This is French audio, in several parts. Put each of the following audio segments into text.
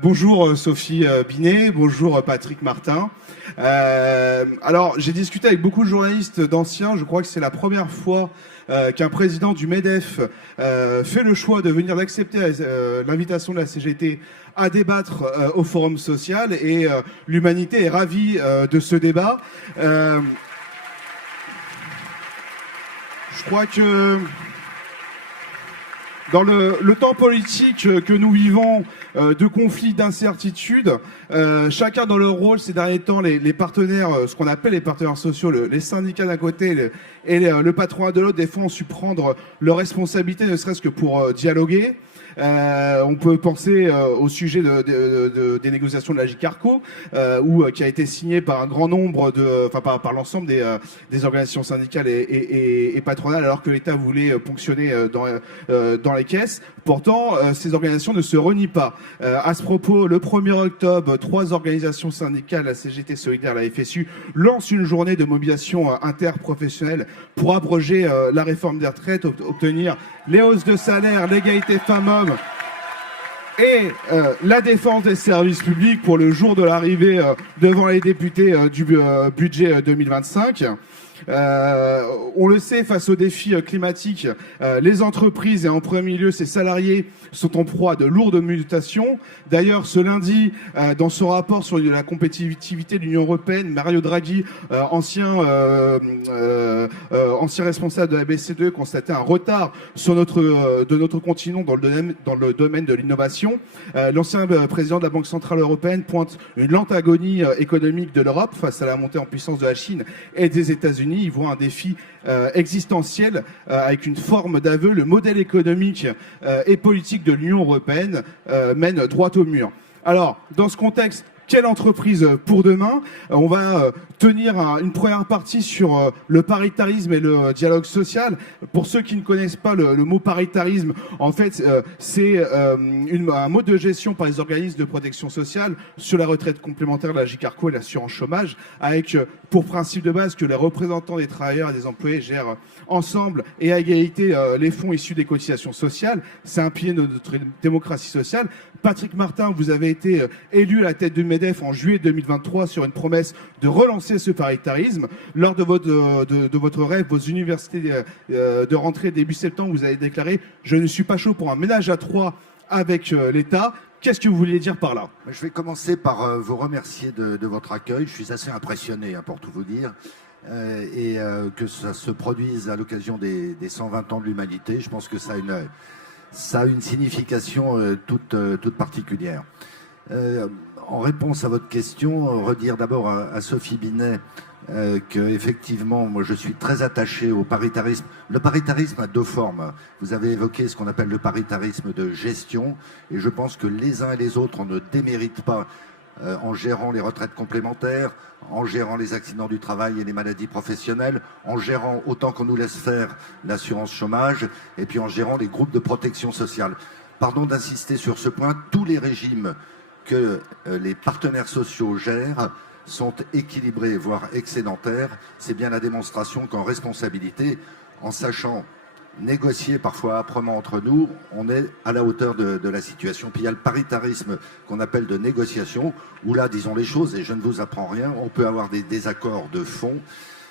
Bonjour Sophie Binet, bonjour Patrick Martin. Alors j'ai discuté avec beaucoup de journalistes d'anciens, je crois que c'est la première fois qu'un président du MEDEF fait le choix de venir d'accepter l'invitation de la CGT à débattre au Forum social et l'humanité est ravie de ce débat. Je crois que dans le temps politique que nous vivons, de conflits, d'incertitudes, chacun dans leur rôle ces derniers temps, les partenaires, ce qu'on appelle les partenaires sociaux, les syndicats d'un côté le patronat de l'autre, des fois ont su prendre leurs responsabilités, ne serait-ce que pour dialoguer. On peut penser au sujet des négociations de la JCARCO, qui a été signé par un grand nombre par l'ensemble des organisations syndicales et patronales, alors que l'État voulait ponctionner dans les caisses. Pourtant, ces organisations ne se renient pas. À ce propos, le 1er octobre, 3 organisations syndicales, la CGT Solidaire, la FSU, lancent une journée de mobilisation interprofessionnelle pour abroger la réforme des retraites, obtenir les hausses de salaire, l'égalité femmes-hommes et la défense des services publics pour le jour de l'arrivée devant les députés du budget 2025. On le sait, face aux défis climatiques, les entreprises et en premier lieu ses salariés sont en proie à de lourdes mutations. D'ailleurs, ce lundi, dans son rapport sur la compétitivité de l'Union européenne, Mario Draghi, ancien responsable de la BCE, constatait un retard de notre continent dans le domaine de l'innovation. L'ancien président de la Banque centrale européenne pointe une lente agonie économique de l'Europe face à la montée en puissance de la Chine et des États-Unis. Il voit un défi existentiel avec une forme d'aveu. Le modèle économique et politique de l'Union européenne mène droit au mur. Alors, dans ce contexte, quelle entreprise pour demain? On va tenir une première partie sur le paritarisme et le dialogue social. Pour ceux qui ne connaissent pas le mot paritarisme, en fait, c'est un mode de gestion par les organismes de protection sociale sur la retraite complémentaire, la JCARCO et l'assurance chômage, avec pour principe de base que les représentants des travailleurs et des employés gèrent ensemble et à égalité les fonds issus des cotisations sociales. C'est un pilier de notre démocratie sociale. Patrick Martin, vous avez été élu à la tête du MEDEF en juillet 2023 sur une promesse de relancer ce paritarisme. Lors de votre rêve, vos universités de rentrée début septembre, vous avez déclaré « Je ne suis pas chaud pour un ménage à 3 avec l'État ». Qu'est-ce que vous vouliez dire par là? Je vais commencer par vous remercier de votre accueil. Je suis assez impressionné, pour tout vous dire. Que ça se produise à l'occasion des 120 ans de l'humanité, je pense que ça a une signification toute particulière. En réponse à votre question, redire d'abord à Sophie Binet qu'effectivement, moi je suis très attaché au paritarisme. Le paritarisme a 2 formes. Vous avez évoqué ce qu'on appelle le paritarisme de gestion, et je pense que les uns et les autres, on ne démérite pas en gérant les retraites complémentaires, en gérant les accidents du travail et les maladies professionnelles, en gérant autant qu'on nous laisse faire l'assurance chômage, et puis en gérant les groupes de protection sociale. Pardon d'insister sur ce point, tous les régimes que les partenaires sociaux gèrent sont équilibrés, voire excédentaires. C'est bien la démonstration qu'en responsabilité, en sachant négocier parfois âprement entre nous, on est à la hauteur de la situation. Puis il y a le paritarisme qu'on appelle de négociation, où là, disons les choses, et je ne vous apprends rien, on peut avoir des désaccords de fond.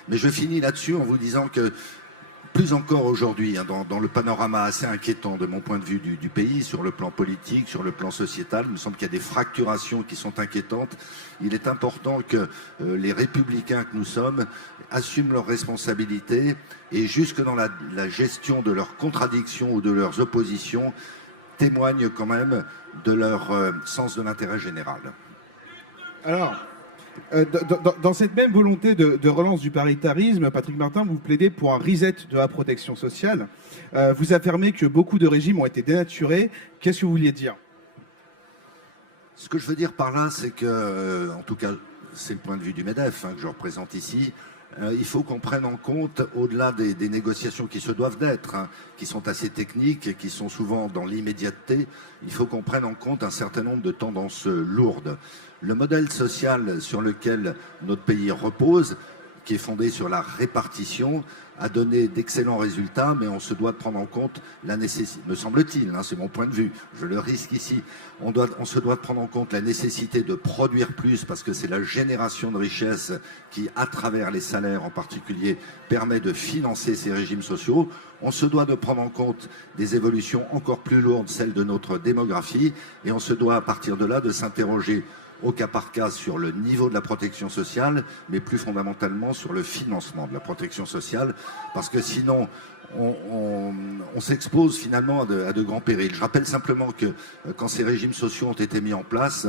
Mais je finis là-dessus en vous disant que, plus encore aujourd'hui, dans le panorama assez inquiétant de mon point de vue du pays, sur le plan politique, sur le plan sociétal, il me semble qu'il y a des fracturations qui sont inquiétantes. Il est important que les républicains que nous sommes assument leurs responsabilités et jusque dans la gestion de leurs contradictions ou de leurs oppositions, témoignent quand même de leur sens de l'intérêt général. Alors, dans cette même volonté de relance du paritarisme, Patrick Martin, vous plaidez pour un reset de la protection sociale. Vous affirmez que beaucoup de régimes ont été dénaturés. Qu'est-ce que vous vouliez dire? Ce que je veux dire par là, c'est que, en tout cas, c'est le point de vue du MEDEF que je représente ici, il faut qu'on prenne en compte, au-delà des négociations qui se doivent d'être, qui sont assez techniques et qui sont souvent dans l'immédiateté, il faut qu'on prenne en compte un certain nombre de tendances lourdes. Le modèle social sur lequel notre pays repose, qui est fondé sur la répartition, a donné d'excellents résultats, mais on se doit de prendre en compte la nécessité, me semble-t-il, c'est mon point de vue, je le risque ici, on se doit de prendre en compte la nécessité de produire plus, parce que c'est la génération de richesse qui, à travers les salaires en particulier, permet de financer ces régimes sociaux. On se doit de prendre en compte des évolutions encore plus lourdes, celles de notre démographie, et on se doit à partir de là de s'interroger au cas par cas sur le niveau de la protection sociale, mais plus fondamentalement sur le financement de la protection sociale, parce que sinon on s'expose finalement à de grands périls. Je rappelle simplement que quand ces régimes sociaux ont été mis en place,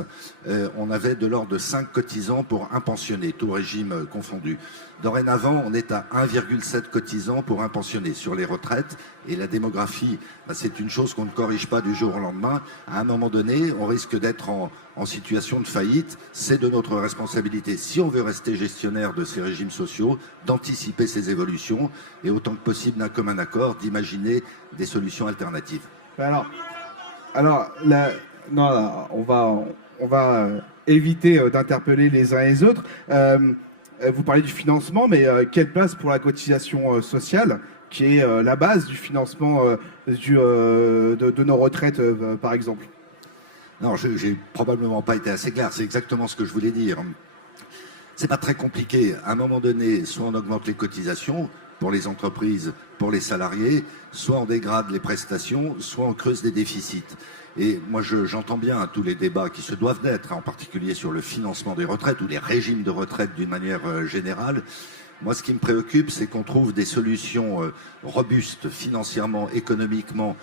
on avait de l'ordre de 5 cotisants pour un pensionné, tout régime confondu. Dorénavant, on est à 1,7 cotisants pour un pensionné sur les retraites, et la démographie, c'est une chose qu'on ne corrige pas du jour au lendemain. À un moment donné, on risque d'être en situation de faillite. C'est de notre responsabilité, si on veut rester gestionnaire de ces régimes sociaux, d'anticiper ces évolutions et autant que possible d'un commun accord d'imaginer des solutions alternatives. Alors on va éviter d'interpeller les uns et les autres. Vous parlez du financement, mais quelle place pour la cotisation sociale, qui est la base du financement de nos retraites, par exemple? Non, j'ai probablement pas été assez clair. C'est exactement ce que je voulais dire. C'est pas très compliqué. À un moment donné, soit on augmente les cotisations pour les entreprises, pour les salariés, soit on dégrade les prestations, soit on creuse des déficits. Et moi, j'entends bien tous les débats qui se doivent d'être, en particulier sur le financement des retraites ou les régimes de retraite d'une manière générale. Moi, ce qui me préoccupe, c'est qu'on trouve des solutions robustes, financièrement, économiquement,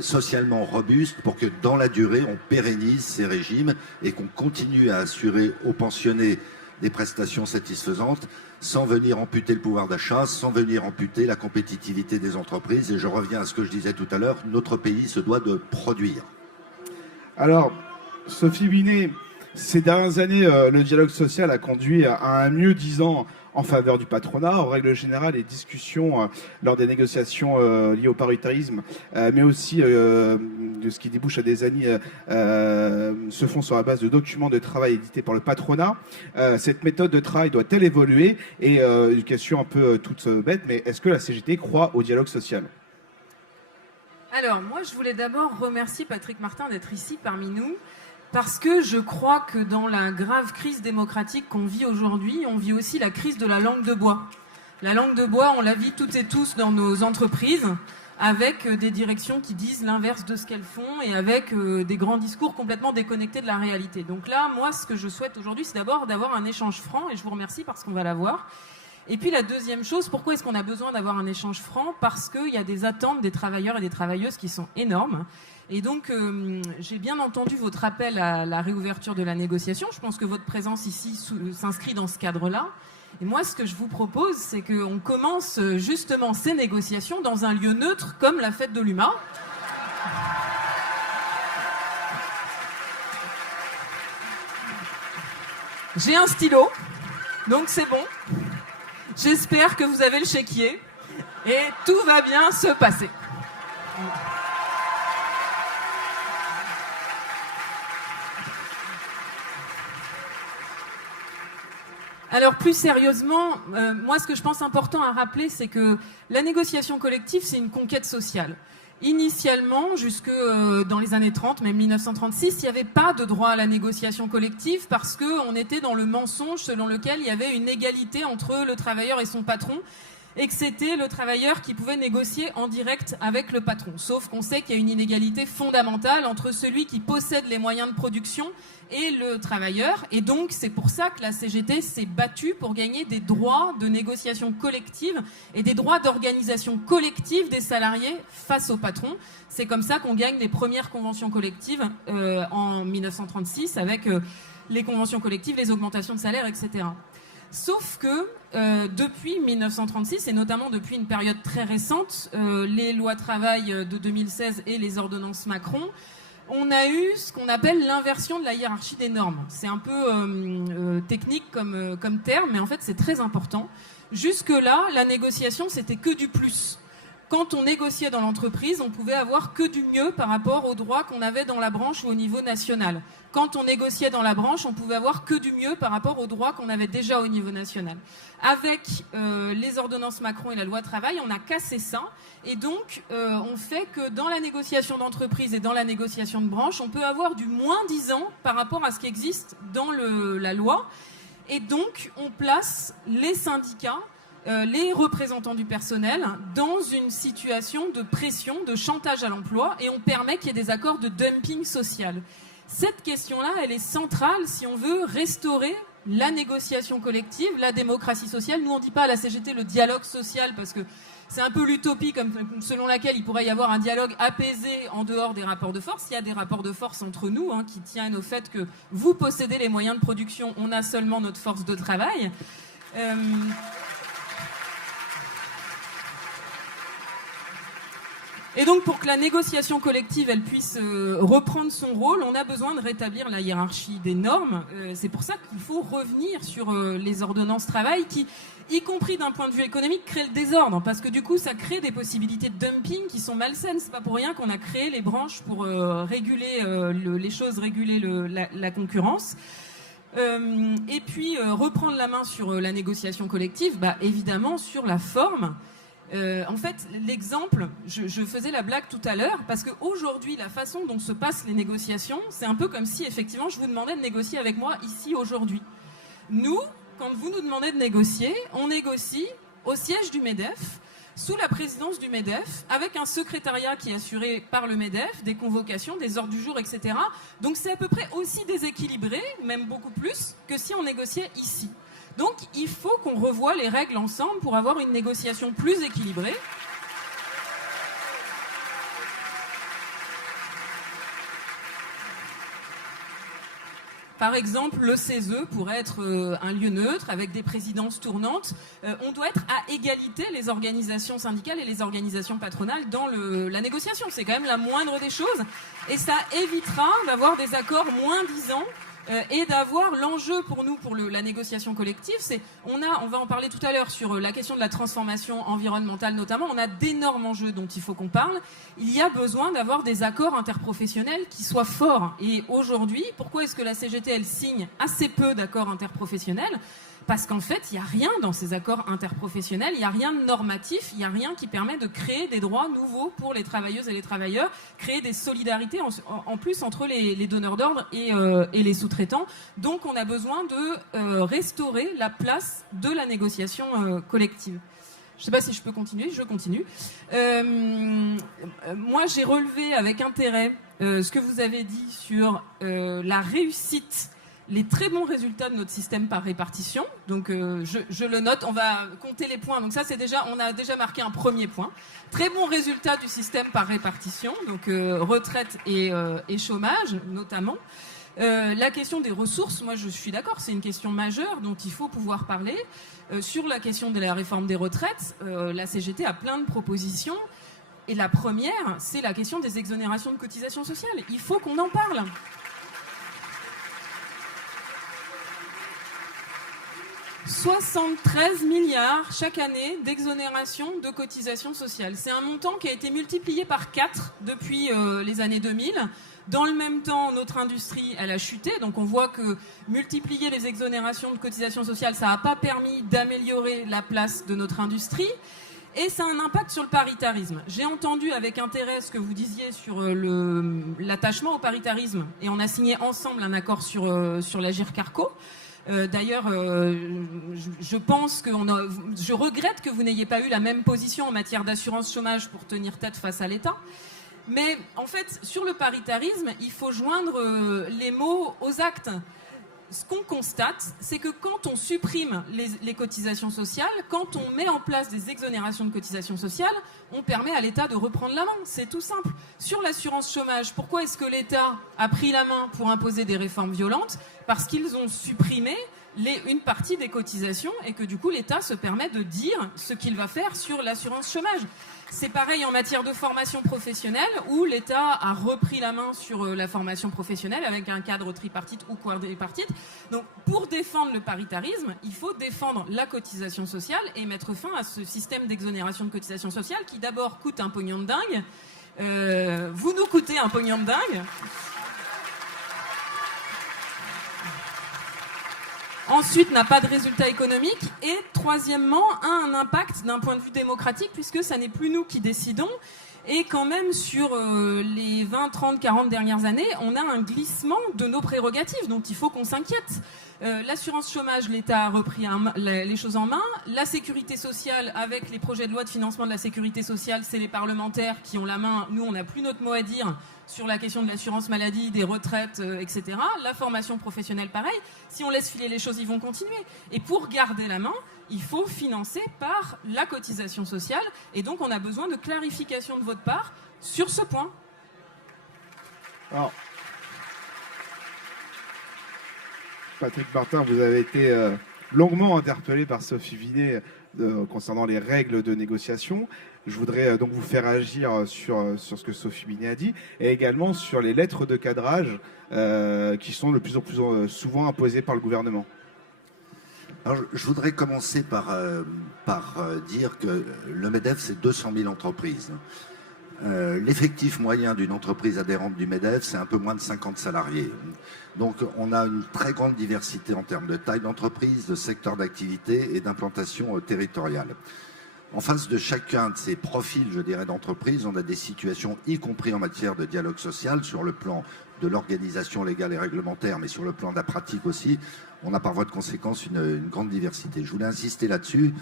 socialement robustes, pour que dans la durée, on pérennise ces régimes et qu'on continue à assurer aux pensionnés des prestations satisfaisantes, sans venir amputer le pouvoir d'achat, sans venir amputer la compétitivité des entreprises. Et je reviens à ce que je disais tout à l'heure, notre pays se doit de produire. Alors, Sophie Binet, ces dernières années, le dialogue social a conduit à un mieux-disant en faveur du patronat. En règle générale, les discussions lors des négociations liées au paritarisme, mais aussi de ce qui débouche à des années, se font sur la base de documents de travail édités par le patronat. Cette méthode de travail doit-elle évoluer? Et une question un peu toute bête, mais est-ce que la CGT croit au dialogue social? Alors, moi, je voulais d'abord remercier Patrick Martin d'être ici parmi nous, parce que je crois que dans la grave crise démocratique qu'on vit aujourd'hui, on vit aussi la crise de la langue de bois. La langue de bois, on la vit toutes et tous dans nos entreprises, avec des directions qui disent l'inverse de ce qu'elles font et avec des grands discours complètement déconnectés de la réalité. Donc là, moi, ce que je souhaite aujourd'hui, c'est d'abord d'avoir un échange franc, et je vous remercie parce qu'on va l'avoir. Et puis la deuxième chose, pourquoi est-ce qu'on a besoin d'avoir un échange franc? Parce qu'il y a des attentes des travailleurs et des travailleuses qui sont énormes. Et donc, j'ai bien entendu votre appel à la réouverture de la négociation. Je pense que votre présence ici s'inscrit dans ce cadre-là. Et moi, ce que je vous propose, c'est qu'on commence justement ces négociations dans un lieu neutre comme la fête de l'UMA. J'ai un stylo, donc c'est bon. J'espère que vous avez le chéquier et tout va bien se passer. Alors plus sérieusement, moi ce que je pense important à rappeler, c'est que la négociation collective, c'est une conquête sociale. Initialement, jusque dans les années 30, même 1936, il n'y avait pas de droit à la négociation collective parce qu'on était dans le mensonge selon lequel il y avait une égalité entre le travailleur et son patron et que c'était le travailleur qui pouvait négocier en direct avec le patron. Sauf qu'on sait qu'il y a une inégalité fondamentale entre celui qui possède les moyens de production et le travailleur. Et donc, c'est pour ça que la CGT s'est battue pour gagner des droits de négociation collective et des droits d'organisation collective des salariés face au patron. C'est comme ça qu'on gagne les premières conventions collectives en 1936 avec les conventions collectives, les augmentations de salaire, etc. Sauf que depuis 1936, et notamment depuis une période très récente, les lois travail de 2016 et les ordonnances Macron, on a eu ce qu'on appelle l'inversion de la hiérarchie des normes. C'est un peu technique comme terme, mais en fait c'est très important. Jusque-là, la négociation, c'était que du plus. quand on négociait dans l'entreprise, on pouvait avoir que du mieux par rapport aux droits qu'on avait dans la branche ou au niveau national. Quand on négociait dans la branche, on pouvait avoir que du mieux par rapport aux droits qu'on avait déjà au niveau national. Avec les ordonnances Macron et la loi travail, on a cassé ça. Et donc, on fait que dans la négociation d'entreprise et dans la négociation de branche, on peut avoir du moins 10 ans par rapport à ce qui existe dans la loi. Et donc, on place les syndicats, les représentants du personnel, dans une situation de pression, de chantage à l'emploi, et on permet qu'il y ait des accords de dumping social. Cette question-là, elle est centrale si on veut restaurer la négociation collective, la démocratie sociale. Nous, on ne dit pas à la CGT le dialogue social, parce que c'est un peu l'utopie selon laquelle il pourrait y avoir un dialogue apaisé en dehors des rapports de force. Il y a des rapports de force entre nous qui tiennent au fait que vous possédez les moyens de production, on a seulement notre force de travail. Et donc, pour que la négociation collective elle puisse reprendre son rôle, on a besoin de rétablir la hiérarchie des normes. C'est pour ça qu'il faut revenir sur les ordonnances travail qui, y compris d'un point de vue économique, créent le désordre. Parce que du coup, ça crée des possibilités de dumping qui sont malsaines. C'est pas pour rien qu'on a créé les branches pour réguler les choses, réguler la concurrence. Et puis, reprendre la main sur la négociation collective, évidemment, sur la forme. En fait, l'exemple, je faisais la blague tout à l'heure, parce qu'aujourd'hui, la façon dont se passent les négociations, c'est un peu comme si, effectivement, je vous demandais de négocier avec moi ici, aujourd'hui. Nous, quand vous nous demandez de négocier, on négocie au siège du MEDEF, sous la présidence du MEDEF, avec un secrétariat qui est assuré par le MEDEF, des convocations, des ordres du jour, etc. Donc c'est à peu près aussi déséquilibré, même beaucoup plus, que si on négociait ici. Donc, il faut qu'on revoie les règles ensemble pour avoir une négociation plus équilibrée. Par exemple, le CESE pourrait être un lieu neutre avec des présidences tournantes. On doit être à égalité, les organisations syndicales et les organisations patronales, dans la négociation. C'est quand même la moindre des choses. Et ça évitera d'avoir des accords moins disants. Et d'avoir l'enjeu pour nous, pour la négociation collective, on va en parler tout à l'heure sur la question de la transformation environnementale notamment, on a d'énormes enjeux dont il faut qu'on parle. Il y a besoin d'avoir des accords interprofessionnels qui soient forts. Et aujourd'hui, pourquoi est-ce que la CGT, elle signe assez peu d'accords interprofessionnels ? Parce qu'en fait, il n'y a rien dans ces accords interprofessionnels, il n'y a rien de normatif, il n'y a rien qui permet de créer des droits nouveaux pour les travailleuses et les travailleurs, créer des solidarités en plus entre les donneurs d'ordre et les sous-traitants. Donc on a besoin de restaurer la place de la négociation collective. Je ne sais pas si je peux continuer, je continue. Moi, j'ai relevé avec intérêt ce que vous avez dit sur la réussite, les très bons résultats de notre système par répartition. Donc je le note, on va compter les points. Donc ça, on a déjà marqué un premier point. Très bons résultats du système par répartition, donc retraite et chômage notamment. La question des ressources, moi je suis d'accord, c'est une question majeure dont il faut pouvoir parler. Sur la question de la réforme des retraites, la CGT a plein de propositions. Et la première, c'est la question des exonérations de cotisations sociales. Il faut qu'on en parle. « 73 milliards chaque année d'exonération de cotisations sociales. C'est un montant qui a été multiplié par 4 depuis les années 2000. Dans le même temps, notre industrie, elle a chuté. Donc on voit que multiplier les exonérations de cotisations sociales, ça n'a pas permis d'améliorer la place de notre industrie. Et ça a un impact sur le paritarisme. J'ai entendu avec intérêt ce que vous disiez sur l'attachement au paritarisme. Et on a signé ensemble un accord sur l'Agirc-Arrco. D'ailleurs, je pense je regrette que vous n'ayez pas eu la même position en matière d'assurance chômage pour tenir tête face à l'État. Mais en fait, sur le paritarisme, il faut joindre les mots aux actes. Ce qu'on constate, c'est que quand on supprime les cotisations sociales, quand on met en place des exonérations de cotisations sociales, on permet à l'État de reprendre la main. C'est tout simple. Sur l'assurance chômage, pourquoi est-ce que l'État a pris la main pour imposer des réformes violentes ? Parce qu'ils ont supprimé une partie des cotisations et que du coup l'État se permet de dire ce qu'il va faire sur l'assurance chômage. C'est pareil en matière de formation professionnelle, où l'État a repris la main sur la formation professionnelle avec un cadre tripartite ou quadripartite. Donc, pour défendre le paritarisme, il faut défendre la cotisation sociale et mettre fin à ce système d'exonération de cotisation sociale qui d'abord coûte un pognon de dingue. Vous nous coûtez un pognon de dingue. Ensuite, n'a pas de résultat économique. Et troisièmement, a un impact d'un point de vue démocratique, puisque ça n'est plus nous qui décidons. Et quand même, sur les 20, 30, 40 dernières années, on a un glissement de nos prérogatives. Donc il faut qu'on s'inquiète. L'assurance chômage, l'État a repris les choses en main. La sécurité sociale, avec les projets de loi de financement de la sécurité sociale, c'est les parlementaires qui ont la main. Nous, on n'a plus notre mot à dire sur la question de l'assurance maladie, des retraites, etc. La formation professionnelle, pareil. Si on laisse filer les choses, ils vont continuer. Et pour garder la main, il faut financer par la cotisation sociale. Et donc, on a besoin de clarification de votre part sur ce point. Alors, Patrick Martin, vous avez été longuement interpellé par Sophie Binet concernant les règles de négociation. Je voudrais donc vous faire agir sur ce que Sophie Binet a dit et également sur les lettres de cadrage qui sont de plus en plus souvent imposées par le gouvernement. Alors, je voudrais commencer par dire que le MEDEF, c'est 200 000 entreprises. L'effectif moyen d'une entreprise adhérente du MEDEF, c'est un peu moins de 50 salariés. Donc on a une très grande diversité en termes de taille d'entreprise, de secteur d'activité et d'implantation territoriale. En face de chacun de ces profils, je dirais, d'entreprise, on a des situations, y compris en matière de dialogue social, sur le plan de l'organisation légale et réglementaire, mais sur le plan de la pratique aussi. On a par voie de conséquence une grande diversité. Je voulais insister là-dessus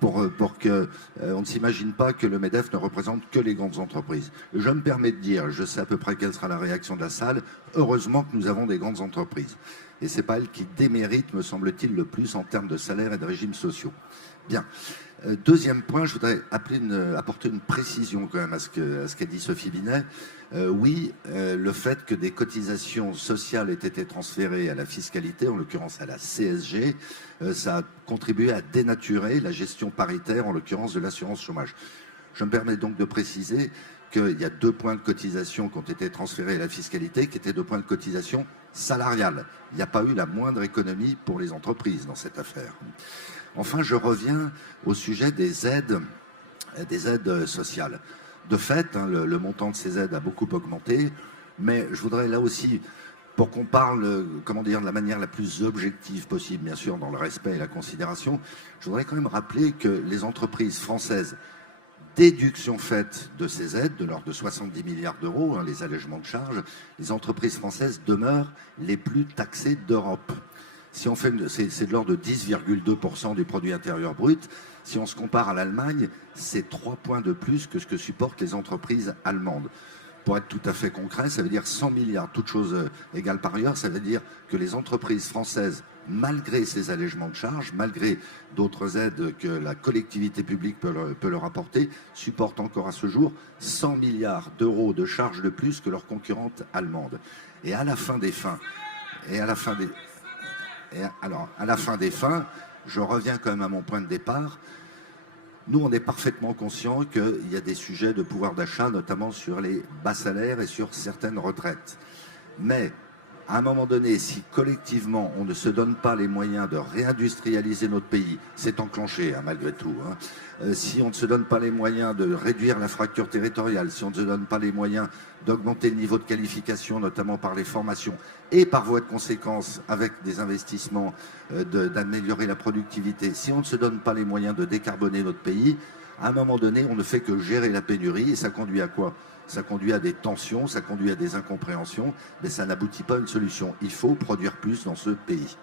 pour que on ne s'imagine pas que le MEDEF ne représente que les grandes entreprises. Je me permets de dire, je sais à peu près quelle sera la réaction de la salle, heureusement que nous avons des grandes entreprises. Et ce n'est pas elles qui déméritent, me semble-t-il, le plus en termes de salaire et de régimes sociaux. Bien. Deuxième point, je voudrais apporter une précision quand même à ce qu'a dit Sophie Binet. Oui, le fait que des cotisations sociales aient été transférées à la fiscalité, en l'occurrence à la CSG, ça a contribué à dénaturer la gestion paritaire, en l'occurrence de l'assurance chômage. Je me permets donc de préciser qu'il y a 2 points de cotisation qui ont été transférés à la fiscalité, qui étaient 2 points de cotisation salariale. Il n'y a pas eu la moindre économie pour les entreprises dans cette affaire. Enfin, je reviens au sujet des aides sociales. De fait, le montant de ces aides a beaucoup augmenté, mais je voudrais là aussi, pour qu'on parle, de la manière la plus objective possible, bien sûr, dans le respect et la considération, je voudrais quand même rappeler que les entreprises françaises, déduction faite de ces aides, de l'ordre de 70 milliards d'euros, les allègements de charges, les entreprises françaises demeurent les plus taxées d'Europe. Si on fait, c'est de l'ordre de 10,2% du produit intérieur brut. Si on se compare à l'Allemagne, c'est 3 points de plus que ce que supportent les entreprises allemandes. Pour être tout à fait concret, ça veut dire 100 milliards, toutes choses égales par ailleurs. Ça veut dire que les entreprises françaises, malgré ces allègements de charges, malgré d'autres aides que la collectivité publique peut leur apporter, supportent encore à ce jour 100 milliards d'euros de charges de plus que leurs concurrentes allemandes. Et à la fin des fins, je reviens quand même à mon point de départ. Nous, on est parfaitement conscients qu'il y a des sujets de pouvoir d'achat, notamment sur les bas salaires et sur certaines retraites. Mais, à un moment donné, si collectivement, on ne se donne pas les moyens de réindustrialiser notre pays, c'est enclenché, malgré tout, si on ne se donne pas les moyens de réduire la fracture territoriale, si on ne se donne pas les moyens d'augmenter le niveau de qualification, notamment par les formations, et par voie de conséquence, avec des investissements, d'améliorer la productivité, si on ne se donne pas les moyens de décarboner notre pays, à un moment donné, on ne fait que gérer la pénurie, et ça conduit à quoi ? Ça conduit à des tensions, ça conduit à des incompréhensions, mais ça n'aboutit pas à une solution. Il faut produire plus dans ce pays.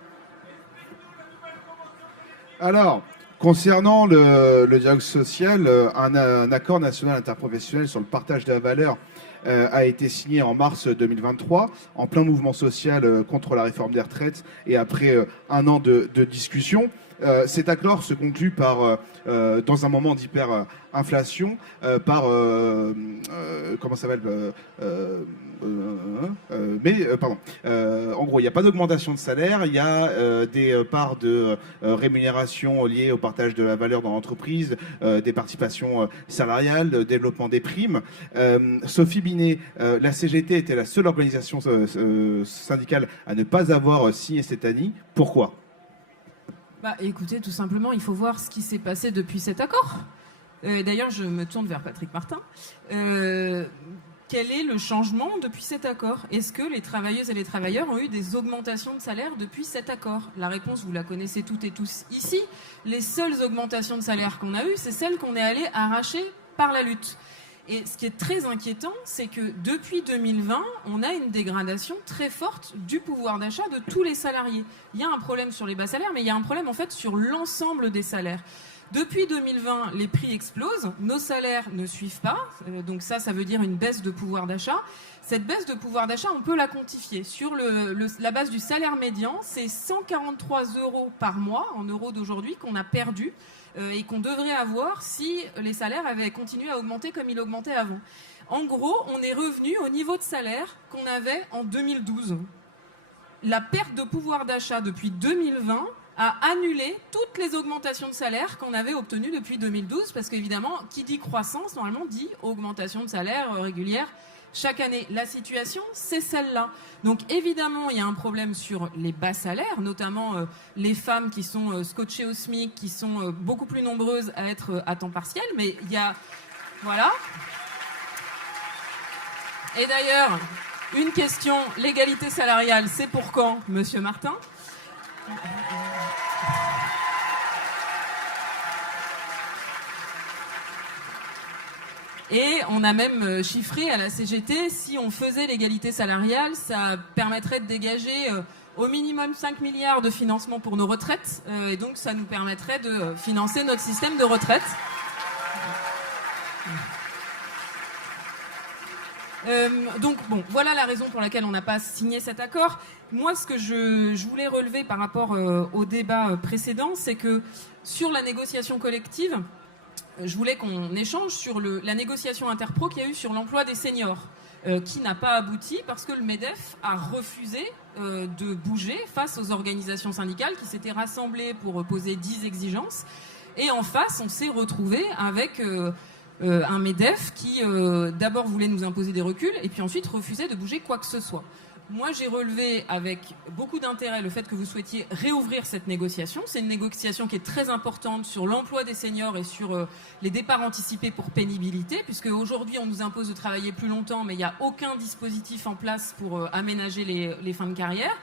Alors, concernant le dialogue social, un accord national interprofessionnel sur le partage de la valeur a été signé en mars 2023, en plein mouvement social contre la réforme des retraites et après un an de discussion. Cet accord se conclut par, dans un moment inflation par comment ça s'appelle pardon. En gros, il n'y a pas d'augmentation de salaire, il y a des parts de rémunération liées au partage de la valeur dans l'entreprise, des participations salariales, développement des primes. Sophie Binet, la CGT était la seule organisation syndicale à ne pas avoir signé cette année. Pourquoi ? Écoutez, tout simplement, il faut voir ce qui s'est passé depuis cet accord. D'ailleurs, je me tourne vers Patrick Martin. Quel est le changement depuis cet accord ? Est-ce que les travailleuses et les travailleurs ont eu des augmentations de salaire depuis cet accord ? La réponse, vous la connaissez toutes et tous ici. Les seules augmentations de salaire qu'on a eues, c'est celles qu'on est allé arracher par la lutte. Et ce qui est très inquiétant, c'est que depuis 2020, on a une dégradation très forte du pouvoir d'achat de tous les salariés. Il y a un problème sur les bas salaires, mais il y a un problème en fait sur l'ensemble des salaires. Depuis 2020, les prix explosent, nos salaires ne suivent pas, donc ça veut dire une baisse de pouvoir d'achat. Cette baisse de pouvoir d'achat, on peut la quantifier. Sur la base du salaire médian, c'est 143 € par mois, en euros d'aujourd'hui, qu'on a perdu et qu'on devrait avoir si les salaires avaient continué à augmenter comme ils augmentaient avant. En gros, on est revenu au niveau de salaire qu'on avait en 2012. La perte de pouvoir d'achat depuis 2020 a annulé toutes les augmentations de salaire qu'on avait obtenues depuis 2012, parce qu'évidemment, qui dit croissance, normalement, dit augmentation de salaire régulière chaque année. La situation, c'est celle-là. Donc évidemment, il y a un problème sur les bas salaires, notamment les femmes qui sont scotchées au SMIC, qui sont beaucoup plus nombreuses à être à temps partiel, mais il y a... Voilà. Et d'ailleurs, une question, l'égalité salariale, c'est pour quand, Monsieur Martin ? Et on a même chiffré à la CGT, si on faisait l'égalité salariale, ça permettrait de dégager au minimum 5 milliards de financement pour nos retraites. Et donc ça nous permettrait de financer notre système de retraite. Donc bon, voilà la raison pour laquelle on n'a pas signé cet accord. Moi, ce que je voulais relever par rapport au débat précédent, c'est que sur la négociation collective, je voulais qu'on échange sur la négociation interpro qu'il y a eu sur l'emploi des seniors, qui n'a pas abouti parce que le MEDEF a refusé de bouger face aux organisations syndicales qui s'étaient rassemblées pour poser 10 exigences. Et en face, on s'est retrouvé avec un MEDEF qui d'abord voulait nous imposer des reculs et puis ensuite refusait de bouger quoi que ce soit. Moi, j'ai relevé avec beaucoup d'intérêt le fait que vous souhaitiez réouvrir cette négociation. C'est une négociation qui est très importante sur l'emploi des seniors et sur les départs anticipés pour pénibilité, puisque aujourd'hui, on nous impose de travailler plus longtemps, mais il n'y a aucun dispositif en place pour aménager les fins de carrière.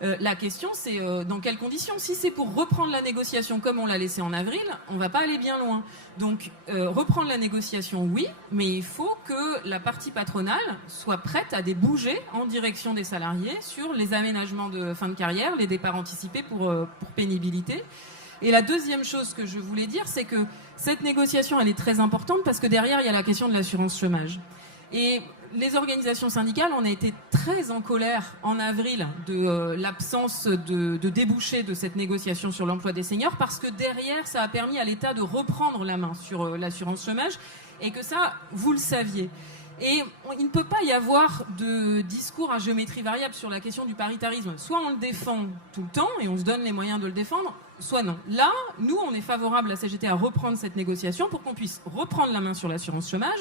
La question, c'est dans quelles conditions ? Si c'est pour reprendre la négociation comme on l'a laissé en avril, on ne va pas aller bien loin. Donc, reprendre la négociation, oui, mais il faut que la partie patronale soit prête à bouger en direction des salariés sur les aménagements de fin de carrière, les départs anticipés pour pénibilité. Et la deuxième chose que je voulais dire, c'est que cette négociation, elle est très importante parce que derrière, il y a la question de l'assurance chômage. Et les organisations syndicales, on a été très en colère en avril de l'absence de débouchés de cette négociation sur l'emploi des seniors parce que derrière, ça a permis à l'État de reprendre la main sur l'assurance chômage et que ça, vous le saviez. Et il ne peut pas y avoir de discours à géométrie variable sur la question du paritarisme. Soit on le défend tout le temps et on se donne les moyens de le défendre, soit non. Là, nous, on est favorable, la CGT, à reprendre cette négociation pour qu'on puisse reprendre la main sur l'assurance chômage,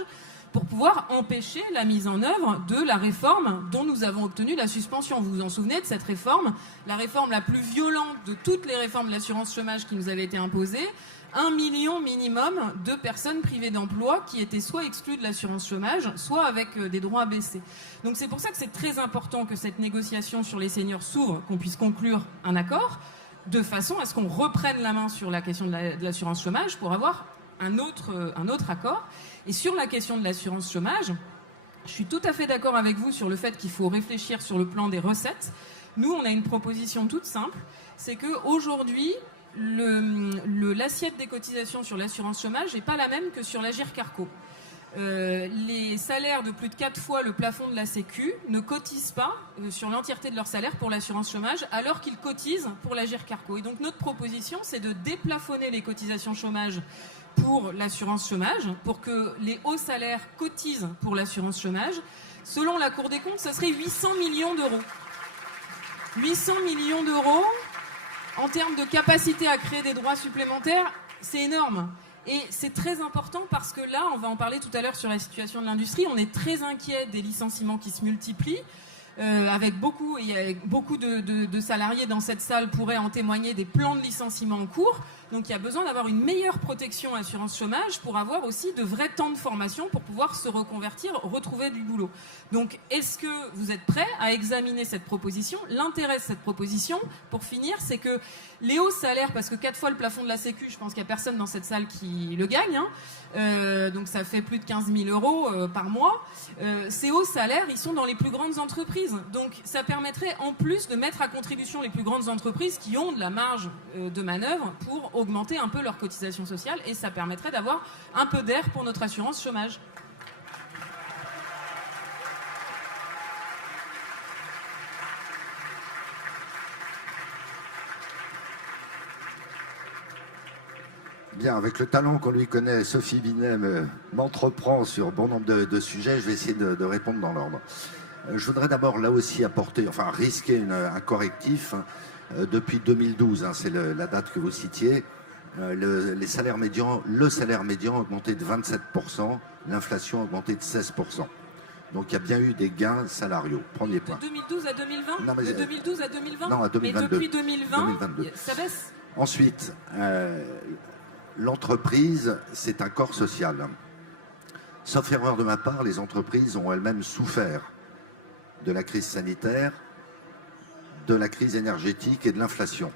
pour pouvoir empêcher la mise en œuvre de la réforme dont nous avons obtenu la suspension. Vous vous en souvenez de cette réforme, la réforme la plus violente de toutes les réformes de l'assurance chômage qui nous avait été imposée. 1 million minimum de personnes privées d'emploi qui étaient soit exclues de l'assurance chômage, soit avec des droits baissés. Donc c'est pour ça que c'est très important que cette négociation sur les seniors s'ouvre, qu'on puisse conclure un accord, de façon à ce qu'on reprenne la main sur la question de l'assurance chômage pour avoir un autre accord. Et sur la question de l'assurance chômage, je suis tout à fait d'accord avec vous sur le fait qu'il faut réfléchir sur le plan des recettes. Nous, on a une proposition toute simple, c'est qu'aujourd'hui, l'assiette des cotisations sur l'assurance chômage n'est pas la même que sur l'Agirc-Arrco. Les salaires de plus de 4 fois le plafond de la Sécu ne cotisent pas sur l'entièreté de leur salaire pour l'assurance chômage alors qu'ils cotisent pour l'Agirc-Arrco. Et donc notre proposition, c'est de déplafonner les cotisations chômage pour l'assurance chômage, pour que les hauts salaires cotisent pour l'assurance chômage. Selon la Cour des comptes, ce serait 800 millions d'euros. 800 millions d'euros en termes de capacité à créer des droits supplémentaires, c'est énorme. Et c'est très important parce que là, on va en parler tout à l'heure sur la situation de l'industrie, on est très inquiet des licenciements qui se multiplient. Avec beaucoup de salariés dans cette salle pourraient en témoigner, des plans de licenciement en cours. Donc il y a besoin d'avoir une meilleure protection assurance chômage pour avoir aussi de vrais temps de formation pour pouvoir se reconvertir, retrouver du boulot. Donc est-ce que vous êtes prêts à examiner cette proposition? L'intérêt de cette proposition, pour finir, c'est que les hauts salaires, parce que 4 fois le plafond de la Sécu, je pense qu'il n'y a personne dans cette salle qui le gagne, donc ça fait plus de 15 000 euros par mois. Ces hauts salaires, ils sont dans les plus grandes entreprises. Donc ça permettrait en plus de mettre à contribution les plus grandes entreprises qui ont de la marge de manœuvre pour augmenter un peu leur cotisation sociale, et ça permettrait d'avoir un peu d'air pour notre assurance chômage. Bien, avec le talent qu'on lui connaît, Sophie Binet m'entreprend sur bon nombre de sujets. Je vais essayer de répondre dans l'ordre. Je voudrais d'abord là aussi risquer un correctif. Depuis 2012, c'est la date que vous citiez, le salaire médian a augmenté de 27%, l'inflation a augmenté de 16%. Donc il y a bien eu des gains salariaux. Premier point. De 2012 à 2020 Non, mais, de 2012 à 2020 Non, à 2022. Mais depuis 2022. Ça baisse. Ensuite, l'entreprise, c'est un corps social. Sauf erreur de ma part, les entreprises ont elles-mêmes souffert de la crise sanitaire, de la crise énergétique et de l'inflation.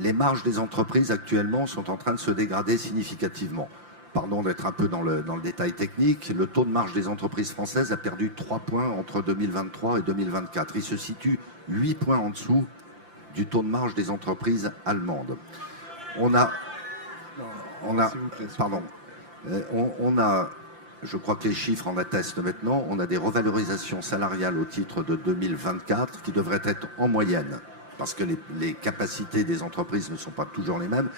Les marges des entreprises actuellement sont en train de se dégrader significativement. Pardon d'être un peu dans le détail technique, le taux de marge des entreprises françaises a perdu 3 points entre 2023 et 2024. Il se situe 8 points en dessous du taux de marge des entreprises allemandes. Je crois que les chiffres en attestent maintenant, on a des revalorisations salariales au titre de 2024 qui devraient être en moyenne, parce que les capacités des entreprises ne sont pas toujours les mêmes,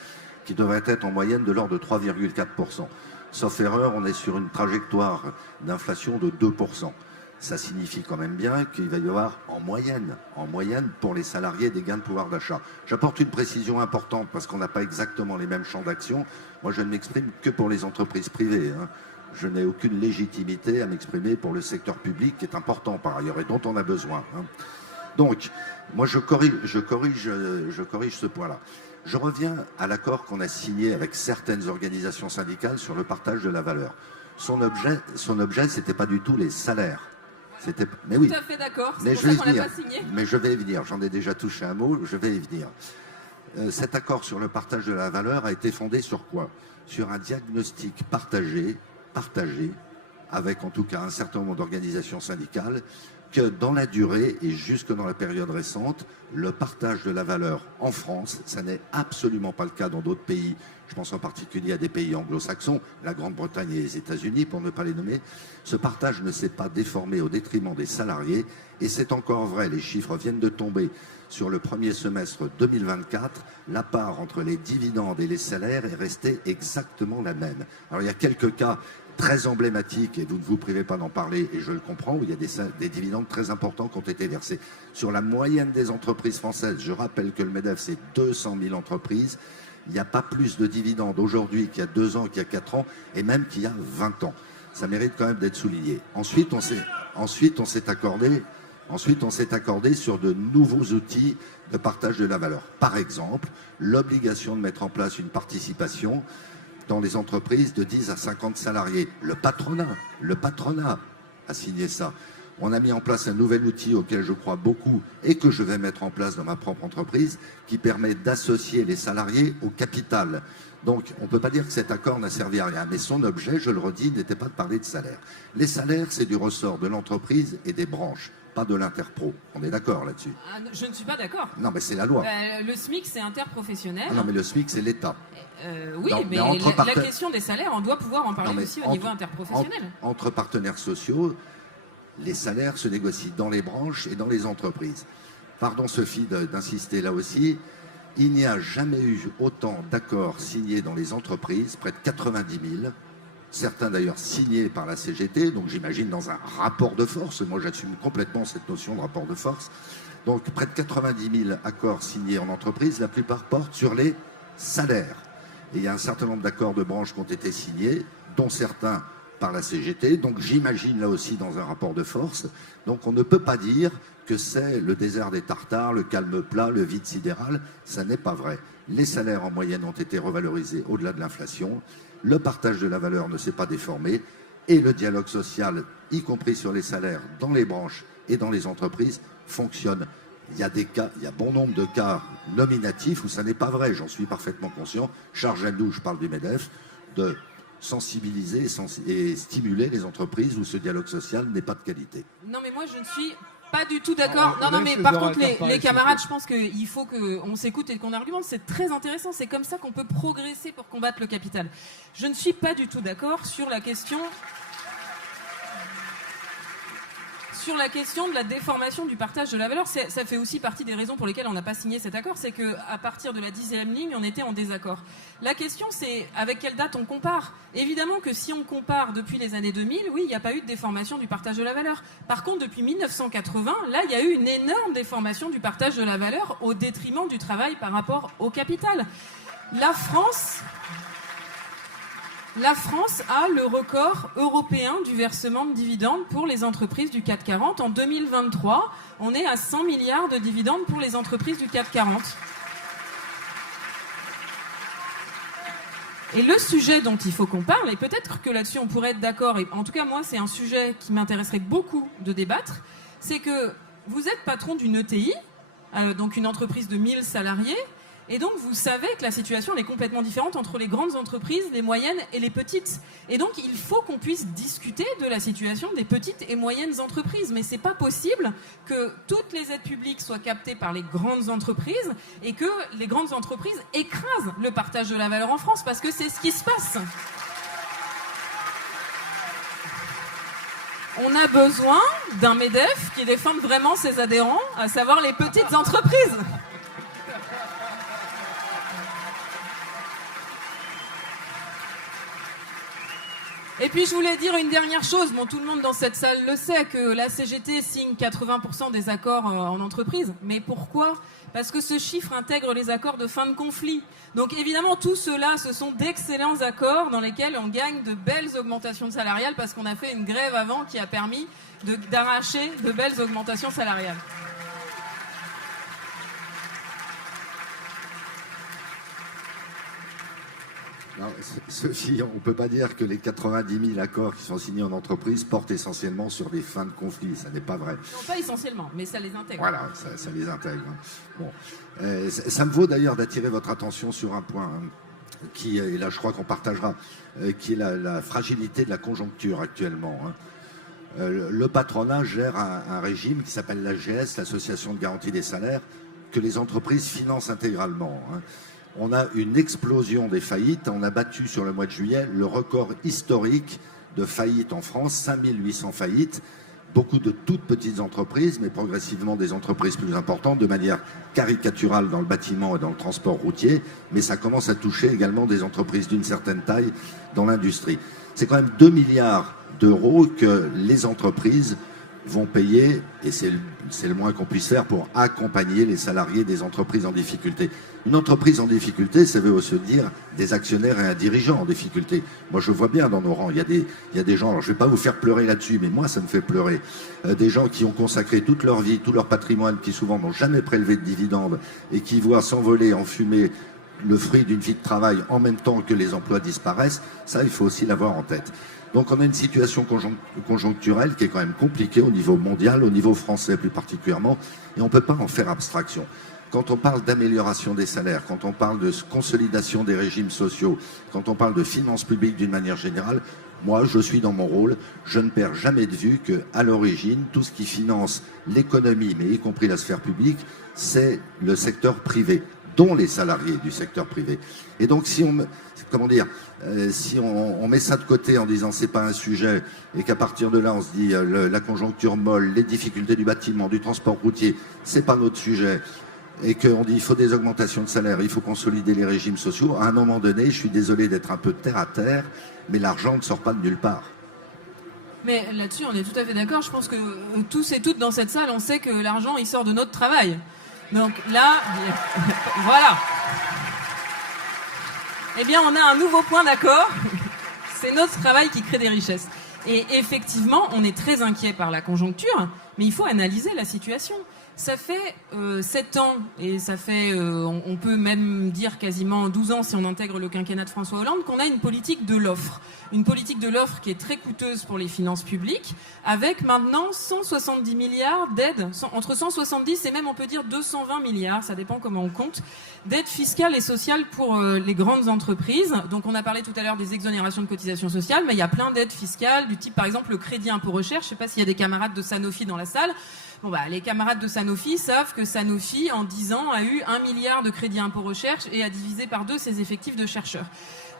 qui devraient être en moyenne de l'ordre de 3,4%. Sauf erreur, on est sur une trajectoire d'inflation de 2%. Ça signifie quand même bien qu'il va y avoir en moyenne pour les salariés des gains de pouvoir d'achat. J'apporte une précision importante parce qu'on n'a pas exactement les mêmes champs d'action. Moi, je ne m'exprime que pour les entreprises privées. Je n'ai aucune légitimité à m'exprimer pour le secteur public, qui est important par ailleurs et dont on a besoin. Donc, moi, je corrige ce point-là. Je reviens à l'accord qu'on a signé avec certaines organisations syndicales sur le partage de la valeur. Son objet, c'était pas du tout les salaires. Mais oui. Tout à fait d'accord. C'est Mais pour ça qu'on l'a pas signé. Mais je vais y venir. J'en ai déjà touché un mot. Je vais y venir. Cet accord sur le partage de la valeur a été fondé sur quoi? Sur un diagnostic partagé avec en tout cas un certain nombre d'organisations syndicales, que dans la durée et jusque dans la période récente, le partage de la valeur en France, ça n'est absolument pas le cas dans d'autres pays. Je pense en particulier à des pays anglo-saxons, la Grande-Bretagne et les États-Unis, pour ne pas les nommer. Ce partage ne s'est pas déformé au détriment des salariés, et c'est encore vrai, les chiffres viennent de tomber sur le premier semestre 2024, la part entre les dividendes et les salaires est restée exactement la même. Alors il y a quelques cas très emblématique, et vous ne vous privez pas d'en parler, et je le comprends, où il y a des dividendes très importants qui ont été versés. Sur la moyenne des entreprises françaises, je rappelle que le MEDEF, c'est 200 000 entreprises, il n'y a pas plus de dividendes aujourd'hui qu'il y a 2 ans, qu'il y a 4 ans, et même qu'il y a 20 ans. Ça mérite quand même d'être souligné. Ensuite, on s'est accordé sur de nouveaux outils de partage de la valeur. Par exemple, l'obligation de mettre en place une participation dans les entreprises de 10 à 50 salariés. Le patronat a signé ça. On a mis en place un nouvel outil auquel je crois beaucoup et que je vais mettre en place dans ma propre entreprise, qui permet d'associer les salariés au capital. Donc, on ne peut pas dire que cet accord n'a servi à rien, mais son objet, je le redis, n'était pas de parler de salaire. Les salaires, c'est du ressort de l'entreprise et des branches, pas de l'interpro. On est d'accord là-dessus? Je ne suis pas d'accord. Non, mais c'est la loi. Le SMIC, c'est interprofessionnel. Ah non, mais le SMIC, c'est l'État. Oui, mais la question des salaires, on doit pouvoir en parler aussi au niveau interprofessionnel. Entre partenaires sociaux, les salaires se négocient dans les branches et dans les entreprises. Pardon Sophie d'insister là aussi, Il n'y a jamais eu autant d'accords signés dans les entreprises, près de 90 000. Certains d'ailleurs signés par la CGT, donc j'imagine dans un rapport de force. Moi, j'assume complètement cette notion de rapport de force. Donc près de 90 000 accords signés en entreprise, la plupart portent sur les salaires. Et il y a un certain nombre d'accords de branche qui ont été signés, dont certains par la CGT, donc j'imagine là aussi dans un rapport de force. Donc on ne peut pas dire que c'est le désert des Tartares, le calme plat, le vide sidéral, ça n'est pas vrai. Les salaires en moyenne ont été revalorisés au-delà de l'inflation, le partage de la valeur ne s'est pas déformé, et le dialogue social, y compris sur les salaires, dans les branches et dans les entreprises, fonctionne. Il y a des cas, il y a bon nombre de cas nominatifs où ça n'est pas vrai, j'en suis parfaitement conscient. Charge à nous, je parle du MEDEF, de sensibiliser et stimuler les entreprises où ce dialogue social n'est pas de qualité. Non mais moi je ne suis pas du tout d'accord. Non mais par contre les camarades, je pense qu'il faut qu'on s'écoute et qu'on argumente. C'est très intéressant, c'est comme ça qu'on peut progresser pour combattre le capital. Je ne suis pas du tout d'accord sur la question de la déformation du partage de la valeur. Ça fait aussi partie des raisons pour lesquelles on n'a pas signé cet accord, c'est qu'à partir de la 10e ligne, on était en désaccord. La question, c'est avec quelle date on compare. Évidemment que si on compare depuis les années 2000, oui, il n'y a pas eu de déformation du partage de la valeur. Par contre, depuis 1980, là, il y a eu une énorme déformation du partage de la valeur au détriment du travail par rapport au capital. La France a le record européen du versement de dividendes pour les entreprises du CAC 40. En 2023, on est à 100 milliards de dividendes pour les entreprises du CAC 40. Et le sujet dont il faut qu'on parle, et peut-être que là-dessus on pourrait être d'accord, et en tout cas moi c'est un sujet qui m'intéresserait beaucoup de débattre, c'est que vous êtes patron d'une ETI, donc une entreprise de 1000 salariés, et donc, vous savez que la situation elle est complètement différente entre les grandes entreprises, les moyennes et les petites. Et donc, il faut qu'on puisse discuter de la situation des petites et moyennes entreprises. Mais c'est pas possible que toutes les aides publiques soient captées par les grandes entreprises et que les grandes entreprises écrasent le partage de la valeur en France, parce que c'est ce qui se passe. On a besoin d'un MEDEF qui défende vraiment ses adhérents, à savoir les petites entreprises. Et puis je voulais dire une dernière chose, bon tout le monde dans cette salle le sait, que la CGT signe 80% des accords en entreprise. Mais pourquoi ? Parce que ce chiffre intègre les accords de fin de conflit. Donc évidemment tout cela, ce sont d'excellents accords dans lesquels on gagne de belles augmentations salariales parce qu'on a fait une grève avant qui a permis d'arracher de belles augmentations salariales. Non, Sophie, on ne peut pas dire que les 90 000 accords qui sont signés en entreprise portent essentiellement sur des fins de conflit. Ça n'est pas vrai. Non, pas essentiellement, mais ça les intègre. Voilà, ça les intègre. Bon. Ça me vaut d'ailleurs d'attirer votre attention sur un point qui, et là je crois qu'on partagera, qui est la fragilité de la conjoncture actuellement. Le patronat gère un régime qui s'appelle l'AGS, l'Association de garantie des salaires, que les entreprises financent intégralement. On a une explosion des faillites. On a battu sur le mois de juillet le record historique de faillites en France, 5800 faillites. Beaucoup de toutes petites entreprises, mais progressivement des entreprises plus importantes, de manière caricaturale dans le bâtiment et dans le transport routier. Mais ça commence à toucher également des entreprises d'une certaine taille dans l'industrie. C'est quand même 2 milliards d'euros que les entreprises vont payer, et c'est le moins qu'on puisse faire pour accompagner les salariés des entreprises en difficulté. Une entreprise en difficulté, ça veut aussi dire des actionnaires et un dirigeant en difficulté. Moi, je vois bien dans nos rangs, il y a des gens, alors je ne vais pas vous faire pleurer là-dessus, mais moi, ça me fait pleurer. Des gens qui ont consacré toute leur vie, tout leur patrimoine, qui souvent n'ont jamais prélevé de dividendes et qui voient s'envoler en fumée le fruit d'une vie de travail en même temps que les emplois disparaissent. Ça, il faut aussi l'avoir en tête. Donc on a une situation conjoncturelle qui est quand même compliquée au niveau mondial, au niveau français plus particulièrement, et on ne peut pas en faire abstraction. Quand on parle d'amélioration des salaires, quand on parle de consolidation des régimes sociaux, quand on parle de finances publiques d'une manière générale, moi je suis dans mon rôle, je ne perds jamais de vue qu'à l'origine, tout ce qui finance l'économie, mais y compris la sphère publique, c'est le secteur privé, dont les salariés du secteur privé. Et donc si on met ça de côté en disant c'est pas un sujet et qu'à partir de là on se dit la conjoncture molle, les difficultés du bâtiment, du transport routier, c'est pas notre sujet. et qu'on dit il faut des augmentations de salaire, il faut consolider les régimes sociaux, à un moment donné, je suis désolé d'être un peu terre à terre, mais l'argent ne sort pas de nulle part. Mais là-dessus, on est tout à fait d'accord. Je pense que tous et toutes dans cette salle, on sait que l'argent, il sort de notre travail. Donc là, voilà. Eh bien, on a un nouveau point d'accord. C'est notre travail qui crée des richesses. Et effectivement, on est très inquiet par la conjoncture, mais il faut analyser la situation. Ça fait 7 ans, et ça fait, on peut même dire quasiment 12 ans si on intègre le quinquennat de François Hollande, qu'on a une politique de l'offre. Une politique de l'offre qui est très coûteuse pour les finances publiques, avec maintenant 170 milliards d'aides, entre 170 et même on peut dire 220 milliards, ça dépend comment on compte, d'aides fiscales et sociales pour les grandes entreprises. Donc on a parlé tout à l'heure des exonérations de cotisations sociales, mais il y a plein d'aides fiscales, du type par exemple le crédit impôt recherche. Je ne sais pas s'il y a des camarades de Sanofi dans la salle. Bon bah, les camarades de Sanofi savent que Sanofi, en 10 ans, a eu 1 milliard de crédit impôt recherche et a divisé par 2 ses effectifs de chercheurs.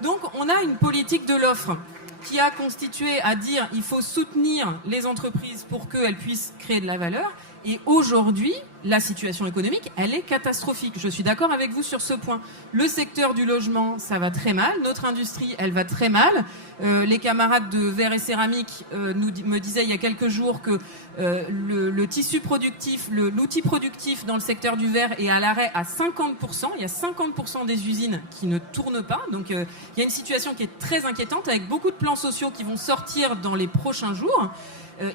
Donc on a une politique de l'offre qui a constitué à dire il faut soutenir les entreprises pour qu'elles puissent créer de la valeur. Et aujourd'hui, la situation économique, elle est catastrophique. Je suis d'accord avec vous sur ce point. Le secteur du logement, ça va très mal. Notre industrie, elle va très mal. Les camarades de Verre et Céramique me disaient il y a quelques jours que le tissu productif, l'outil productif dans le secteur du verre est à l'arrêt à 50%. Il y a 50% des usines qui ne tournent pas. Donc il y a une situation qui est très inquiétante avec beaucoup de plans sociaux qui vont sortir dans les prochains jours.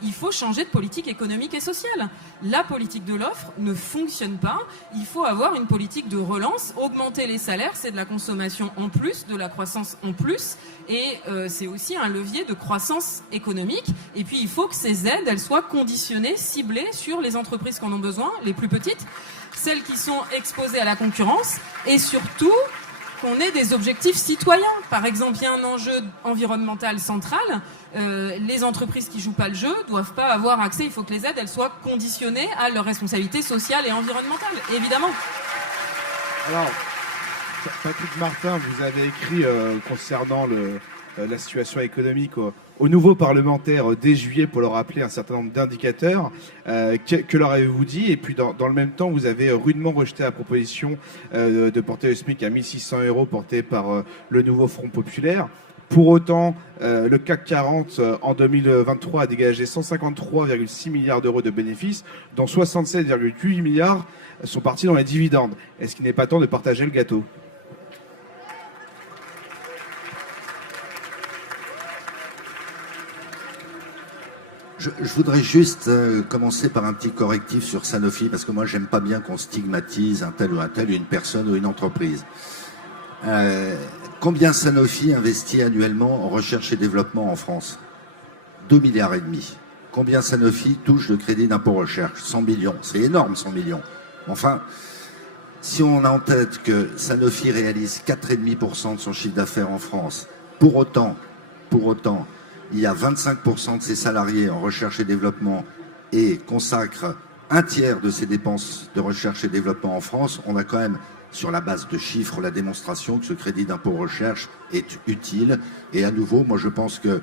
Il faut changer de politique économique et sociale. La politique de l'offre ne fonctionne pas. Il faut avoir une politique de relance. Augmenter les salaires, c'est de la consommation en plus, de la croissance en plus. Et c'est aussi un levier de croissance économique. Et puis, il faut que ces aides, elles soient conditionnées, ciblées sur les entreprises qui en ont besoin, les plus petites, celles qui sont exposées à la concurrence. Et surtout, qu'on ait des objectifs citoyens. Par exemple, il y a un enjeu environnemental central. Les entreprises qui jouent pas le jeu doivent pas avoir accès. Il faut que les aides, elles soient conditionnées à leurs responsabilités sociales et environnementales, évidemment. Alors, Patrick Martin, vous avez écrit concernant la situation économique aux nouveaux parlementaires dès juillet pour leur rappeler un certain nombre d'indicateurs. Que leur avez-vous dit? Et puis dans le même temps, vous avez rudement rejeté la proposition de porter le SMIC à 1 600 € portée par le nouveau Front populaire. Pour autant, le CAC 40 en 2023 a dégagé 153,6 milliards d'euros de bénéfices, dont 67,8 milliards sont partis dans les dividendes. Est-ce qu'il n'est pas temps de partager le gâteau ? Je voudrais juste commencer par un petit correctif sur Sanofi, parce que moi, j'aime pas bien qu'on stigmatise un tel ou un tel, une personne ou une entreprise. Combien Sanofi investit annuellement en recherche et développement en France? 2,5 milliards. Combien Sanofi touche de crédit d'impôt recherche? 100 millions. C'est énorme, 100 millions. Enfin, si on a en tête que Sanofi réalise 4,5% de son chiffre d'affaires en France, pour autant, il y a 25% de ses salariés en recherche et développement et consacrent un tiers de ses dépenses de recherche et développement en France, on a quand même, sur la base de chiffres, la démonstration que ce crédit d'impôt recherche est utile. Et à nouveau, moi je pense que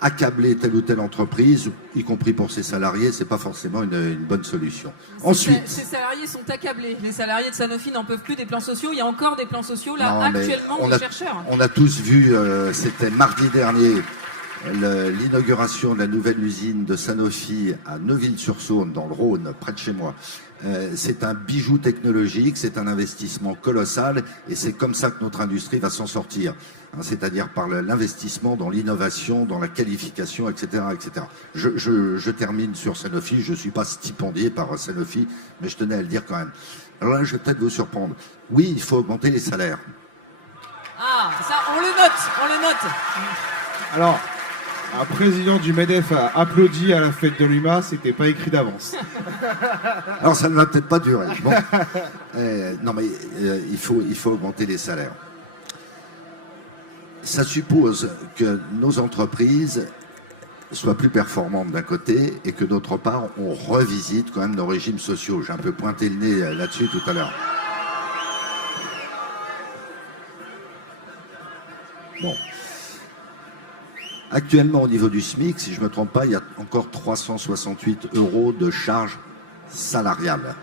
accabler telle ou telle entreprise, y compris pour ses salariés, c'est pas forcément une bonne solution. Ensuite, ces salariés sont accablés. Les salariés de Sanofi n'en peuvent plus des plans sociaux. Il y a encore des plans sociaux là actuellement des chercheurs. On a tous vu, c'était mardi dernier, l'inauguration de la nouvelle usine de Sanofi à Neuville-sur-Saône, dans le Rhône, près de chez moi. C'est un bijou technologique, c'est un investissement colossal et c'est comme ça que notre industrie va s'en sortir. C'est-à-dire par l'investissement dans l'innovation, dans la qualification, etc. etc. Je termine sur Sanofi, je ne suis pas stipendié par Sanofi, mais je tenais à le dire quand même. Alors là, je vais peut-être vous surprendre. Oui, il faut augmenter les salaires. Ah, ça, on le note. Alors, un président du MEDEF a applaudi à la fête de l'UMA, c'était pas écrit d'avance. Alors ça ne va peut-être pas durer. Bon. Non mais il faut augmenter les salaires. Ça suppose que nos entreprises soient plus performantes d'un côté et que d'autre part on revisite quand même nos régimes sociaux. J'ai un peu pointé le nez là-dessus tout à l'heure. Bon. Actuellement, au niveau du SMIC, si je ne me trompe pas, il y a encore 368 € de charges salariales.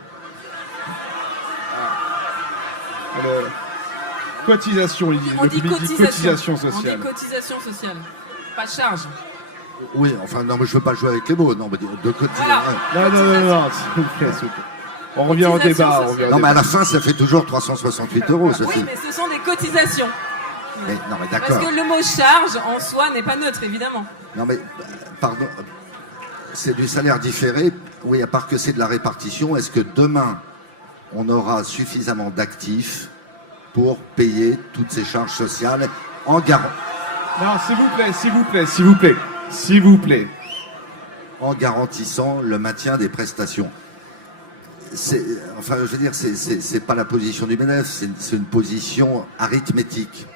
Cotisation, il dit. On Le dit public dit cotisation sociale. On dit cotisation sociale. Pas de charge. Oui, enfin, non, mais je veux pas jouer avec les mots. Non, mais de côté. Voilà. Non, s'il vous plaît, s'il vous plaît. On revient au débat. Non, mais à la fin, ça fait toujours 368 €, Sophie. Oui, mais ce sont des cotisations. Non, mais d'accord. Parce que le mot charge, en soi, n'est pas neutre, évidemment. Non, mais, pardon. C'est du salaire différé. Oui, à part que c'est de la répartition, est-ce que demain, on aura suffisamment d'actifs pour payer toutes ces charges sociales en Non, s'il vous plaît. en garantissant le maintien des prestations? Enfin, je veux dire, c'est pas la position du MEDEF, c'est une position arithmétique.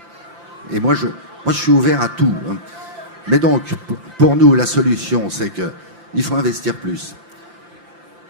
Et moi, je suis ouvert à tout. Mais donc, pour nous, la solution, c'est que il faut investir plus.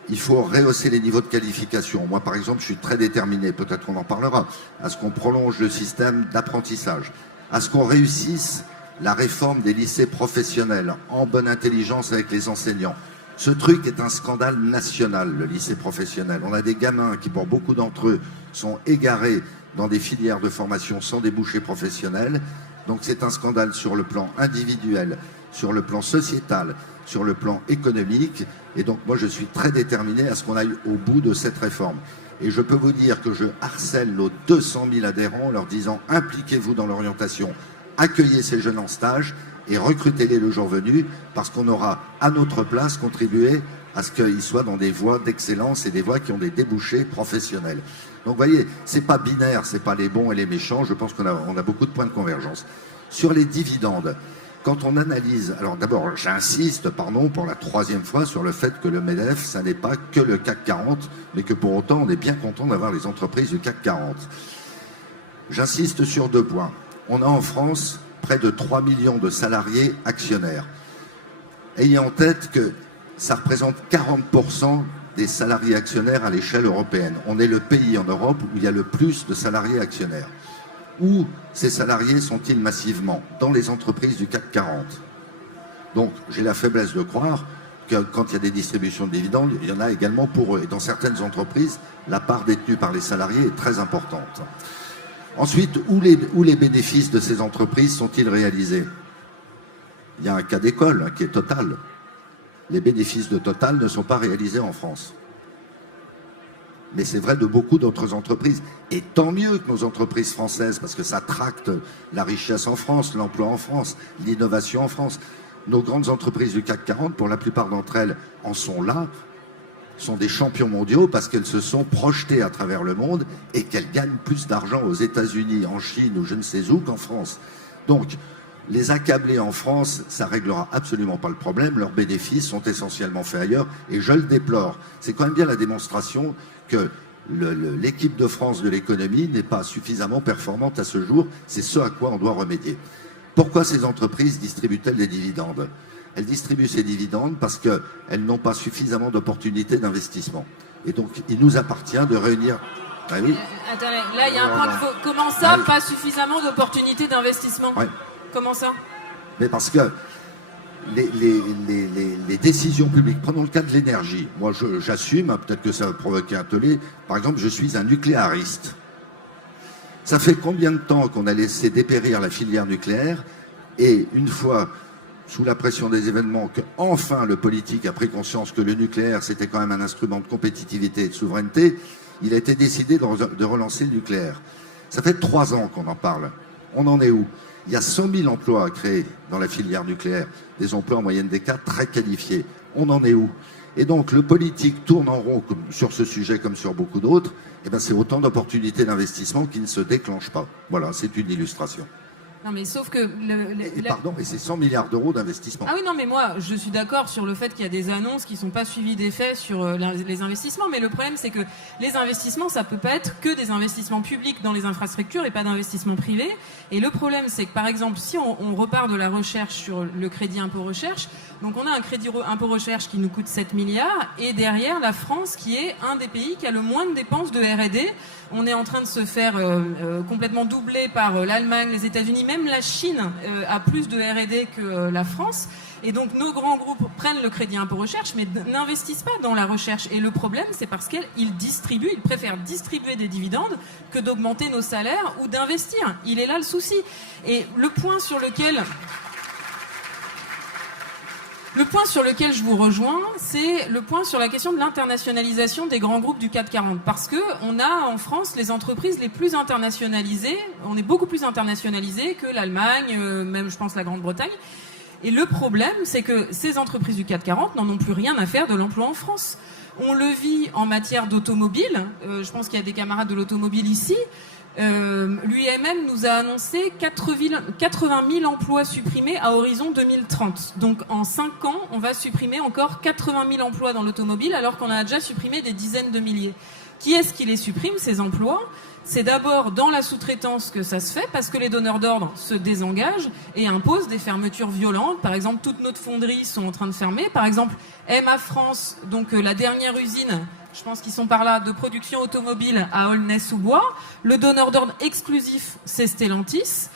Il faut rehausser les niveaux de qualification. Moi, par exemple, je suis très déterminé, peut-être qu'on en parlera, à ce qu'on prolonge le système d'apprentissage, à ce qu'on réussisse la réforme des lycées professionnels en bonne intelligence avec les enseignants. Ce truc est un scandale national, le lycée professionnel. On a des gamins qui, pour beaucoup d'entre eux, sont égarés dans des filières de formation sans débouchés professionnels. Donc c'est un scandale sur le plan individuel, sur le plan sociétal, sur le plan économique. Et donc moi je suis très déterminé à ce qu'on aille au bout de cette réforme. Et je peux vous dire que je harcèle nos 200 000 adhérents en leur disant impliquez-vous dans l'orientation, accueillez ces jeunes en stage et recrutez-les le jour venu, parce qu'on aura à notre place contribué à ce qu'ils soient dans des voies d'excellence et des voies qui ont des débouchés professionnels. Donc vous voyez, c'est pas binaire, c'est pas les bons et les méchants, je pense qu'on a beaucoup de points de convergence. Sur les dividendes, quand on analyse, alors d'abord j'insiste, pardon, pour la 3e fois sur le fait que le MEDEF, ça n'est pas que le CAC 40, mais que pour autant on est bien content d'avoir les entreprises du CAC 40. J'insiste sur 2 points. On a en France près de 3 millions de salariés actionnaires. Ayez en tête que ça représente 40% des salariés actionnaires à l'échelle européenne. On est le pays en Europe où il y a le plus de salariés actionnaires. Où ces salariés sont-ils massivement? Dans les entreprises du CAC 40. Donc, j'ai la faiblesse de croire que quand il y a des distributions de dividendes, il y en a également pour eux. Et dans certaines entreprises, la part détenue par les salariés est très importante. Ensuite, où les bénéfices de ces entreprises sont-ils réalisés? Il y a un cas d'école qui est Total. Les bénéfices de Total ne sont pas réalisés en France. Mais c'est vrai de beaucoup d'autres entreprises. Et tant mieux que nos entreprises françaises, parce que ça tracte la richesse en France, l'emploi en France, l'innovation en France. Nos grandes entreprises du CAC 40, pour la plupart d'entre elles, en sont là, sont des champions mondiaux parce qu'elles se sont projetées à travers le monde et qu'elles gagnent plus d'argent aux États-Unis, en Chine ou je ne sais où qu'en France. Donc, les accabler en France, ça réglera absolument pas le problème. Leurs bénéfices sont essentiellement faits ailleurs et je le déplore. C'est quand même bien la démonstration que l'équipe de France de l'économie n'est pas suffisamment performante à ce jour. C'est ce à quoi on doit remédier. Pourquoi ces entreprises distribuent-elles des dividendes? Elles distribuent ces dividendes parce qu'elles n'ont pas suffisamment d'opportunités d'investissement. Et donc, il nous appartient de réunir... Ah oui. Attendez, là, il y a un point qu'il faut... Comment ça, pas suffisamment d'opportunités d'investissement? Ouais. Comment ça? Mais parce que les décisions publiques, prenons le cas de l'énergie. Moi, j'assume, peut-être que ça va provoquer un tollé. Par exemple, je suis un nucléariste. Ça fait combien de temps qu'on a laissé dépérir la filière nucléaire? Et une fois... sous la pression des événements, que enfin le politique a pris conscience que le nucléaire, c'était quand même un instrument de compétitivité et de souveraineté, il a été décidé de relancer le nucléaire. Ça fait 3 ans qu'on en parle. On en est où? Il y a 100 000 emplois à créer dans la filière nucléaire, des emplois en moyenne des cas très qualifiés. On en est où? Et donc le politique tourne en rond sur ce sujet comme sur beaucoup d'autres, et ben c'est autant d'opportunités d'investissement qui ne se déclenchent pas. Voilà, c'est une illustration. Non, mais sauf que... Pardon, et c'est 100 milliards d'euros d'investissement. Ah oui, non, mais moi, je suis d'accord sur le fait qu'il y a des annonces qui ne sont pas suivies d'effets sur les investissements, mais le problème, c'est que les investissements, ça peut pas être que des investissements publics dans les infrastructures et pas d'investissements privés. Et le problème, c'est que, par exemple, si on repart de la recherche sur le crédit impôt recherche, donc on a un crédit impôt recherche qui nous coûte 7 milliards, et derrière, la France, qui est un des pays qui a le moins de dépenses de R&D. On est en train de se faire complètement doubler par l'Allemagne, les États-Unis, même la Chine a plus de R&D que la France. Et donc nos grands groupes prennent le crédit impôt recherche, mais n'investissent pas dans la recherche. Et le problème, c'est parce qu'ils préfèrent distribuer des dividendes que d'augmenter nos salaires ou d'investir. Il est là le souci. Et le point sur lequel je vous rejoins, c'est le point sur la question de l'internationalisation des grands groupes du CAC 40. Parce que on a en France les entreprises les plus internationalisées. On est beaucoup plus internationalisé que l'Allemagne, même je pense la Grande-Bretagne. Et le problème, c'est que ces entreprises du CAC 40 n'en ont plus rien à faire de l'emploi en France. On le vit en matière d'automobile. Je pense qu'il y a des camarades de l'automobile ici. L'UIMM nous a annoncé 80 000 emplois supprimés à horizon 2030. Donc en 5 ans, on va supprimer encore 80 000 emplois dans l'automobile alors qu'on a déjà supprimé des dizaines de milliers. Qui est-ce qui les supprime, ces emplois ? C'est d'abord dans la sous-traitance que ça se fait parce que les donneurs d'ordre se désengagent et imposent des fermetures violentes. Par exemple, toutes nos fonderies sont en train de fermer. Par exemple, MA France, donc la dernière usine, je pense qu'ils sont par là, de production automobile à Aulnay-sous-Bois. Le donneur d'ordre exclusif, c'est Stellantis.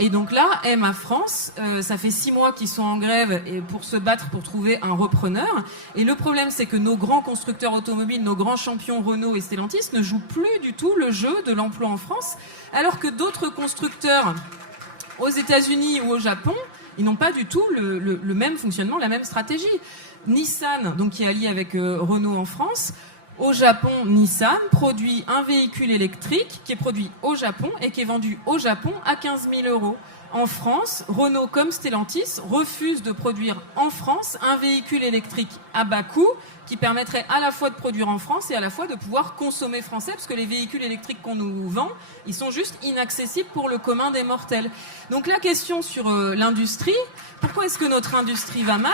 Et donc là, MA France, ça fait 6 mois qu'ils sont en grève et pour se battre pour trouver un repreneur. Et le problème, c'est que nos grands constructeurs automobiles, nos grands champions Renault et Stellantis ne jouent plus du tout le jeu de l'emploi en France, alors que d'autres constructeurs aux États-Unis ou au Japon, ils n'ont pas du tout le même fonctionnement, la même stratégie. Nissan, donc qui est allié avec Renault en France. Au Japon, Nissan produit un véhicule électrique qui est produit au Japon et qui est vendu au Japon à 15 000 €. En France, Renault comme Stellantis refusent de produire en France un véhicule électrique à bas coût qui permettrait à la fois de produire en France et à la fois de pouvoir consommer français, parce que les véhicules électriques qu'on nous vend, ils sont juste inaccessibles pour le commun des mortels. Donc la question sur l'industrie, pourquoi est-ce que notre industrie va mal ?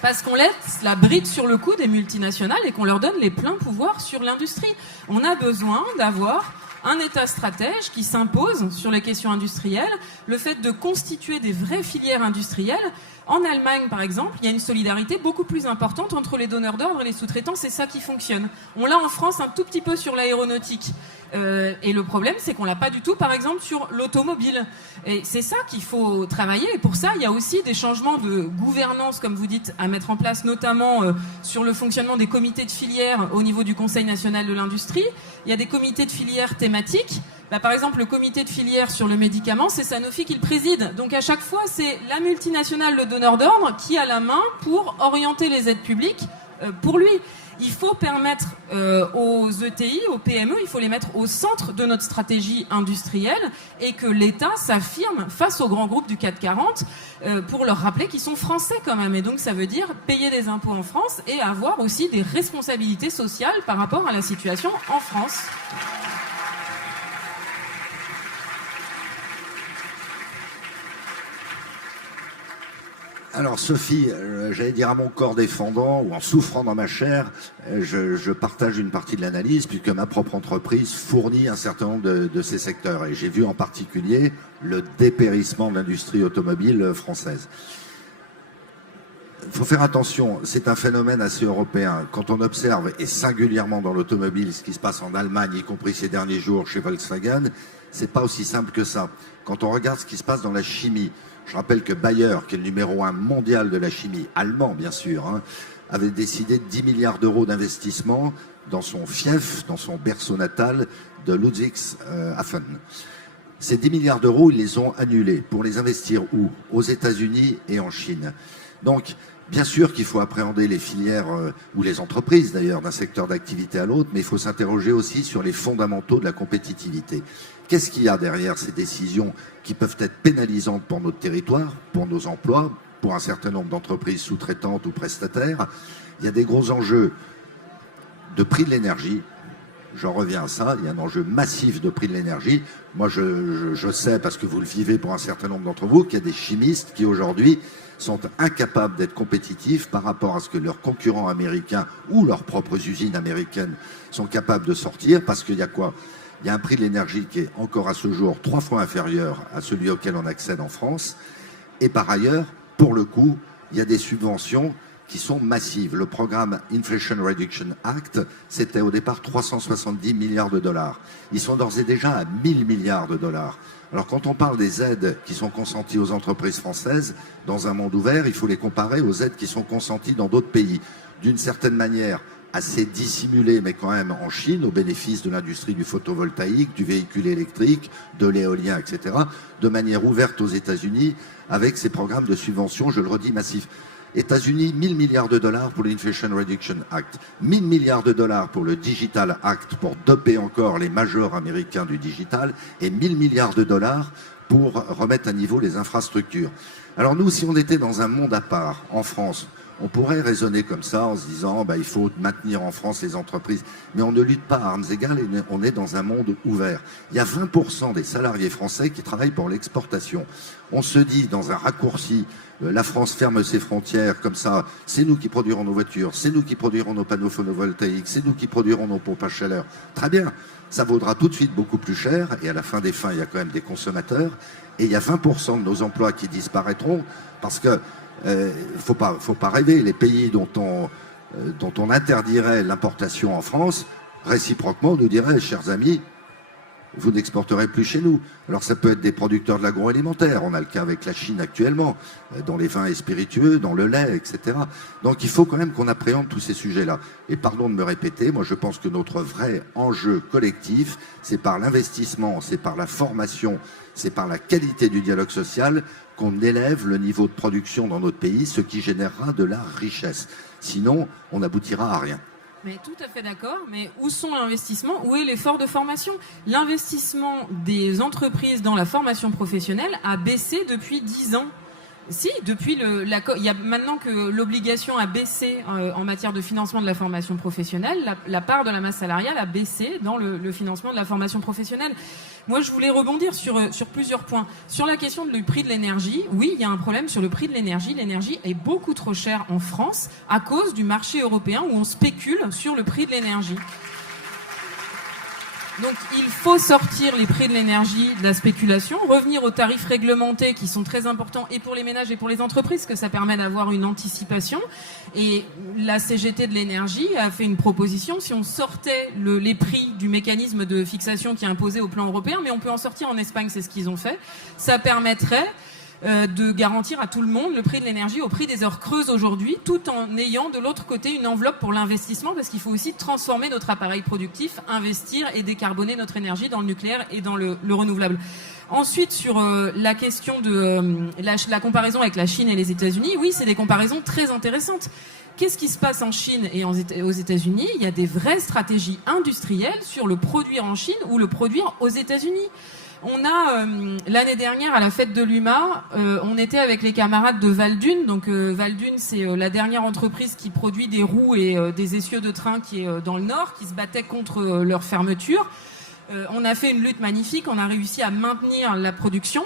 Parce qu'on laisse la bride sur le cou des multinationales et qu'on leur donne les pleins pouvoirs sur l'industrie. On a besoin d'avoir un État stratège qui s'impose sur les questions industrielles, le fait de constituer des vraies filières industrielles. En Allemagne, par exemple, il y a une solidarité beaucoup plus importante entre les donneurs d'ordre et les sous-traitants, c'est ça qui fonctionne. On l'a en France un tout petit peu sur l'aéronautique. Et le problème, c'est qu'on l'a pas du tout, par exemple, sur l'automobile. Et c'est ça qu'il faut travailler. Et pour ça, il y a aussi des changements de gouvernance, comme vous dites, à mettre en place, notamment sur le fonctionnement des comités de filière au niveau du Conseil national de l'industrie. Il y a des comités de filière thématiques. Par exemple, le comité de filière sur le médicament, c'est Sanofi qui le préside. Donc à chaque fois, c'est la multinationale, le donneur d'ordre, qui a la main pour orienter les aides publiques pour lui. Il faut permettre aux ETI, aux PME, il faut les mettre au centre de notre stratégie industrielle et que l'État s'affirme face aux grands groupes du CAC 40 pour leur rappeler qu'ils sont français quand même. Et donc ça veut dire payer des impôts en France et avoir aussi des responsabilités sociales par rapport à la situation en France. Alors Sophie, j'allais dire à mon corps défendant ou en souffrant dans ma chair, je partage une partie de l'analyse puisque ma propre entreprise fournit un certain nombre de ces secteurs et j'ai vu en particulier le dépérissement de l'industrie automobile française. Il faut faire attention, c'est un phénomène assez européen. Quand on observe, et singulièrement dans l'automobile, ce qui se passe en Allemagne, y compris ces derniers jours chez Volkswagen, c'est pas aussi simple que ça. Quand on regarde ce qui se passe dans la chimie, je rappelle que Bayer, qui est le numéro 1 mondial de la chimie, allemand bien sûr, avait décidé de 10 milliards d'euros d'investissement dans son fief, dans son berceau natal de Ludwigshafen. Ces 10 milliards d'euros, ils les ont annulés pour les investir où ? Aux États-Unis et en Chine. Donc, bien sûr qu'il faut appréhender les filières, ou les entreprises d'ailleurs, d'un secteur d'activité à l'autre, mais il faut s'interroger aussi sur les fondamentaux de la compétitivité. Qu'est-ce qu'il y a derrière ces décisions qui peuvent être pénalisantes pour notre territoire, pour nos emplois, pour un certain nombre d'entreprises sous-traitantes ou prestataires ? Il y a des gros enjeux de prix de l'énergie. J'en reviens à ça, il y a un enjeu massif de prix de l'énergie. Moi, je sais, parce que vous le vivez pour un certain nombre d'entre vous, qu'il y a des chimistes qui aujourd'hui sont incapables d'être compétitifs par rapport à ce que leurs concurrents américains ou leurs propres usines américaines sont capables de sortir, parce qu'il y a quoi ? Il y a un prix de l'énergie qui est encore à ce jour 3 fois inférieur à celui auquel on accède en France. Et par ailleurs, pour le coup, il y a des subventions qui sont massives. Le programme Inflation Reduction Act, c'était au départ 370 milliards de dollars. Ils sont d'ores et déjà à 1000 milliards de dollars. Alors quand on parle des aides qui sont consenties aux entreprises françaises, dans un monde ouvert, il faut les comparer aux aides qui sont consenties dans d'autres pays. D'une certaine manière, assez dissimulées, mais quand même en Chine, au bénéfice de l'industrie du photovoltaïque, du véhicule électrique, de l'éolien, etc., de manière ouverte aux États-Unis, avec ces programmes de subvention, je le redis, massifs. États-Unis, 1000 milliards de dollars pour l'Inflation Reduction Act, 1000 milliards de dollars pour le Digital Act, pour doper encore les majors américains du digital, et 1000 milliards de dollars pour remettre à niveau les infrastructures. Alors nous, si on était dans un monde à part, en France, on pourrait raisonner comme ça en se disant il faut maintenir en France les entreprises. Mais on ne lutte pas à armes égales et on est dans un monde ouvert. Il y a 20% des salariés français qui travaillent pour l'exportation. On se dit dans un raccourci, la France ferme ses frontières comme ça, c'est nous qui produirons nos voitures, c'est nous qui produirons nos panneaux photovoltaïques, c'est nous qui produirons nos pompes à chaleur. Très bien, ça vaudra tout de suite beaucoup plus cher et à la fin des fins, il y a quand même des consommateurs et il y a 20% de nos emplois qui disparaîtront parce que faut pas rêver. Les pays dont on interdirait l'importation en France, réciproquement, nous dirait, chers amis, vous n'exporterez plus chez nous. Alors ça peut être des producteurs de l'agroalimentaire, on a le cas avec la Chine actuellement, dans les vins et spiritueux, dans le lait, etc. Donc il faut quand même qu'on appréhende tous ces sujets-là. Et pardon de me répéter, moi je pense que notre vrai enjeu collectif, c'est par l'investissement, c'est par la formation, c'est par la qualité du dialogue social qu'on élève le niveau de production dans notre pays, ce qui générera de la richesse. Sinon, on n'aboutira à rien. Mais tout à fait d'accord, mais où sont l'investissement? Où est l'effort de formation? L'investissement des entreprises dans la formation professionnelle a baissé depuis 10 ans. Si, depuis il y a maintenant que l'obligation a baissé en matière de financement de la formation professionnelle, la part de la masse salariale a baissé dans le financement de la formation professionnelle. Moi, je voulais rebondir sur plusieurs points. Sur la question du prix de l'énergie, oui, il y a un problème sur le prix de l'énergie. L'énergie est beaucoup trop chère en France à cause du marché européen où on spécule sur le prix de l'énergie. Donc il faut sortir les prix de l'énergie de la spéculation, revenir aux tarifs réglementés qui sont très importants et pour les ménages et pour les entreprises, que ça permet d'avoir une anticipation. Et la CGT de l'énergie a fait une proposition, si on sortait les prix du mécanisme de fixation qui est imposé au plan européen, mais on peut en sortir en Espagne, c'est ce qu'ils ont fait, ça permettrait de garantir à tout le monde le prix de l'énergie au prix des heures creuses aujourd'hui, tout en ayant de l'autre côté une enveloppe pour l'investissement, parce qu'il faut aussi transformer notre appareil productif, investir et décarboner notre énergie dans le nucléaire et dans le renouvelable. Ensuite, sur la question de la comparaison avec la Chine et les États-Unis, oui, c'est des comparaisons très intéressantes. Qu'est-ce qui se passe en Chine et aux États-Unis? Il y a des vraies stratégies industrielles sur le produire en Chine ou le produire aux États-Unis. On a, l'année dernière, à la fête de l'UMA, on était avec les camarades de Valdune. Donc Valdune, c'est la dernière entreprise qui produit des roues et des essieux de train qui est dans le Nord, qui se battait contre leur fermeture. On a fait une lutte magnifique, on a réussi à maintenir la production.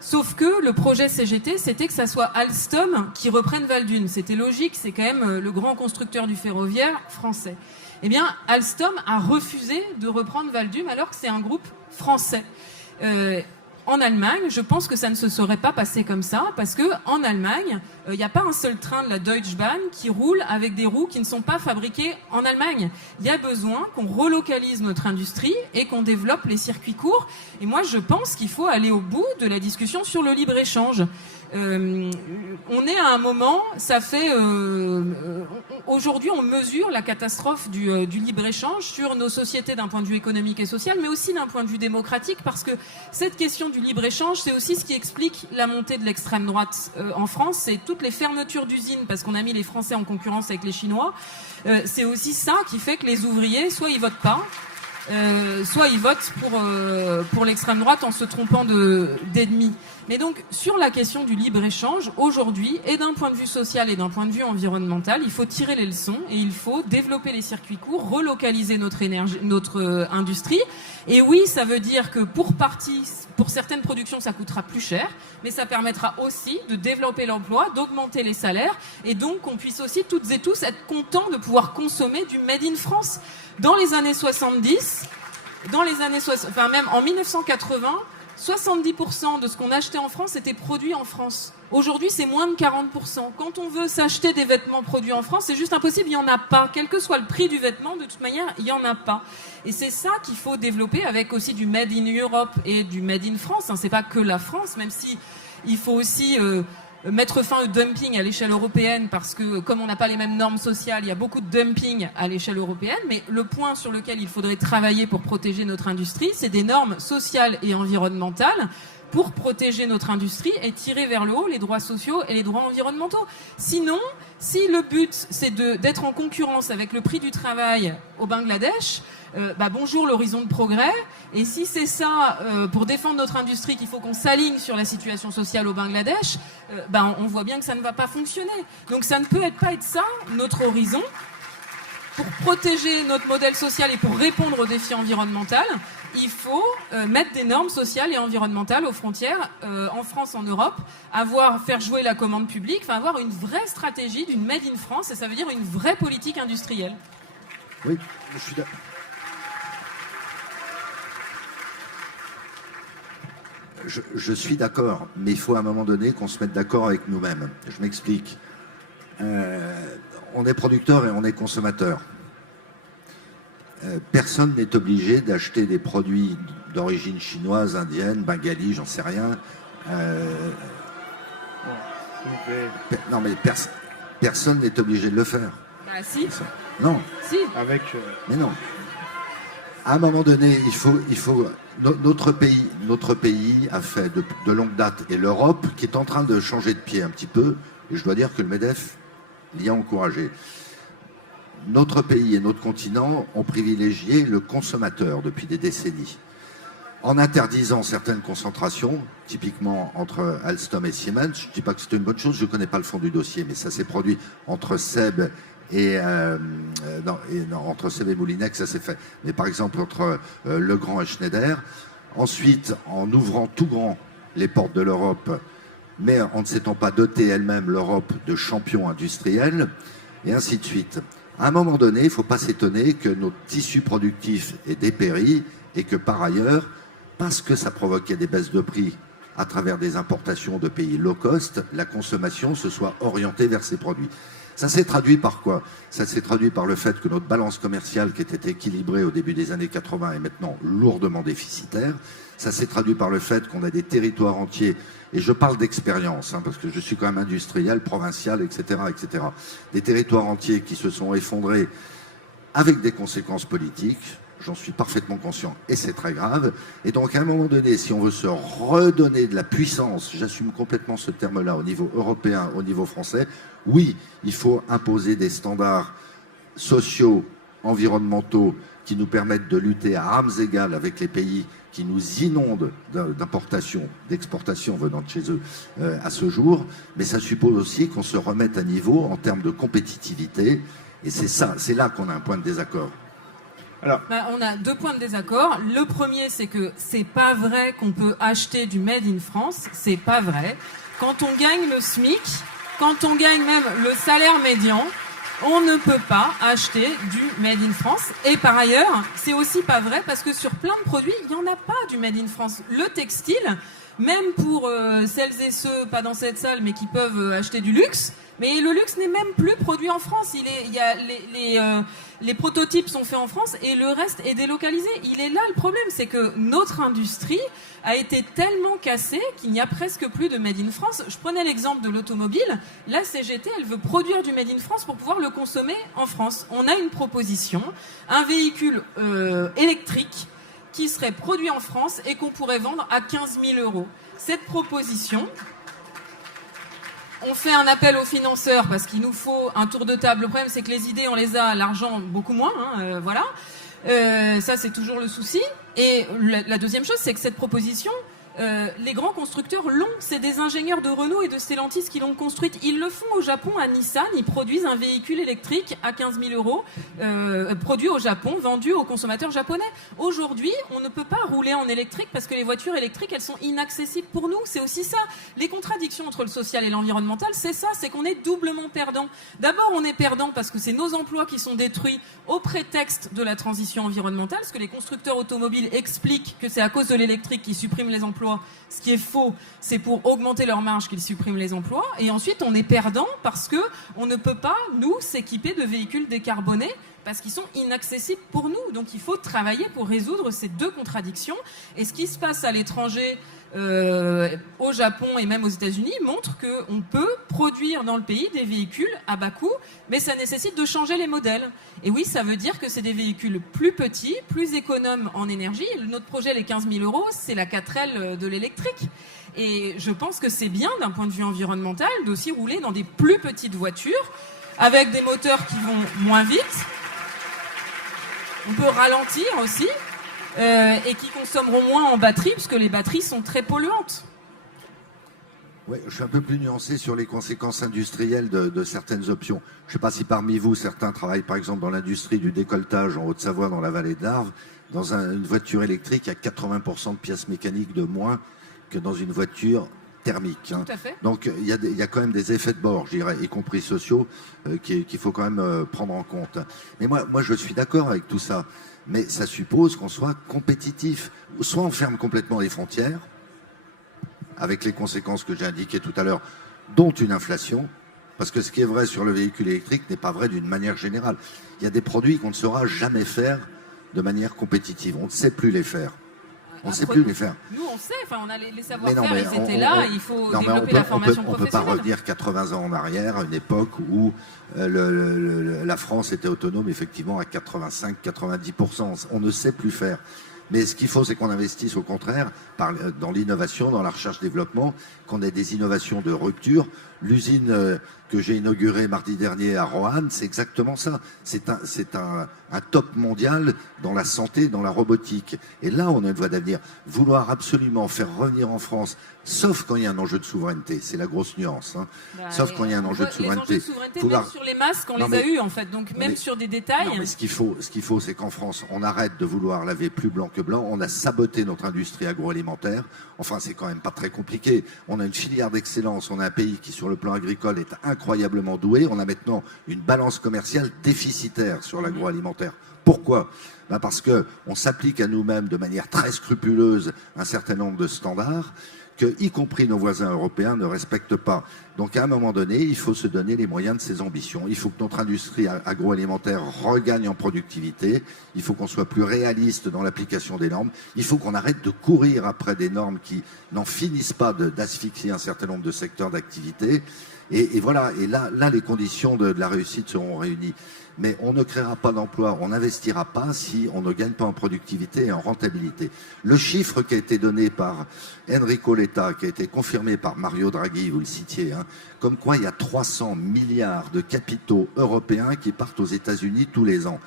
Sauf que le projet CGT, c'était que ça soit Alstom qui reprenne Valdune. C'était logique, c'est quand même le grand constructeur du ferroviaire français. Eh bien, Alstom a refusé de reprendre Valdune alors que c'est un groupe français. En Allemagne, je pense que ça ne se serait pas passé comme ça, parce que en Allemagne, il n'y a pas un seul train de la Deutsche Bahn qui roule avec des roues qui ne sont pas fabriquées en Allemagne. Il y a besoin qu'on relocalise notre industrie et qu'on développe les circuits courts. Et moi, je pense qu'il faut aller au bout de la discussion sur le libre-échange. On est à un moment, ça fait aujourd'hui on mesure la catastrophe du libre-échange sur nos sociétés d'un point de vue économique et social, mais aussi d'un point de vue démocratique, parce que cette question du libre-échange, c'est aussi ce qui explique la montée de l'extrême droite en France. C'est toutes les fermetures d'usines parce qu'on a mis les Français en concurrence avec les Chinois. C'est aussi ça qui fait que les ouvriers, soit ils votent pas, soit ils votent pour l'extrême droite en se trompant d'ennemis. Mais donc, sur la question du libre-échange, aujourd'hui, et d'un point de vue social et d'un point de vue environnemental, il faut tirer les leçons et il faut développer les circuits courts, relocaliser notre industrie. Et oui, ça veut dire que pour certaines productions, ça coûtera plus cher, mais ça permettra aussi de développer l'emploi, d'augmenter les salaires, et donc qu'on puisse aussi toutes et tous être contents de pouvoir consommer du Made in France. Dans les années 70, même en 1980, 70% de ce qu'on achetait en France était produit en France. Aujourd'hui, c'est moins de 40%. Quand on veut s'acheter des vêtements produits en France, c'est juste impossible, il n'y en a pas. Quel que soit le prix du vêtement, de toute manière, il n'y en a pas. Et c'est ça qu'il faut développer avec aussi du Made in Europe et du Made in France. C'est pas que la France, même si il faut aussi mettre fin au dumping à l'échelle européenne, parce que comme on n'a pas les mêmes normes sociales, il y a beaucoup de dumping à l'échelle européenne. Mais le point sur lequel il faudrait travailler pour protéger notre industrie, c'est des normes sociales et environnementales pour protéger notre industrie et tirer vers le haut les droits sociaux et les droits environnementaux. Sinon, si le but c'est d'être en concurrence avec le prix du travail au Bangladesh, bonjour l'horizon de progrès. Et si c'est ça, pour défendre notre industrie, qu'il faut qu'on s'aligne sur la situation sociale au Bangladesh, on voit bien que ça ne va pas fonctionner. Donc ça ne peut pas être ça, notre horizon. Pour protéger notre modèle social et pour répondre aux défis environnementaux, il faut mettre des normes sociales et environnementales aux frontières, en France, en Europe, faire jouer la commande publique, avoir une vraie stratégie d'une Made in France, et ça veut dire une vraie politique industrielle. Oui, je suis d'accord. Je suis d'accord, mais il faut à un moment donné qu'on se mette d'accord avec nous-mêmes. Je m'explique. On est producteur et on est consommateur. Personne n'est obligé d'acheter des produits d'origine chinoise, indienne, bengali, j'en sais rien. Non, mais personne n'est obligé de le faire. Bah si. Non. Si. Mais non. À un moment donné, il faut notre pays a fait de longue date, et l'Europe qui est en train de changer de pied un petit peu, et je dois dire que le MEDEF l'y a encouragé. Notre pays et notre continent ont privilégié le consommateur depuis des décennies, en interdisant certaines concentrations, typiquement entre Alstom et Siemens. Je ne dis pas que c'était une bonne chose, je ne connais pas le fond du dossier, mais ça s'est produit entre SEB entre SEB et Moulinex, ça s'est fait. Mais par exemple entre Legrand et Schneider. Ensuite, en ouvrant tout grand les portes de l'Europe, mais en ne s'étant pas dotée elle-même, l'Europe, de champions industriels, et ainsi de suite. À un moment donné, il ne faut pas s'étonner que notre tissu productif ait dépéri, et que par ailleurs, parce que ça provoquait des baisses de prix à travers des importations de pays low cost, la consommation se soit orientée vers ces produits. Ça s'est traduit par quoi? Ça s'est traduit par le fait que notre balance commerciale, qui était équilibrée au début des années 80, est maintenant lourdement déficitaire. Ça s'est traduit par le fait qu'on a des territoires entiers, et je parle d'expérience, parce que je suis quand même industriel, provincial, etc., etc. Des territoires entiers qui se sont effondrés avec des conséquences politiques. J'en suis parfaitement conscient, et c'est très grave. Et donc, à un moment donné, si on veut se redonner de la puissance, j'assume complètement ce terme-là au niveau européen, au niveau français, oui, il faut imposer des standards sociaux, environnementaux, qui nous permettent de lutter à armes égales avec les pays qui nous inondent d'importations, d'exportations venant de chez eux à ce jour. Mais ça suppose aussi qu'on se remette à niveau en termes de compétitivité. Et c'est là qu'on a un point de désaccord. Alors, on a 2 points de désaccord. Le premier, c'est que c'est pas vrai qu'on peut acheter du Made in France. C'est pas vrai. Quand on gagne le SMIC, quand on gagne même le salaire médian, on ne peut pas acheter du Made in France. Et par ailleurs, c'est aussi pas vrai parce que sur plein de produits, il n'y en a pas du Made in France. Le textile, même pour celles et ceux, pas dans cette salle, mais qui peuvent acheter du luxe, mais le luxe n'est même plus produit en France. Les prototypes sont faits en France et le reste est délocalisé. Il est là le problème, c'est que notre industrie a été tellement cassée qu'il n'y a presque plus de Made in France. Je prenais l'exemple de l'automobile. La CGT, elle veut produire du Made in France pour pouvoir le consommer en France. On a une proposition, un véhicule électrique qui serait produit en France et qu'on pourrait vendre à 15 000 €. Cette proposition... On fait un appel aux financeurs parce qu'il nous faut un tour de table. Le problème, c'est que les idées, on les a, l'argent, beaucoup moins. Voilà. Ça, c'est toujours le souci. Et la deuxième chose, c'est que cette proposition, les grands constructeurs l'ont. C'est des ingénieurs de Renault et de Stellantis qui l'ont construite. Ils le font au Japon, à Nissan. Ils produisent un véhicule électrique à 15 000 €, produit au Japon, vendu aux consommateurs japonais. Aujourd'hui, on ne peut pas rouler en électrique parce que les voitures électriques, elles sont inaccessibles pour nous. C'est aussi ça. Les contradictions entre le social et l'environnemental, c'est ça. C'est qu'on est doublement perdant. D'abord, on est perdant parce que c'est nos emplois qui sont détruits au prétexte de la transition environnementale. Parce que les constructeurs automobiles expliquent que c'est à cause de l'électrique qu'ils suppriment les emplois emplois, ce qui est faux, c'est pour augmenter leurs marges qu'ils suppriment les emplois. Et ensuite, on est perdant parce qu'on ne peut pas, nous, s'équiper de véhicules décarbonés parce qu'ils sont inaccessibles pour nous. Donc il faut travailler pour résoudre ces deux contradictions. Et ce qui se passe à l'étranger, au Japon et même aux États-Unis, montre qu'on peut produire dans le pays des véhicules à bas coût, mais ça nécessite de changer les modèles. Et oui, ça veut dire que c'est des véhicules plus petits, plus économes en énergie. Notre projet, les 15 000 €, c'est la 4L de l'électrique. Et je pense que c'est bien, d'un point de vue environnemental, d'aussi rouler dans des plus petites voitures, avec des moteurs qui vont moins vite. On peut ralentir aussi. Et qui consommeront moins en batterie, puisque les batteries sont très polluantes. Oui, je suis un peu plus nuancé sur les conséquences industrielles de certaines options. Je ne sais pas si parmi vous, certains travaillent par exemple dans l'industrie du décolletage en Haute-Savoie, dans la vallée de l'Arve. Dans une voiture électrique, il y a 80% de pièces mécaniques de moins que dans une voiture thermique. Tout à fait. Donc il y a quand même des effets de bord, je dirais, y compris sociaux, qu'il faut quand même prendre en compte. Mais moi, je suis d'accord avec tout ça. Mais ça suppose qu'on soit compétitif. Soit on ferme complètement les frontières, avec les conséquences que j'ai indiquées tout à l'heure, dont une inflation, parce que ce qui est vrai sur le véhicule électrique n'est pas vrai d'une manière générale. Il y a des produits qu'on ne saura jamais faire de manière compétitive. On ne sait plus les faire. On ne sait plus les faire. Nous, on sait, enfin, on a les savoir-faire, ils étaient là, il faut développer la formation professionnelle. On ne peut pas revenir 80 ans en arrière, à une époque où la France était autonome effectivement à 85-90%. On ne sait plus faire. Mais ce qu'il faut, c'est qu'on investisse au contraire dans l'innovation, dans la recherche-développement, qu'on ait des innovations de rupture. L'usine que j'ai inaugurée mardi dernier à Roanne, c'est exactement ça. C'est un top mondial dans la santé, dans la robotique. Et là, on a une voie d'avenir. Vouloir absolument faire revenir en France, sauf quand il y a un enjeu de souveraineté, c'est la grosse nuance. Hein. Sauf quand il y a un enjeu de souveraineté. Les enjeux de souveraineté, même sur les masques, on les a eus en fait. Donc même sur des détails. Non, mais ce qu'il faut, c'est qu'en France, on arrête de vouloir laver plus blanc que blanc. On a saboté notre industrie agroalimentaire. Enfin, c'est quand même pas très compliqué. On a une filière d'excellence. On a un pays qui, sur le plan agricole, est incroyablement doué. On a maintenant une balance commerciale déficitaire sur l'agroalimentaire. Pourquoi ? Parce qu'on s'applique à nous-mêmes de manière très scrupuleuse un certain nombre de standards que, y compris nos voisins européens, ne respectent pas. Donc à un moment donné, il faut se donner les moyens de ses ambitions. Il faut que notre industrie agroalimentaire regagne en productivité. Il faut qu'on soit plus réaliste dans l'application des normes. Il faut qu'on arrête de courir après des normes qui n'en finissent pas d'asphyxier un certain nombre de secteurs d'activité. Et voilà, et là, les conditions de la réussite seront réunies. Mais on ne créera pas d'emplois, on n'investira pas si on ne gagne pas en productivité et en rentabilité. Le chiffre qui a été donné par Enrico Letta, qui a été confirmé par Mario Draghi, vous le citiez, hein, comme quoi il y a 300 milliards de capitaux européens qui partent aux États-Unis tous les ans.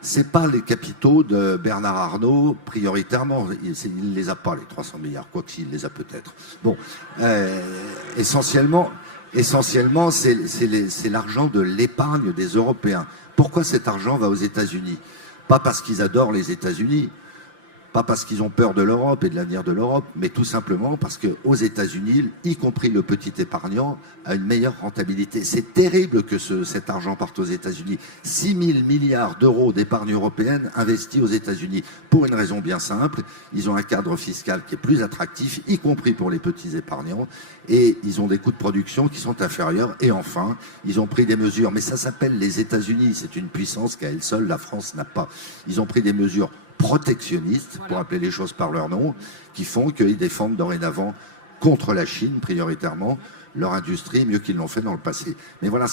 C'est pas les capitaux de Bernard Arnault prioritairement. Il ne les a pas, les 300 milliards, quoi qu'il les a peut-être. Bon, essentiellement, c'est l'argent de l'épargne des Européens. Pourquoi cet argent va aux États-Unis ? Pas parce qu'ils adorent les États-Unis, pas parce qu'ils ont peur de l'Europe et de l'avenir de l'Europe, mais tout simplement parce qu'aux États-Unis, y compris le petit épargnant, a une meilleure rentabilité. C'est terrible que cet argent parte aux États-Unis. 6 000 milliards d'euros d'épargne européenne investis aux États-Unis. Pour une raison bien simple, ils ont un cadre fiscal qui est plus attractif, y compris pour les petits épargnants, et ils ont des coûts de production qui sont inférieurs. Et enfin, ils ont pris des mesures, mais ça s'appelle les États-Unis. C'est une puissance qu'à elle seule, la France n'a pas. Ils ont pris des mesures protectionnistes, pour appeler les choses par leur nom, qui font qu'ils défendent dorénavant contre la Chine, prioritairement, leur industrie, mieux qu'ils l'ont fait dans le passé. Mais voilà,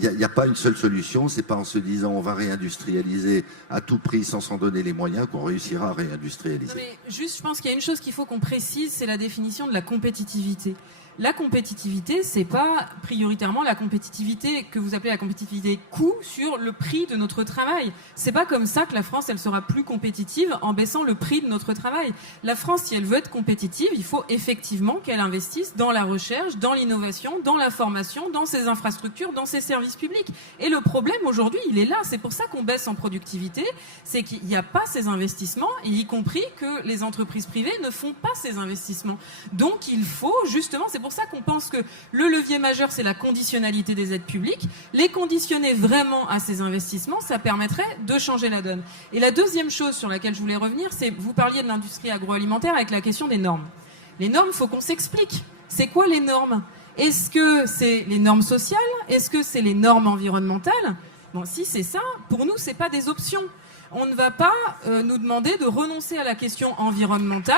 il n'y a pas une seule solution, c'est pas en se disant on va réindustrialiser à tout prix sans s'en donner les moyens qu'on réussira à réindustrialiser. Non mais juste, je pense qu'il y a une chose qu'il faut qu'on précise, c'est la définition de la compétitivité. La compétitivité, c'est pas prioritairement la compétitivité que vous appelez la compétitivité coût sur le prix de notre travail. C'est pas comme ça que la France, elle sera plus compétitive en baissant le prix de notre travail. La France, si elle veut être compétitive, il faut effectivement qu'elle investisse dans la recherche, dans l'innovation, dans la formation, dans ses infrastructures, dans ses services publics. Et le problème aujourd'hui, il est là. C'est pour ça qu'on baisse en productivité. C'est qu'il n'y a pas ces investissements, et y compris que les entreprises privées ne font pas ces investissements. Donc il faut justement, c'est pour ça qu'on pense que le levier majeur, c'est la conditionnalité des aides publiques. Les conditionner vraiment à ces investissements, ça permettrait de changer la donne. Et la deuxième chose sur laquelle je voulais revenir, c'est, vous parliez de l'industrie agroalimentaire avec la question des normes. Les normes, il faut qu'on s'explique. C'est quoi les normes? Est-ce que c'est les normes sociales? Est-ce que c'est les normes environnementales? Bon, si c'est ça, pour nous, c'est pas des options. On ne va pas nous demander de renoncer à la question environnementale.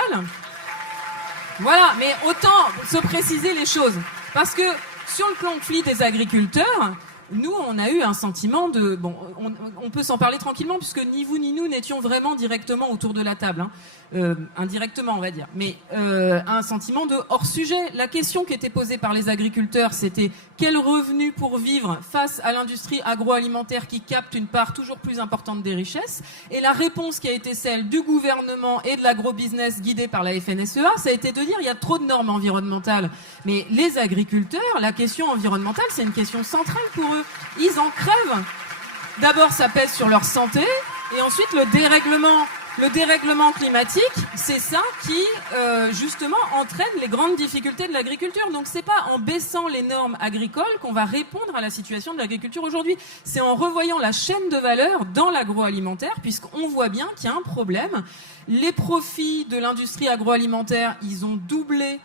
Voilà, mais autant se préciser les choses. Parce que sur le conflit des agriculteurs, nous, on a eu un sentiment de... Bon, on peut s'en parler tranquillement, puisque ni vous ni nous n'étions vraiment directement autour de la table. Indirectement, on va dire. Mais un sentiment de hors-sujet. La question qui était posée par les agriculteurs, c'était quel revenu pour vivre face à l'industrie agroalimentaire qui capte une part toujours plus importante des richesses? Et la réponse qui a été celle du gouvernement et de l'agrobusiness guidé par la FNSEA, ça a été de dire il y a trop de normes environnementales. Mais les agriculteurs, la question environnementale, c'est une question centrale pour eux. Ils en crèvent. D'abord, ça pèse sur leur santé, et ensuite le dérèglement climatique, c'est ça qui, justement, entraîne les grandes difficultés de l'agriculture. Donc, c'est pas en baissant les normes agricoles qu'on va répondre à la situation de l'agriculture aujourd'hui. C'est en revoyant la chaîne de valeur dans l'agroalimentaire, puisqu'on voit bien qu'il y a un problème. Les profits de l'industrie agroalimentaire, ils ont doublé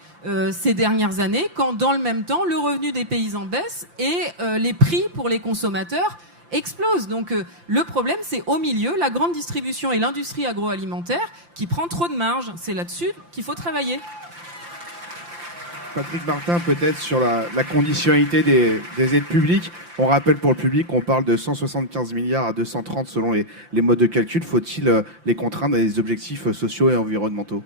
ces dernières années, quand dans le même temps, le revenu des paysans baisse et les prix pour les consommateurs explose. Donc le problème, c'est au milieu, la grande distribution et l'industrie agroalimentaire qui prend trop de marge. C'est là-dessus qu'il faut travailler. Patrick Martin, peut-être sur la conditionnalité des aides publiques. On rappelle pour le public qu'on parle de 175 milliards à 230 selon les modes de calcul. Faut-il les contraindre à des objectifs sociaux et environnementaux?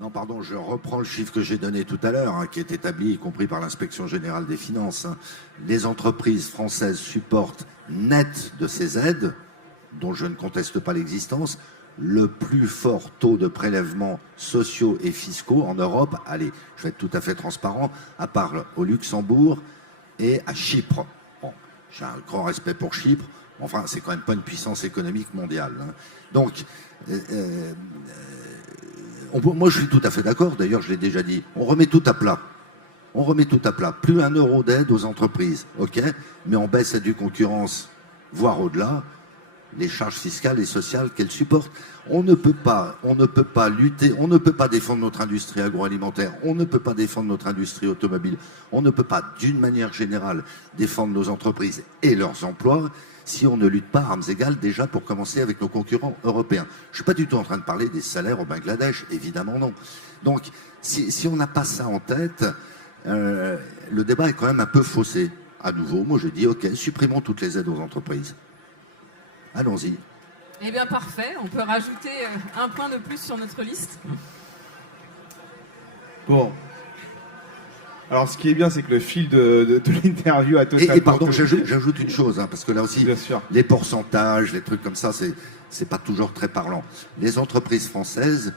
Non, pardon, je reprends le chiffre que j'ai donné tout à l'heure, qui est établi, y compris par l'Inspection générale des finances. Les entreprises françaises supportent net de ces aides, dont je ne conteste pas l'existence, le plus fort taux de prélèvements sociaux et fiscaux en Europe. Allez, je vais être tout à fait transparent, à part au Luxembourg et à Chypre. Bon, j'ai un grand respect pour Chypre, enfin, c'est quand même pas une puissance économique mondiale. Donc, moi, je suis tout à fait d'accord. D'ailleurs, je l'ai déjà dit. On remet tout à plat. On remet tout à plat. Plus €1 d'aide aux entreprises, ok, mais on baisse la due concurrence, voire au-delà, les charges fiscales et sociales qu'elles supportent. On ne peut pas lutter, on ne peut pas défendre notre industrie agroalimentaire, on ne peut pas défendre notre industrie automobile, on ne peut pas, d'une manière générale, défendre nos entreprises et leurs emplois si on ne lutte pas à armes égales, déjà pour commencer avec nos concurrents européens. Je ne suis pas du tout en train de parler des salaires au Bangladesh, évidemment non. Donc, si on n'a pas ça en tête, le débat est quand même un peu faussé. À nouveau, moi je dis, ok, supprimons toutes les aides aux entreprises. Allons-y. Eh bien, parfait. On peut rajouter un point de plus sur notre liste. Bon. Alors, ce qui est bien, c'est que le fil de l'interview a totalement... Et pardon, j'ajoute une chose, parce que là aussi, bien sûr, les pourcentages, les trucs comme ça, c'est pas toujours très parlant. Les entreprises françaises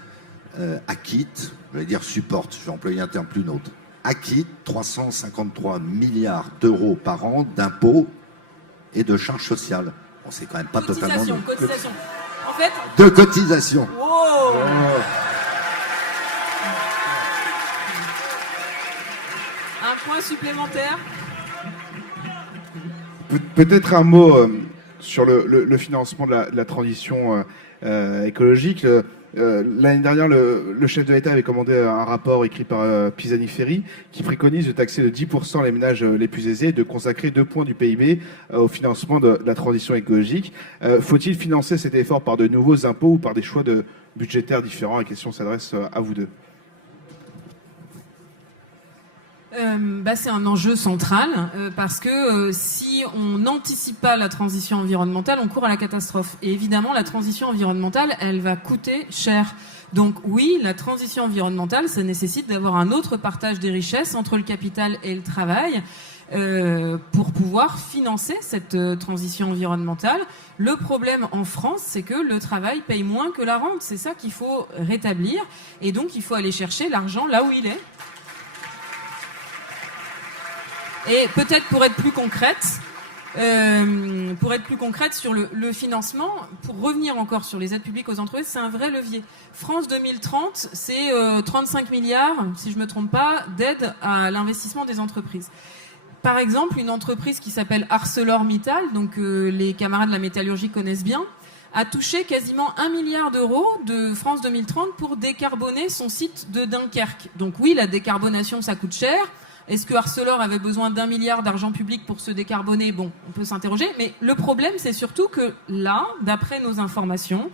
acquittent, je vais dire supportent, je vais employer un terme plus neutre, acquittent 353 milliards d'euros par an d'impôts et de charges sociales. Bon, c'est quand même pas totalement... Cotisation. En fait... De cotisation. Wow. Un point supplémentaire. Peut-être un mot sur le financement de la transition écologique. L'année dernière, le chef de l'État avait commandé un rapport écrit par Pisani-Ferry qui préconise de taxer de 10% les ménages les plus aisés et de consacrer 2 points du PIB au financement de la transition écologique. Faut-il financer cet effort par de nouveaux impôts ou par des choix budgétaires différents? La question s'adresse à vous deux. C'est un enjeu central parce que si on n'anticipe pas la transition environnementale, on court à la catastrophe. Et évidemment, la transition environnementale, elle va coûter cher. Donc oui, la transition environnementale, ça nécessite d'avoir un autre partage des richesses entre le capital et le travail pour pouvoir financer cette transition environnementale. Le problème en France, c'est que le travail paye moins que la rente. C'est ça qu'il faut rétablir. Et donc, il faut aller chercher l'argent là où il est. Et peut-être pour être plus concrète sur le financement, pour revenir encore sur les aides publiques aux entreprises, c'est un vrai levier. France 2030, c'est 35 milliards, si je ne me trompe pas, d'aides à l'investissement des entreprises. Par exemple, une entreprise qui s'appelle ArcelorMittal, donc les camarades de la métallurgie connaissent bien, a touché quasiment 1 milliard d'euros de France 2030 pour décarboner son site de Dunkerque. Donc oui, la décarbonation, ça coûte cher. Est-ce que Arcelor avait besoin d'1 milliard d'argent public pour se décarboner? Bon, on peut s'interroger. Mais le problème, c'est surtout que là, d'après nos informations,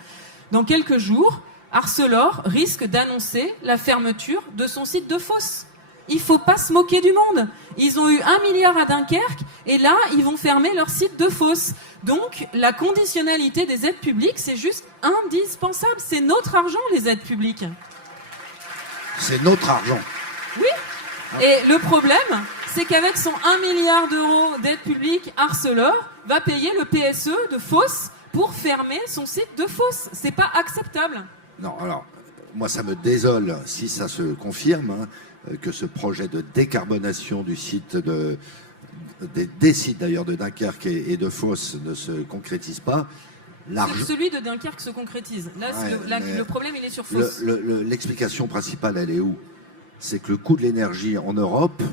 dans quelques jours, Arcelor risque d'annoncer la fermeture de son site de Fos. Il ne faut pas se moquer du monde. Ils ont eu 1 milliard à Dunkerque et là, ils vont fermer leur site de Fos. Donc, la conditionnalité des aides publiques, c'est juste indispensable. C'est notre argent, les aides publiques. C'est notre argent. Oui. Et le problème, c'est qu'avec son 1 milliard d'euros d'aide publique, Arcelor va payer le PSE de Fos pour fermer son site de Fos. C'est pas acceptable. Non, alors, moi, ça me désole, si ça se confirme, que ce projet de décarbonation du site des sites d'ailleurs de Dunkerque et de Fos ne se concrétise pas. Celui de Dunkerque se concrétise. Là, Ouais, le problème, il est sur Fos. L'explication principale, elle est où? C'est que le coût de l'énergie en Europe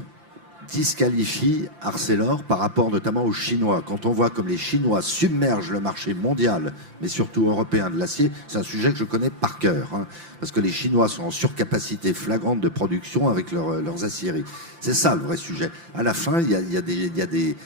disqualifie Arcelor par rapport notamment aux Chinois. Quand on voit comme les Chinois submergent le marché mondial, mais surtout européen de l'acier, c'est un sujet que je connais par cœur, parce que les Chinois sont en surcapacité flagrante de production avec leurs aciéries. C'est ça le vrai sujet. À la fin, il y a des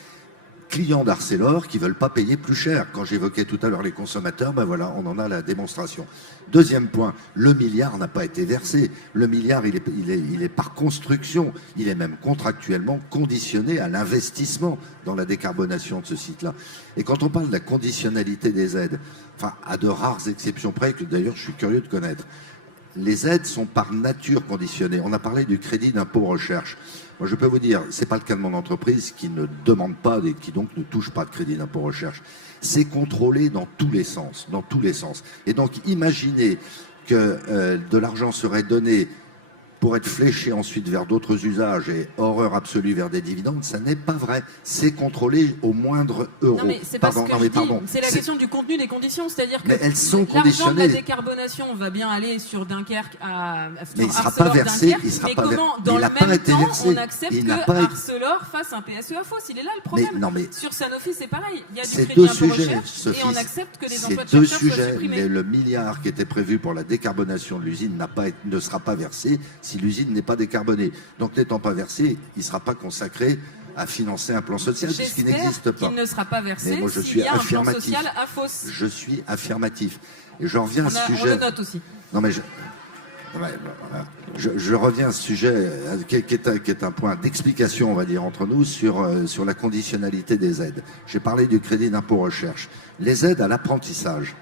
clients d'Arcelor qui veulent pas payer plus cher. Quand j'évoquais tout à l'heure les consommateurs, ben voilà, on en a la démonstration. Deuxième point, le milliard n'a pas été versé. Le milliard, il est par construction, il est même contractuellement conditionné à l'investissement dans la décarbonation de ce site-là. Et quand on parle de la conditionnalité des aides, enfin, à de rares exceptions près, que d'ailleurs je suis curieux de connaître, les aides sont par nature conditionnées. On a parlé du crédit d'impôt recherche. Moi, je peux vous dire, c'est pas le cas de mon entreprise qui ne demande pas et qui donc ne touche pas de crédit d'impôt recherche. C'est contrôlé dans tous les sens, dans tous les sens. Et donc, imaginez que de l'argent serait donné pour être fléché ensuite vers d'autres usages et horreur absolue vers des dividendes, ça n'est pas vrai. C'est contrôlé au moindre euro. Non mais c'est pas ce que je dis. C'est la question du contenu des conditions, c'est-à-dire que elles sont l'argent de la décarbonation va bien aller sur Dunkerque mais il ne sera pas versé, il sera pas versé. Dans le même temps, on accepte que Arcelor fasse un PSE à Fos. Il est là le problème. Sur Sanofi, c'est pareil. Il y a du crédit d'impôt recherche et on accepte que les emplois de chercheurs soient supprimés. Le milliard qui était prévu pour la décarbonation de l'usine ne sera pas versé si l'usine n'est pas décarbonée. Donc n'étant pas versé, il ne sera pas consacré à financer un plan social puisqu'il n'existe pas. Qu'il ne sera pas versé moi, s'il y a un plan social à Fos. Je suis affirmatif. Et je reviens à ce sujet. On le note aussi. Non mais je reviens à ce sujet qui est un point d'explication, on va dire, entre nous sur la conditionnalité des aides. J'ai parlé du crédit d'impôt recherche. Les aides à l'apprentissage.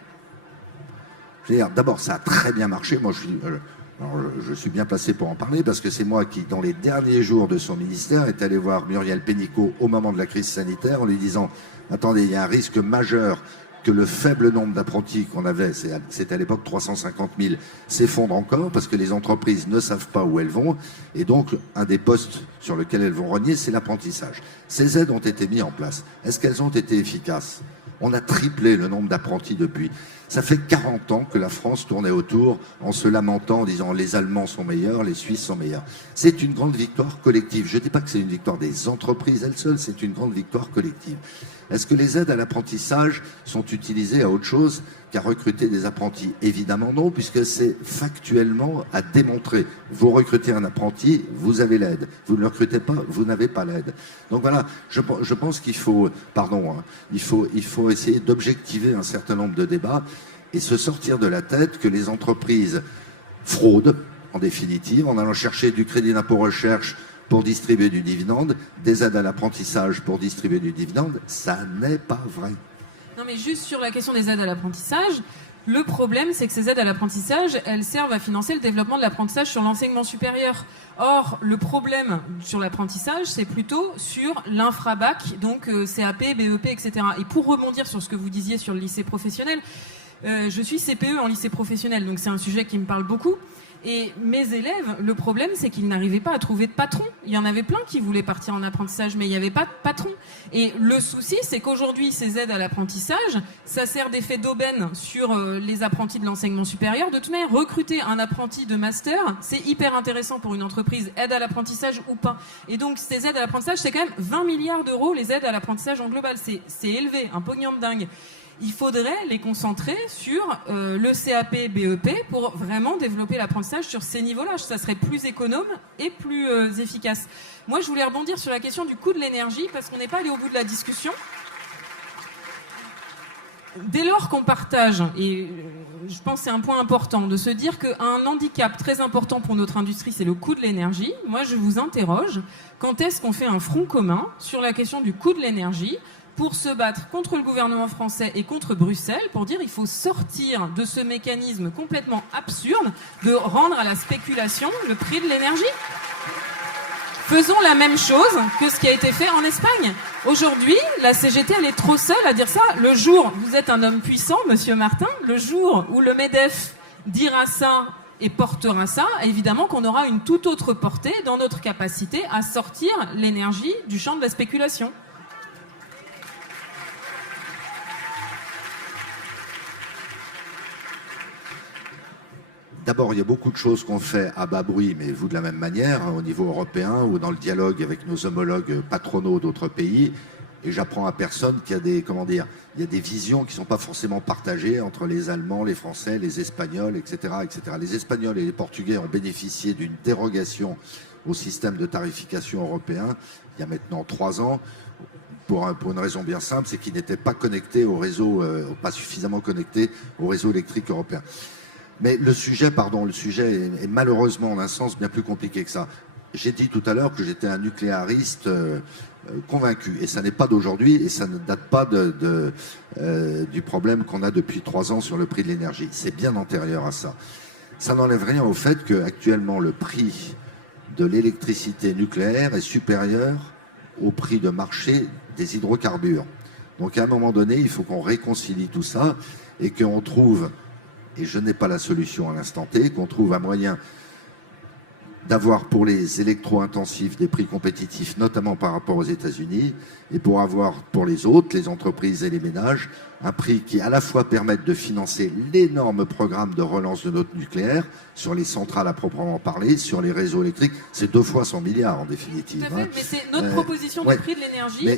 Je veux dire, d'abord, ça a très bien marché. Moi, je suis bien placé pour en parler parce que c'est moi qui, dans les derniers jours de son ministère, est allé voir Muriel Pénicaud au moment de la crise sanitaire en lui disant « Attendez, il y a un risque majeur que le faible nombre d'apprentis qu'on avait, c'était à l'époque 350 000, s'effondre encore parce que les entreprises ne savent pas où elles vont et donc un des postes sur lesquels elles vont rogner, c'est l'apprentissage. Ces aides ont été mises en place. Est-ce qu'elles ont été efficaces ? On a triplé le nombre d'apprentis depuis. Ça fait 40 ans que la France tournait autour en se lamentant, en disant les Allemands sont meilleurs, les Suisses sont meilleurs. C'est une grande victoire collective. Je ne dis pas que c'est une victoire des entreprises elles seules, c'est une grande victoire collective. Est-ce que les aides à l'apprentissage sont utilisées à autre chose qu'à recruter des apprentis? Évidemment non, puisque c'est factuellement à démontrer. Vous recrutez un apprenti, vous avez l'aide. Vous ne le recrutez pas, vous n'avez pas l'aide. Donc voilà, je pense qu'il faut, il faut essayer d'objectiver un certain nombre de débats et se sortir de la tête que les entreprises fraudent, en définitive, en allant chercher du crédit d'impôt recherche pour distribuer du dividende, des aides à l'apprentissage pour distribuer du dividende, ça n'est pas vrai. Non mais juste sur la question des aides à l'apprentissage, le problème c'est que ces aides à l'apprentissage, elles servent à financer le développement de l'apprentissage sur l'enseignement supérieur. Or, le problème sur l'apprentissage, c'est plutôt sur l'infrabac, donc CAP, BEP, etc. Et pour rebondir sur ce que vous disiez sur le lycée professionnel, je suis CPE en lycée professionnel, donc c'est un sujet qui me parle beaucoup. Et mes élèves, le problème, c'est qu'ils n'arrivaient pas à trouver de patron. Il y en avait plein qui voulaient partir en apprentissage, mais il n'y avait pas de patron. Et le souci, c'est qu'aujourd'hui, ces aides à l'apprentissage, ça sert d'effet d'aubaine sur les apprentis de l'enseignement supérieur. De toute manière, recruter un apprenti de master, c'est hyper intéressant pour une entreprise, aide à l'apprentissage ou pas. Et donc, ces aides à l'apprentissage, c'est quand même 20 milliards d'euros, les aides à l'apprentissage en global. C'est élevé, un pognon de dingue. il faudrait les concentrer sur le CAP, BEP pour vraiment développer l'apprentissage sur ces niveaux-là. Ça serait plus économe et plus efficace. Moi, je voulais rebondir sur la question du coût de l'énergie parce qu'on n'est pas allé au bout de la discussion. Dès lors qu'on partage, et je pense que c'est un point important, de se dire qu'un handicap très important pour notre industrie, c'est le coût de l'énergie, moi je vous interroge, quand est-ce qu'on fait un front commun sur la question du coût de l'énergie pour se battre contre le gouvernement français et contre Bruxelles, pour dire qu'il faut sortir de ce mécanisme complètement absurde de rendre à la spéculation le prix de l'énergie ? Faisons la même chose que ce qui a été fait en Espagne. Aujourd'hui, la CGT, elle est trop seule à dire ça. Le jour, vous êtes un homme puissant, monsieur Martin, le jour où le MEDEF dira ça et portera ça, évidemment qu'on aura une toute autre portée dans notre capacité à sortir l'énergie du champ de la spéculation. D'abord, il y a beaucoup de choses qu'on fait à bas bruit, mais vous de la même manière, au niveau européen ou dans le dialogue avec nos homologues patronaux d'autres pays. Et j'apprends à personne qu'il y a des, il y a des visions qui ne sont pas forcément partagées entre les Allemands, les Français, les Espagnols, etc., etc. Les Espagnols et les Portugais ont bénéficié d'une dérogation au système de tarification européen il y a maintenant 3 ans. Pour une raison bien simple, c'est qu'ils n'étaient pas connectés au réseau, pas suffisamment connectés au réseau électrique européen. Mais le sujet est malheureusement en un sens bien plus compliqué que ça. J'ai dit tout à l'heure que j'étais un nucléariste convaincu, et ça n'est pas d'aujourd'hui, et ça ne date pas du problème qu'on a depuis 3 ans sur le prix de l'énergie. C'est bien antérieur à ça. Ça n'enlève rien au fait qu'actuellement le prix de l'électricité nucléaire est supérieur au prix de marché des hydrocarbures. Donc à un moment donné, il faut qu'on réconcilie tout ça et qu'on trouve, et je n'ai pas la solution à l'instant T, qu'on trouve un moyen d'avoir pour les électro-intensifs des prix compétitifs, notamment par rapport aux États-Unis, et pour avoir pour les autres, les entreprises et les ménages, un prix qui à la fois permette de financer l'énorme programme de relance de notre nucléaire, sur les centrales à proprement parler, sur les réseaux électriques, c'est 2 fois 100 milliards en définitive. Tout à fait, mais c'est notre proposition de prix de l'énergie,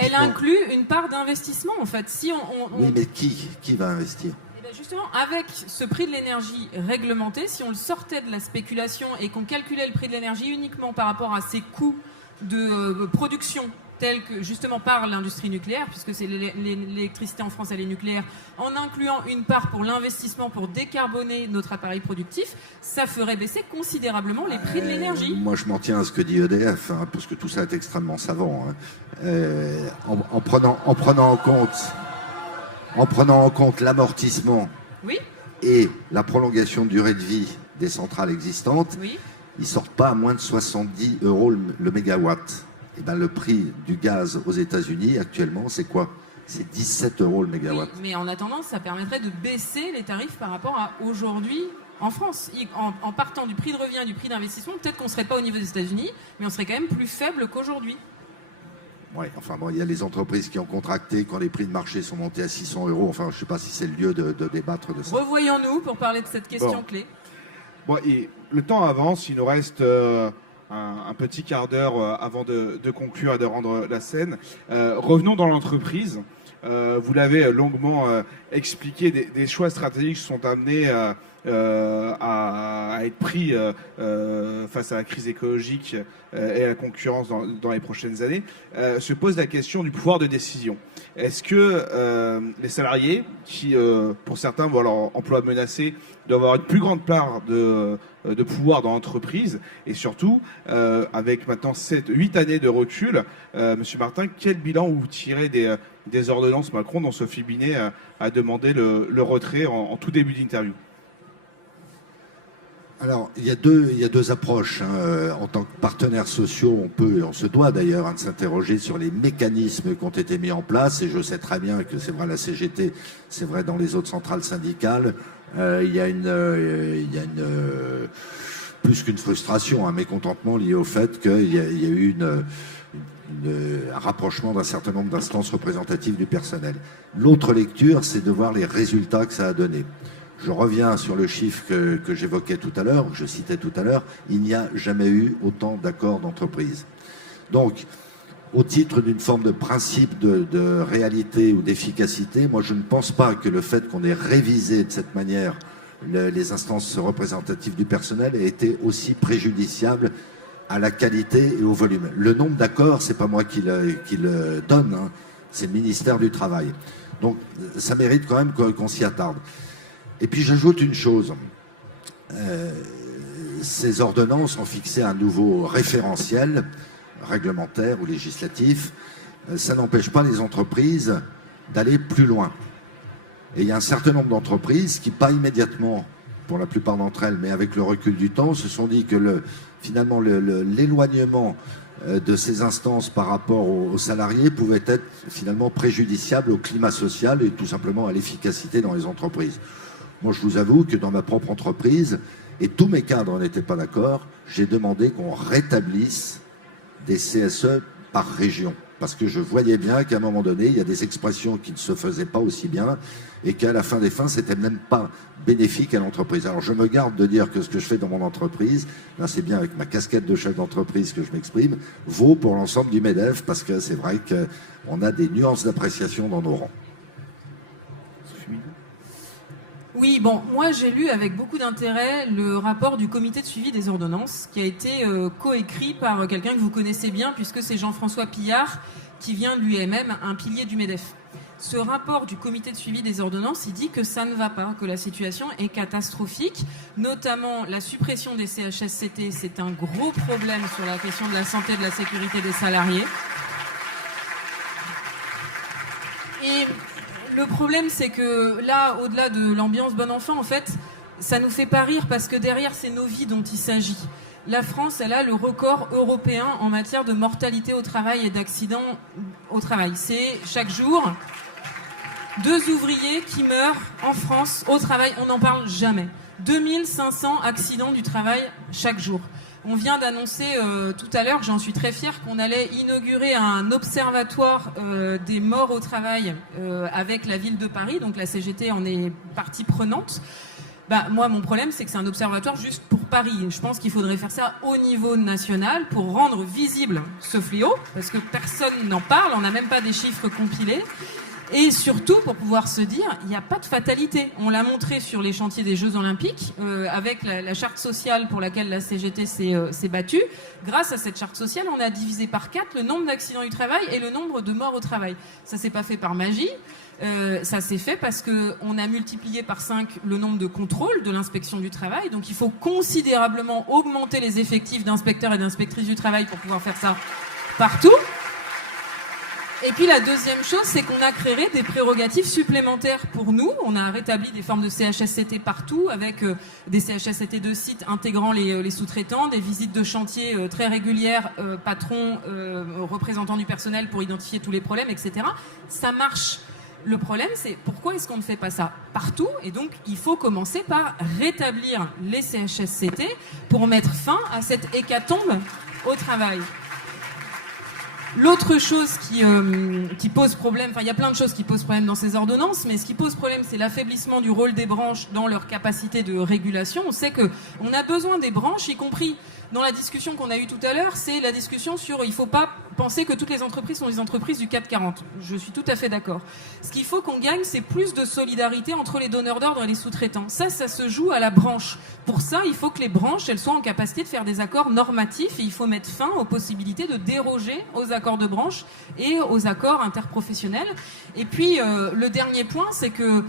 elle inclut une part d'investissement en fait. Si Oui, mais qui va investir ? Justement, avec ce prix de l'énergie réglementé, si on le sortait de la spéculation et qu'on calculait le prix de l'énergie uniquement par rapport à ses coûts de production tels que justement par l'industrie nucléaire, puisque c'est l'électricité en France elle est nucléaire, en incluant une part pour l'investissement pour décarboner notre appareil productif, ça ferait baisser considérablement les prix de l'énergie. Moi je m'en tiens à ce que dit EDF, parce que tout ça est extrêmement savant. En prenant en compte l'amortissement et la prolongation de durée de vie des centrales existantes, ils ne sortent pas à moins de 70 € le mégawatt. Et ben, le prix du gaz aux États-Unis actuellement, c'est quoi ? C'est 17 € le mégawatt. Oui, mais en attendant, ça permettrait de baisser les tarifs par rapport à aujourd'hui en France. En partant du prix de revient et du prix d'investissement, peut-être qu'on ne serait pas au niveau des États-Unis, mais on serait quand même plus faible qu'aujourd'hui. Oui, enfin bon, il y a les entreprises qui ont contracté quand les prix de marché sont montés à 600 €. Enfin, je ne sais pas si c'est le lieu de débattre de ça. Revoyons-nous pour parler de cette question clé. Bon, et le temps avance, il nous reste un petit quart d'heure avant de conclure et de rendre la scène. Revenons dans l'entreprise. Vous l'avez longuement expliqué, des choix stratégiques sont amenés à être pris face à la crise écologique et à la concurrence dans les prochaines années. Se pose la question du pouvoir de décision. Est-ce que les salariés, qui pour certains voient leur emploi menacé, doivent avoir une plus grande part de pouvoir dans l'entreprise, et surtout, avec maintenant 8 années de recul, Monsieur Martin, quel bilan vous tirez des ordonnances Macron dont Sophie Binet a demandé le retrait en tout début d'interview? Alors, il y a deux approches. En tant que partenaires sociaux, on se doit d'ailleurs de s'interroger sur les mécanismes qui ont été mis en place. Et je sais très bien que c'est vrai à la CGT, c'est vrai dans les autres centrales syndicales. Il y a plus qu'une frustration, un mécontentement lié au fait qu'il y a eu un rapprochement d'un certain nombre d'instances représentatives du personnel. L'autre lecture, c'est de voir les résultats que ça a donné. Je reviens sur le chiffre que j'évoquais tout à l'heure, que je citais tout à l'heure, il n'y a jamais eu autant d'accords d'entreprise. Donc, au titre d'une forme de principe de réalité ou d'efficacité, moi je ne pense pas que le fait qu'on ait révisé de cette manière les instances représentatives du personnel ait été aussi préjudiciable à la qualité et au volume. Le nombre d'accords, c'est pas moi qui le donne, hein, c'est le ministère du Travail. Donc ça mérite quand même qu'on s'y attarde. Et puis j'ajoute une chose. Ces ordonnances ont fixé un nouveau référentiel réglementaire ou législatif. Ça n'empêche pas les entreprises d'aller plus loin. Et il y a un certain nombre d'entreprises qui, pas immédiatement, pour la plupart d'entre elles, mais avec le recul du temps, se sont dit que finalement l'éloignement de ces instances par rapport aux salariés pouvait être finalement préjudiciable au climat social et tout simplement à l'efficacité dans les entreprises. Moi, je vous avoue que dans ma propre entreprise, et tous mes cadres n'étaient pas d'accord, j'ai demandé qu'on rétablisse des CSE par région. Parce que je voyais bien qu'à un moment donné, il y a des expressions qui ne se faisaient pas aussi bien et qu'à la fin des fins, c'était même pas bénéfique à l'entreprise. Alors je me garde de dire que ce que je fais dans mon entreprise, là c'est bien avec ma casquette de chef d'entreprise que je m'exprime, vaut pour l'ensemble du MEDEF parce que c'est vrai qu'on a des nuances d'appréciation dans nos rangs. Oui, bon, moi j'ai lu avec beaucoup d'intérêt le rapport du comité de suivi des ordonnances qui a été coécrit par quelqu'un que vous connaissez bien puisque c'est Jean-François Pillard qui vient de l'UMM, un pilier du MEDEF. Ce rapport du comité de suivi des ordonnances, il dit que ça ne va pas, que la situation est catastrophique, notamment la suppression des CHSCT, c'est un gros problème sur la question de la santé et de la sécurité des salariés. Et le problème, c'est que là, au-delà de l'ambiance bon enfant, en fait, ça nous fait pas rire parce que derrière, c'est nos vies dont il s'agit. La France, elle a le record européen en matière de mortalité au travail et d'accidents au travail. C'est chaque jour 2 ouvriers qui meurent en France au travail. On n'en parle jamais. 2500 accidents du travail chaque jour. On vient d'annoncer tout à l'heure, j'en suis très fière, qu'on allait inaugurer un observatoire des morts au travail avec la ville de Paris. Donc la CGT en est partie prenante. Bah, moi, mon problème, c'est que c'est un observatoire juste pour Paris. Je pense qu'il faudrait faire ça au niveau national pour rendre visible ce fléau, parce que personne n'en parle, on n'a même pas des chiffres compilés. Et surtout, pour pouvoir se dire, il n'y a pas de fatalité. On l'a montré sur les chantiers des Jeux Olympiques, avec la charte sociale pour laquelle la CGT s'est battue. Grâce à cette charte sociale, on a divisé par 4 le nombre d'accidents du travail et le nombre de morts au travail. Ça s'est pas fait par magie. Ça s'est fait parce qu'on a multiplié par 5 le nombre de contrôles de l'inspection du travail. Donc il faut considérablement augmenter les effectifs d'inspecteurs et d'inspectrices du travail pour pouvoir faire ça partout. Et puis la deuxième chose, c'est qu'on a créé des prérogatives supplémentaires pour nous. On a rétabli des formes de CHSCT partout, avec des CHSCT de site intégrant les sous-traitants, des visites de chantier très régulières, patrons, représentants du personnel pour identifier tous les problèmes, etc. Ça marche. Le problème, c'est pourquoi est-ce qu'on ne fait pas ça partout? Et donc, il faut commencer par rétablir les CHSCT pour mettre fin à cette hécatombe au travail. L'autre chose qui pose problème, enfin il y a plein de choses qui posent problème dans ces ordonnances, mais ce qui pose problème, c'est l'affaiblissement du rôle des branches dans leur capacité de régulation. On sait qu'on a besoin des branches, y compris dans la discussion qu'on a eue tout à l'heure, c'est la discussion sur il ne faut pas penser que toutes les entreprises sont des entreprises du CAC 40. Je suis tout à fait d'accord. Ce qu'il faut qu'on gagne, c'est plus de solidarité entre les donneurs d'ordre et les sous-traitants. Ça se joue à la branche. Pour ça, il faut que les branches, elles soient en capacité de faire des accords normatifs et il faut mettre fin aux possibilités de déroger aux accords de branche et aux accords interprofessionnels. Et puis, le dernier point, c'est que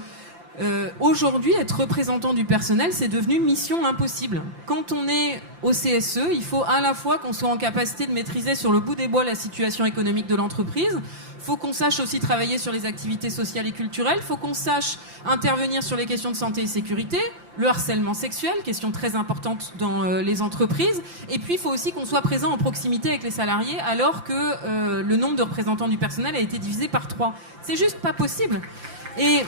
aujourd'hui, être représentant du personnel, c'est devenu mission impossible. Quand on est au CSE, il faut à la fois qu'on soit en capacité de maîtriser sur le bout des bois la situation économique de l'entreprise, il faut qu'on sache aussi travailler sur les activités sociales et culturelles, il faut qu'on sache intervenir sur les questions de santé et sécurité, le harcèlement sexuel, question très importante dans les entreprises, et puis il faut aussi qu'on soit présent en proximité avec les salariés alors que le nombre de représentants du personnel a été divisé par 3. C'est juste pas possible. Et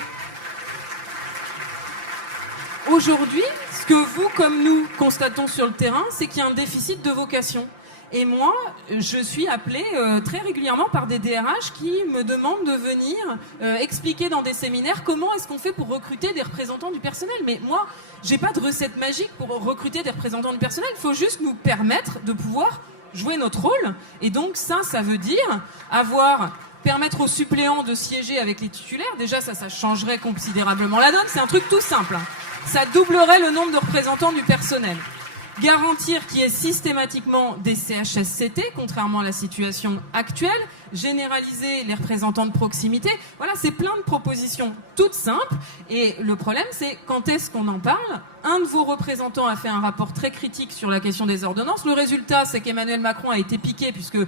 aujourd'hui, ce que vous, comme nous, constatons sur le terrain, c'est qu'il y a un déficit de vocation. Et moi, je suis appelée très régulièrement par des DRH qui me demandent de venir expliquer dans des séminaires comment est-ce qu'on fait pour recruter des représentants du personnel. Mais moi, j'ai pas de recette magique pour recruter des représentants du personnel. Il faut juste nous permettre de pouvoir jouer notre rôle. Et donc ça veut dire permettre aux suppléants de siéger avec les titulaires. Déjà, ça changerait considérablement la donne. C'est un truc tout simple. Ça doublerait le nombre de représentants du personnel. Garantir qu'il y ait systématiquement des CHSCT, contrairement à la situation actuelle. Généraliser les représentants de proximité. Voilà, c'est plein de propositions toutes simples. Et le problème, c'est quand est-ce qu'on en parle ? Un de vos représentants a fait un rapport très critique sur la question des ordonnances. Le résultat, c'est qu'Emmanuel Macron a été piqué, puisque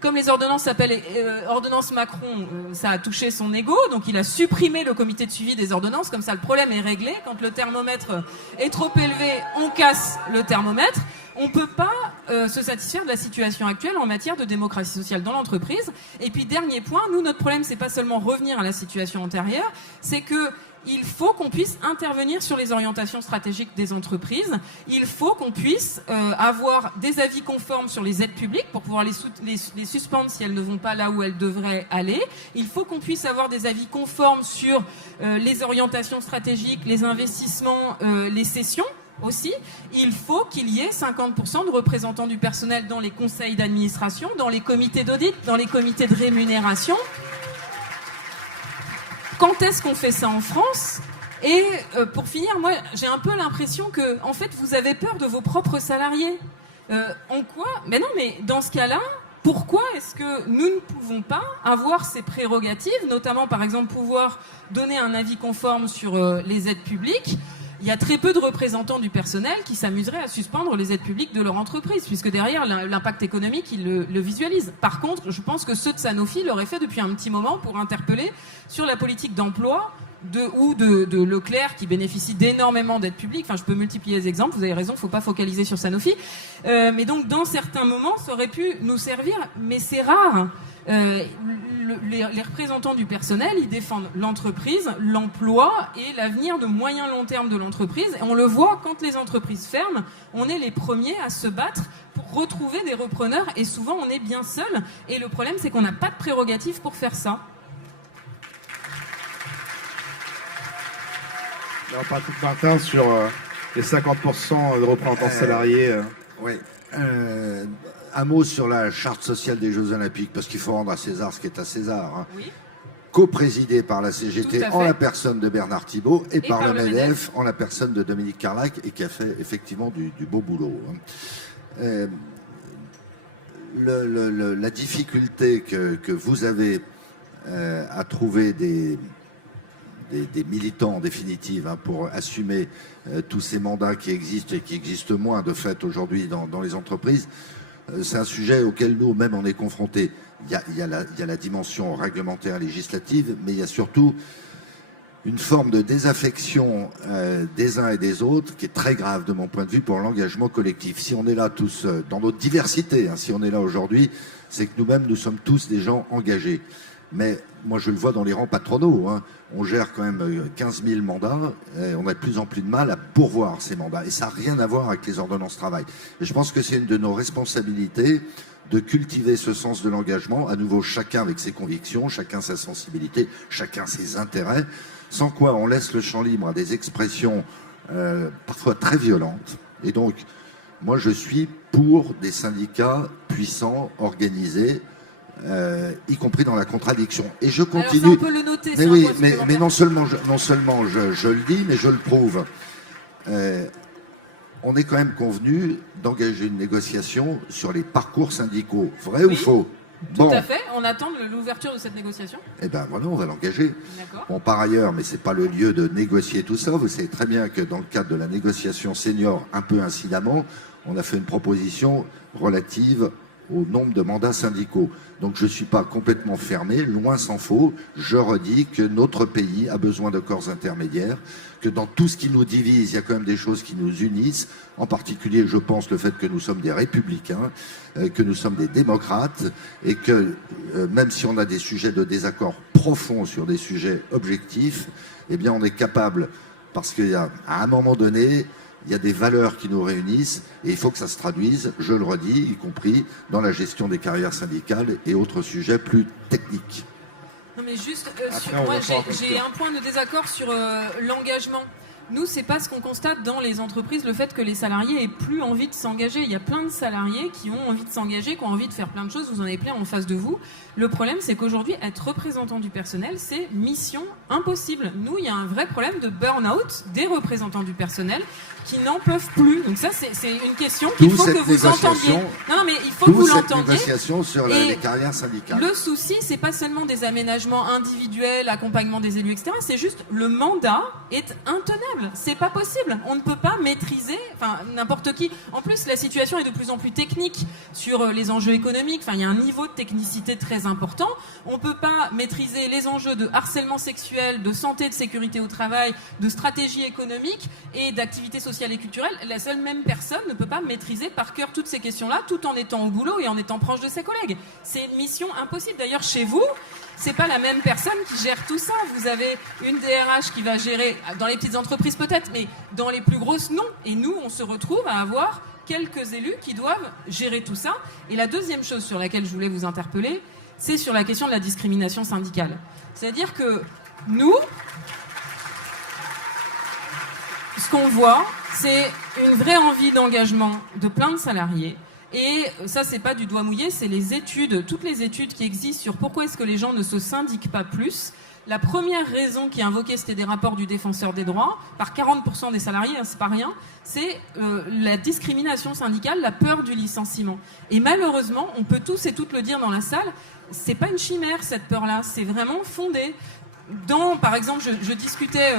comme les ordonnances s'appellent ordonnances Macron, ça a touché son ego, donc il a supprimé le comité de suivi des ordonnances, comme ça le problème est réglé. Quand le thermomètre est trop élevé, on casse le thermomètre. On ne peut pas se satisfaire de la situation actuelle en matière de démocratie sociale dans l'entreprise. Et puis dernier point, nous notre problème c'est pas seulement revenir à la situation antérieure, c'est que il faut qu'on puisse intervenir sur les orientations stratégiques des entreprises. Il faut qu'on puisse avoir des avis conformes sur les aides publiques pour pouvoir les suspendre si elles ne vont pas là où elles devraient aller. Il faut qu'on puisse avoir des avis conformes sur les orientations stratégiques, les investissements, les cessions aussi. Il faut qu'il y ait 50% de représentants du personnel dans les conseils d'administration, dans les comités d'audit, dans les comités de rémunération. Quand est-ce qu'on fait ça en France ? Et pour finir, moi, j'ai un peu l'impression que, en fait, vous avez peur de vos propres salariés. En quoi ? Mais non, mais dans ce cas-là, pourquoi est-ce que nous ne pouvons pas avoir ces prérogatives, notamment, par exemple, pouvoir donner un avis conforme sur les aides publiques ? Il y a très peu de représentants du personnel qui s'amuseraient à suspendre les aides publiques de leur entreprise, puisque derrière, l'impact économique, ils le visualisent. Par contre, je pense que ceux de Sanofi l'auraient fait depuis un petit moment pour interpeller sur la politique d'emploi de Leclerc, qui bénéficie d'énormément d'aides publiques. Enfin, je peux multiplier les exemples, vous avez raison, il ne faut pas focaliser sur Sanofi. Mais donc, dans certains moments, ça aurait pu nous servir, mais c'est rare. Les représentants du personnel, ils défendent l'entreprise, l'emploi et l'avenir de moyen long terme de l'entreprise. Et on le voit, quand les entreprises ferment, on est les premiers à se battre pour retrouver des repreneurs. Et souvent, on est bien seul. Et le problème, c'est qu'on n'a pas de prérogative pour faire ça. On parle tout le matin sur les 50% de représentants salariés. Oui. Un mot sur la charte sociale des Jeux Olympiques, parce qu'il faut rendre à César ce qui est à César. Hein. Oui. Co-présidée par la CGT en la personne de Bernard Thibault et par le MEDEF en la personne de Dominique Carlac, et qui a fait effectivement du beau boulot. Hein. La difficulté que vous avez à trouver des militants en définitive pour assumer tous ces mandats qui existent et qui existent moins de fait aujourd'hui dans les entreprises, c'est un sujet auquel nous-mêmes on est confrontés. Il y a la dimension réglementaire législative, mais il y a surtout une forme de désaffection des uns et des autres qui est très grave de mon point de vue pour l'engagement collectif. Si on est là tous dans notre diversité, hein, si on est là aujourd'hui, c'est que nous-mêmes nous sommes tous des gens engagés. Mais moi je le vois dans les rangs patronaux, hein. On gère quand même 15 000 mandats, et on a de plus en plus de mal à pourvoir ces mandats. Et ça n'a rien à voir avec les ordonnances travail. Et je pense que c'est une de nos responsabilités de cultiver ce sens de l'engagement, à nouveau chacun avec ses convictions, chacun sa sensibilité, chacun ses intérêts, sans quoi on laisse le champ libre à des expressions parfois très violentes. Et donc, moi je suis pour des syndicats puissants, organisés, y compris dans la contradiction. Et je continue. Alors ça, on peut le noter, mais oui, mais non seulement je le dis, mais je le prouve. On est quand même convenu d'engager une négociation sur les parcours syndicaux. Vrai ou faux? Tout à fait. On attend l'ouverture de cette négociation. Eh bien voilà, on va l'engager. D'accord. Bon, par ailleurs, mais c'est pas le lieu de négocier tout ça. Vous savez très bien que dans le cadre de la négociation senior, un peu incidemment, on a fait une proposition relative au nombre de mandats syndicaux. Donc je ne suis pas complètement fermé, loin s'en faut. Je redis que notre pays a besoin de corps intermédiaires, que dans tout ce qui nous divise, il y a quand même des choses qui nous unissent, en particulier, je pense, le fait que nous sommes des républicains, que nous sommes des démocrates, et que même si on a des sujets de désaccord profonds sur des sujets objectifs, eh bien on est capable, parce qu'à un moment donné, il y a des valeurs qui nous réunissent et il faut que ça se traduise, je le redis, y compris dans la gestion des carrières syndicales et autres sujets plus techniques. Non mais juste, moi j'ai un point de désaccord sur l'engagement. Nous, c'est pas ce qu'on constate dans les entreprises, le fait que les salariés aient plus envie de s'engager. Il y a plein de salariés qui ont envie de s'engager, qui ont envie de faire plein de choses. Vous en avez plein en face de vous. Le problème, c'est qu'aujourd'hui, être représentant du personnel, c'est mission impossible. Nous, il y a un vrai problème de burn-out des représentants du personnel qui n'en peuvent plus. Donc ça, c'est une question qu'il faut que vous entendiez. Non, mais il faut que vous l'entendiez. Négociation sur les carrières syndicales. Le souci, c'est pas seulement des aménagements individuels, accompagnement des élus, etc. C'est juste le mandat est intenable. C'est pas possible. On ne peut pas maîtriser, enfin n'importe qui. En plus, la situation est de plus en plus technique sur les enjeux économiques. Enfin, il y a un niveau de technicité très important. On peut pas maîtriser les enjeux de harcèlement sexuel, de santé, de sécurité au travail, de stratégie économique et d'activité sociale et culturelle. La seule même personne ne peut pas maîtriser par cœur toutes ces questions-là, tout en étant au boulot et en étant proche de ses collègues. C'est une mission impossible. D'ailleurs, chez vous, c'est pas la même personne qui gère tout ça. Vous avez une DRH qui va gérer, dans les petites entreprises peut-être, mais dans les plus grosses, non. Et nous, on se retrouve à avoir quelques élus qui doivent gérer tout ça. Et la deuxième chose sur laquelle je voulais vous interpeller, c'est sur la question de la discrimination syndicale. C'est-à-dire que nous, ce qu'on voit, c'est une vraie envie d'engagement de plein de salariés. Et ça, c'est pas du doigt mouillé, c'est les études, toutes les études qui existent sur pourquoi est-ce que les gens ne se syndiquent pas plus. La première raison qui est invoquée, c'était des rapports du défenseur des droits, par 40% des salariés, hein, c'est pas rien, c'est la discrimination syndicale, la peur du licenciement. Et malheureusement, on peut tous et toutes le dire dans la salle, c'est pas une chimère cette peur-là, c'est vraiment fondé. Par exemple, je discutais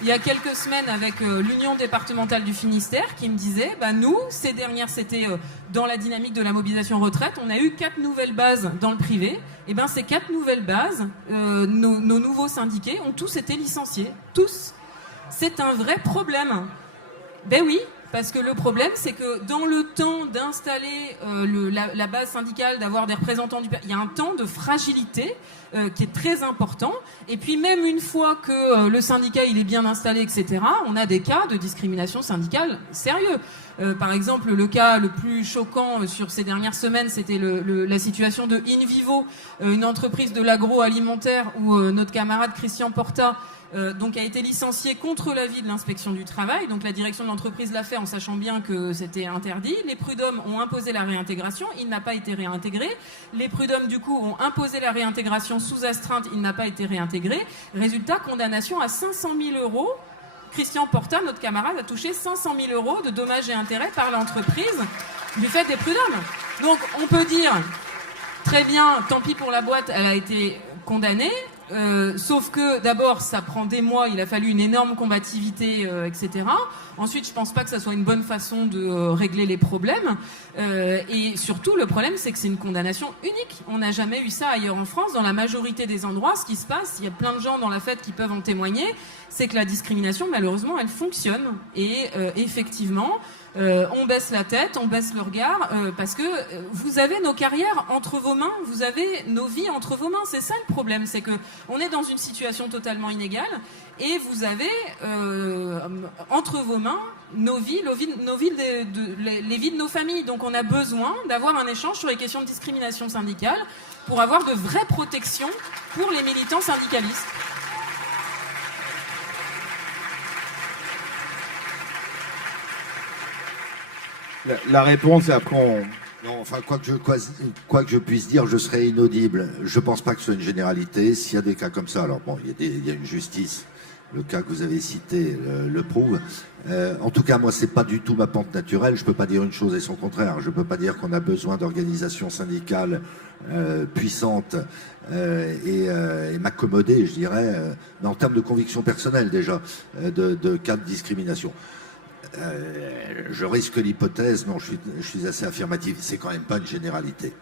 il y a quelques semaines avec l'Union départementale du Finistère qui me disait, nous, ces dernières, c'était dans la dynamique de la mobilisation retraite, on a eu 4 nouvelles bases dans le privé. Et ces 4 nouvelles bases, nos nouveaux syndiqués ont tous été licenciés. Tous. C'est un vrai problème. Ben oui. Parce que le problème, c'est que dans le temps d'installer la base syndicale, d'avoir des représentants il y a un temps de fragilité qui est très important. Et puis même une fois que le syndicat il est bien installé, etc., on a des cas de discrimination syndicale sérieux. Par exemple, le cas le plus choquant sur ces dernières semaines, c'était la situation de InVivo, une entreprise de l'agroalimentaire où notre camarade Christian Porta donc a été licencié contre l'avis de l'inspection du travail. Donc la direction de l'entreprise l'a fait en sachant bien que c'était interdit. Les prud'hommes ont imposé la réintégration, il n'a pas été réintégré. Les prud'hommes du coup ont imposé la réintégration sous astreinte, il n'a pas été réintégré. Résultat, condamnation à 500 000 €. Christian Porta, notre camarade, a touché 500 000 € de dommages et intérêts par l'entreprise du fait des prud'hommes. Donc on peut dire, très bien, tant pis pour la boîte, elle a été condamnée. Sauf que d'abord ça prend des mois, il a fallu une énorme combativité, etc. Ensuite, je pense pas que ça soit une bonne façon de régler les problèmes. Et surtout, le problème, c'est que c'est une condamnation unique. On n'a jamais eu ça ailleurs en France. Dans la majorité des endroits, ce qui se passe, il y a plein de gens dans la fête qui peuvent en témoigner, c'est que la discrimination, malheureusement, elle fonctionne. Et effectivement, on baisse la tête, on baisse le regard, parce que vous avez nos carrières entre vos mains, vous avez nos vies entre vos mains. C'est ça le problème, c'est que on est dans une situation totalement inégale et vous avez entre vos mains nos vies, les vies de nos familles. Donc on a besoin d'avoir un échange sur les questions de discrimination syndicale pour avoir de vraies protections pour les militants syndicalistes. La réponse, et après on... Non, enfin, quoi que je puisse dire, je serai inaudible. Je pense pas que ce soit une généralité. S'il y a des cas comme ça, alors bon, il y a une justice. Le cas que vous avez cité le prouve. En tout cas, moi, c'est pas du tout ma pente naturelle. Je peux pas dire une chose et son contraire. Je peux pas dire qu'on a besoin d'organisations syndicales puissantes et m'accommoder, je dirais, mais en termes de conviction personnelle déjà, de cas de discrimination. Je risque l'hypothèse, non, je suis assez affirmatif, c'est quand même pas une généralité.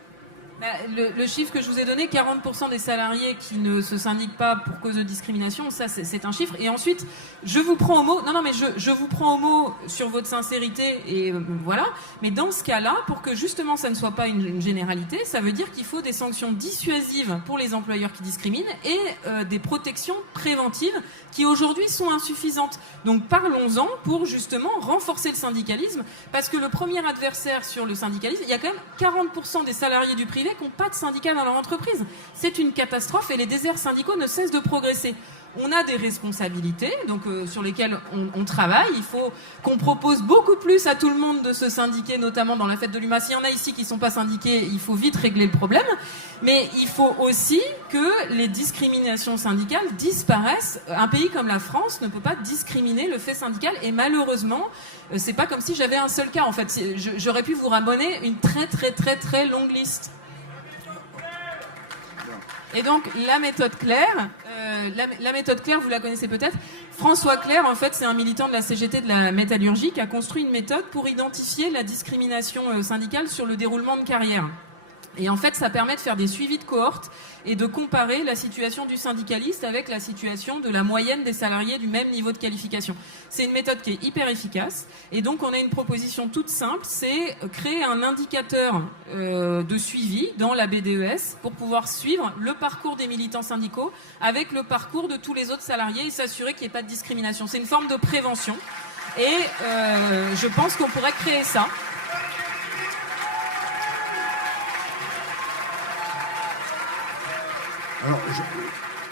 Le chiffre que je vous ai donné, 40% des salariés qui ne se syndiquent pas pour cause de discrimination, ça c'est un chiffre. Et ensuite, je vous prends au mot. Non, mais je vous prends au mot sur votre sincérité et voilà. Mais dans ce cas-là, pour que justement ça ne soit pas une généralité, ça veut dire qu'il faut des sanctions dissuasives pour les employeurs qui discriminent et des protections préventives qui aujourd'hui sont insuffisantes. Donc parlons-en pour justement renforcer le syndicalisme, parce que le premier adversaire sur le syndicalisme, il y a quand même 40% des salariés du privé qui n'ont pas de syndicat dans leur entreprise. C'est une catastrophe et les déserts syndicaux ne cessent de progresser. On a des responsabilités donc, sur lesquelles on travaille. Il faut qu'on propose beaucoup plus à tout le monde de se syndiquer, notamment dans la fête de l'UMA. S'il y en a ici qui ne sont pas syndiqués, il faut vite régler le problème. Mais il faut aussi que les discriminations syndicales disparaissent. Un pays comme la France ne peut pas discriminer le fait syndical. Et malheureusement, c'est pas comme si j'avais un seul cas. En fait, j'aurais pu vous ramener une très très très très longue liste. Et donc, la méthode Claire, vous la connaissez peut-être. François Claire, en fait, c'est un militant de la CGT de la métallurgie qui a construit une méthode pour identifier la discrimination syndicale sur le déroulement de carrière. Et en fait, ça permet de faire des suivis de cohortes et de comparer la situation du syndicaliste avec la situation de la moyenne des salariés du même niveau de qualification. C'est une méthode qui est hyper efficace. Et donc, on a une proposition toute simple, c'est créer un indicateur de suivi dans la BDES pour pouvoir suivre le parcours des militants syndicaux avec le parcours de tous les autres salariés et s'assurer qu'il n'y ait pas de discrimination. C'est une forme de prévention. Et je pense qu'on pourrait créer ça. Alors,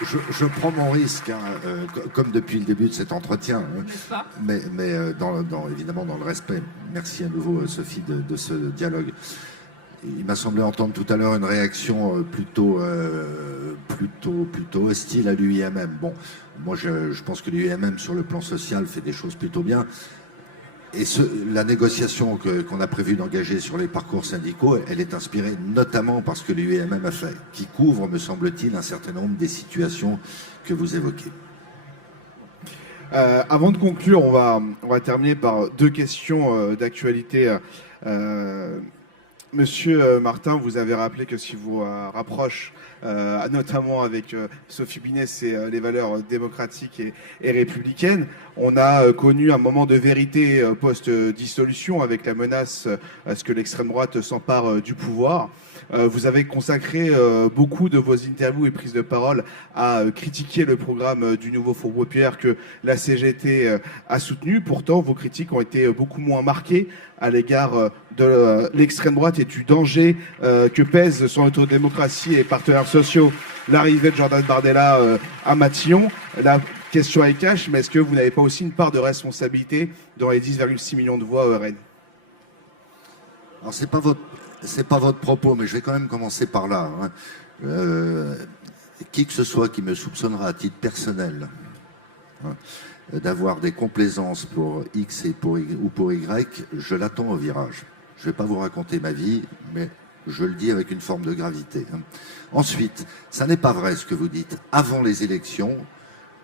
je prends mon risque, hein, comme depuis le début de cet entretien, hein, mais évidemment dans le respect. Merci à nouveau, Sophie, de ce dialogue. Il m'a semblé entendre tout à l'heure une réaction plutôt hostile à l'UIMM. Bon, moi, je pense que l'UIMM, sur le plan social, fait des choses plutôt bien. Et la négociation qu'on a prévu d'engager sur les parcours syndicaux, elle est inspirée notamment par ce que l'UIMM a fait, qui couvre, me semble-t-il, un certain nombre des situations que vous évoquez. Avant de conclure, on va terminer par deux questions d'actualité. Monsieur Martin, vous avez rappelé que ce qui vous rapproche, notamment avec Sophie Binet, c'est les valeurs démocratiques et républicaines. On a connu un moment de vérité post-dissolution avec la menace à ce que l'extrême droite s'empare du pouvoir. Vous avez consacré beaucoup de vos interviews et prises de parole à critiquer le programme du nouveau Front populaire que la CGT a soutenu. Pourtant, vos critiques ont été beaucoup moins marquées à l'égard de l'extrême droite et du danger que pèse sur notre démocratie et partenaires sociaux l'arrivée de Jordan Bardella à Matignon. La question est cash, mais est-ce que vous n'avez pas aussi une part de responsabilité dans les 10,6 millions de voix RN? Alors, c'est pas votre propos, mais je vais quand même commencer par là. Hein. Qui que ce soit qui me soupçonnera à titre personnel d'avoir des complaisances pour X ou pour Y, je l'attends au virage. Je ne vais pas vous raconter ma vie, mais je le dis avec une forme de gravité. Hein. Ensuite, ça n'est pas vrai ce que vous dites. Avant les élections,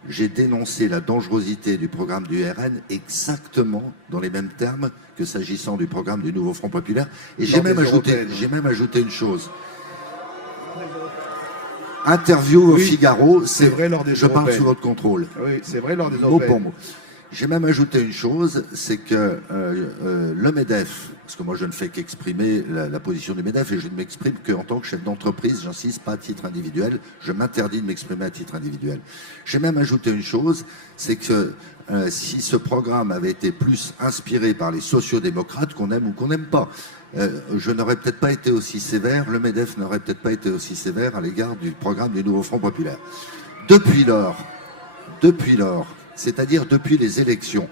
j'ai dénoncé la dangerosité du programme du RN exactement dans les mêmes termes que s'agissant du programme du nouveau Front populaire. Et j'ai même ajouté une chose. Interview au Figaro, c'est vrai lors des européennes. Parle sous votre contrôle. Oui, c'est vrai lors des européennes. Mot pour mot. J'ai même ajouté une chose, c'est que le MEDEF, parce que moi je ne fais qu'exprimer la position du MEDEF et je ne m'exprime qu'en tant que chef d'entreprise, j'insiste pas à titre individuel, je m'interdis de m'exprimer à titre individuel. J'ai même ajouté une chose, c'est que si ce programme avait été plus inspiré par les sociodémocrates, qu'on aime ou qu'on n'aime pas, je n'aurais peut-être pas été aussi sévère, le MEDEF n'aurait peut-être pas été aussi sévère à l'égard du programme du nouveau Front populaire. Depuis lors, c'est-à-dire depuis les élections,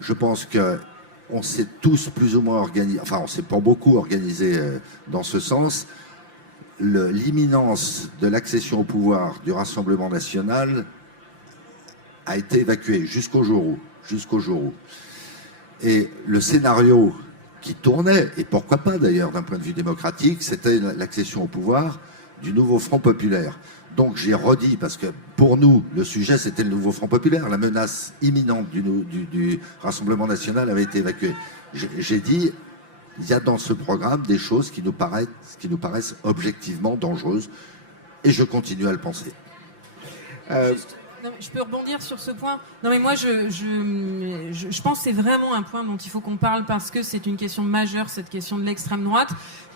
je pense qu'on s'est tous plus ou moins organisés, enfin on s'est pas beaucoup organisé dans ce sens. L'imminence de l'accession au pouvoir du Rassemblement national a été évacuée jusqu'au jour où. Et le scénario qui tournait, et pourquoi pas d'ailleurs d'un point de vue démocratique, c'était l'accession au pouvoir du nouveau Front populaire. Donc j'ai redit, parce que pour nous, le sujet c'était le nouveau Front populaire, la menace imminente du Rassemblement national avait été évacuée. J'ai dit, il y a dans ce programme des choses qui nous paraissent objectivement dangereuses, et je continue à le penser. Non, je peux rebondir sur ce point. Non, mais moi, je pense que c'est vraiment un point dont il faut qu'on parle parce que c'est une question majeure, cette question de l'extrême droite.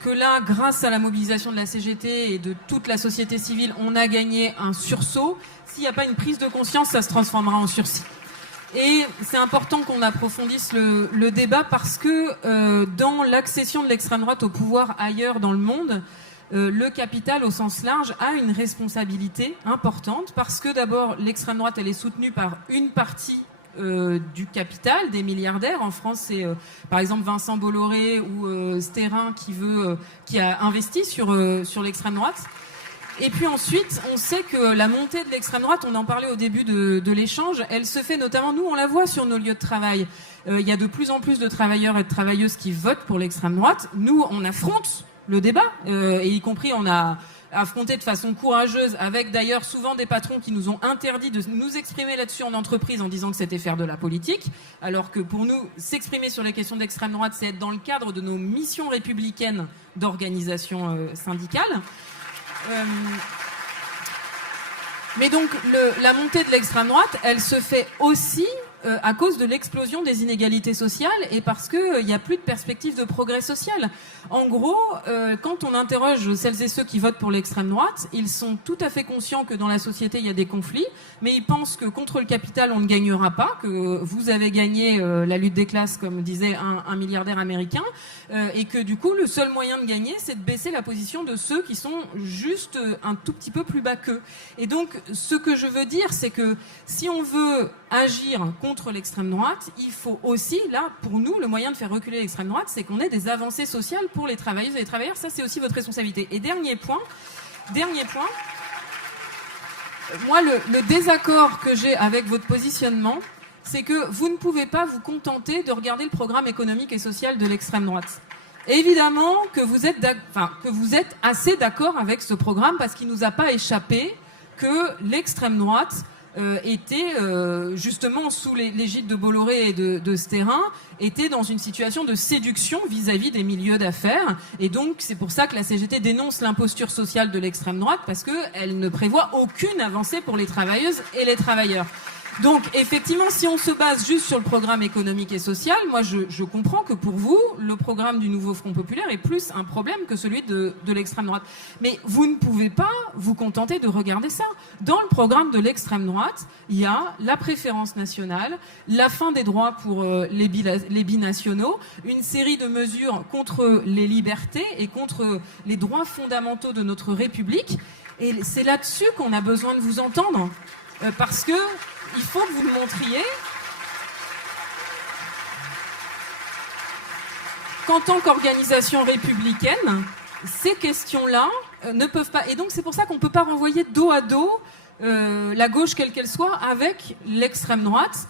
Que là, grâce à la mobilisation de la CGT et de toute la société civile, on a gagné un sursaut. S'il n'y a pas une prise de conscience, ça se transformera en sursis. Et c'est important qu'on approfondisse le débat parce que dans l'accession de l'extrême droite au pouvoir ailleurs dans le monde, le capital au sens large a une responsabilité importante parce que d'abord l'extrême droite elle est soutenue par une partie du capital, des milliardaires. En France, c'est par exemple Vincent Bolloré ou Sterrin qui a investi sur l'extrême droite. Et puis ensuite, on sait que la montée de l'extrême droite, on en parlait au début de l'échange, elle se fait notamment, nous on la voit sur nos lieux de travail. Il y a de plus en plus de travailleurs et de travailleuses qui votent pour l'extrême droite. Nous, on affronte le débat, et y compris on a affronté de façon courageuse, avec d'ailleurs souvent des patrons qui nous ont interdit de nous exprimer là-dessus en entreprise en disant que c'était faire de la politique, alors que pour nous, s'exprimer sur les questions d'extrême droite, c'est être dans le cadre de nos missions républicaines d'organisation syndicale. Mais donc la montée de l'extrême droite, elle se fait aussi à cause de l'explosion des inégalités sociales et parce qu'il n'y a plus de perspective de progrès social. En gros, quand on interroge celles et ceux qui votent pour l'extrême droite, ils sont tout à fait conscients que dans la société, il y a des conflits, mais ils pensent que contre le capital, on ne gagnera pas, que vous avez gagné la lutte des classes, comme disait un milliardaire américain, et que du coup, le seul moyen de gagner, c'est de baisser la position de ceux qui sont juste un tout petit peu plus bas qu'eux. Et donc, ce que je veux dire, c'est que si on veut agir contre l'extrême droite, il faut aussi, là, pour nous, le moyen de faire reculer l'extrême droite, c'est qu'on ait des avancées sociales pour les travailleuses et les travailleurs. Ça, c'est aussi votre responsabilité. Et dernier point, moi, le désaccord que j'ai avec votre positionnement, c'est que vous ne pouvez pas vous contenter de regarder le programme économique et social de l'extrême droite. Évidemment que vous êtes assez d'accord avec ce programme parce qu'il ne nous a pas échappé que l'extrême droite était justement sous l'égide de Bolloré et de Sterrin, était dans une situation de séduction vis-à-vis des milieux d'affaires. Et donc, c'est pour ça que la CGT dénonce l'imposture sociale de l'extrême droite, parce qu'elle ne prévoit aucune avancée pour les travailleuses et les travailleurs. Donc, effectivement, si on se base juste sur le programme économique et social, moi, je comprends que pour vous, le programme du nouveau Front Populaire est plus un problème que celui de l'extrême droite. Mais vous ne pouvez pas vous contenter de regarder ça. Dans le programme de l'extrême droite, il y a la préférence nationale, la fin des droits pour les binationaux, une série de mesures contre les libertés et contre les droits fondamentaux de notre République. Et c'est là-dessus qu'on a besoin de vous entendre. Parce que il faut que vous le montriez qu'en tant qu'organisation républicaine, ces questions-là ne peuvent pas... Et donc c'est pour ça qu'on ne peut pas renvoyer dos à dos la gauche, quelle qu'elle soit, avec l'extrême droite,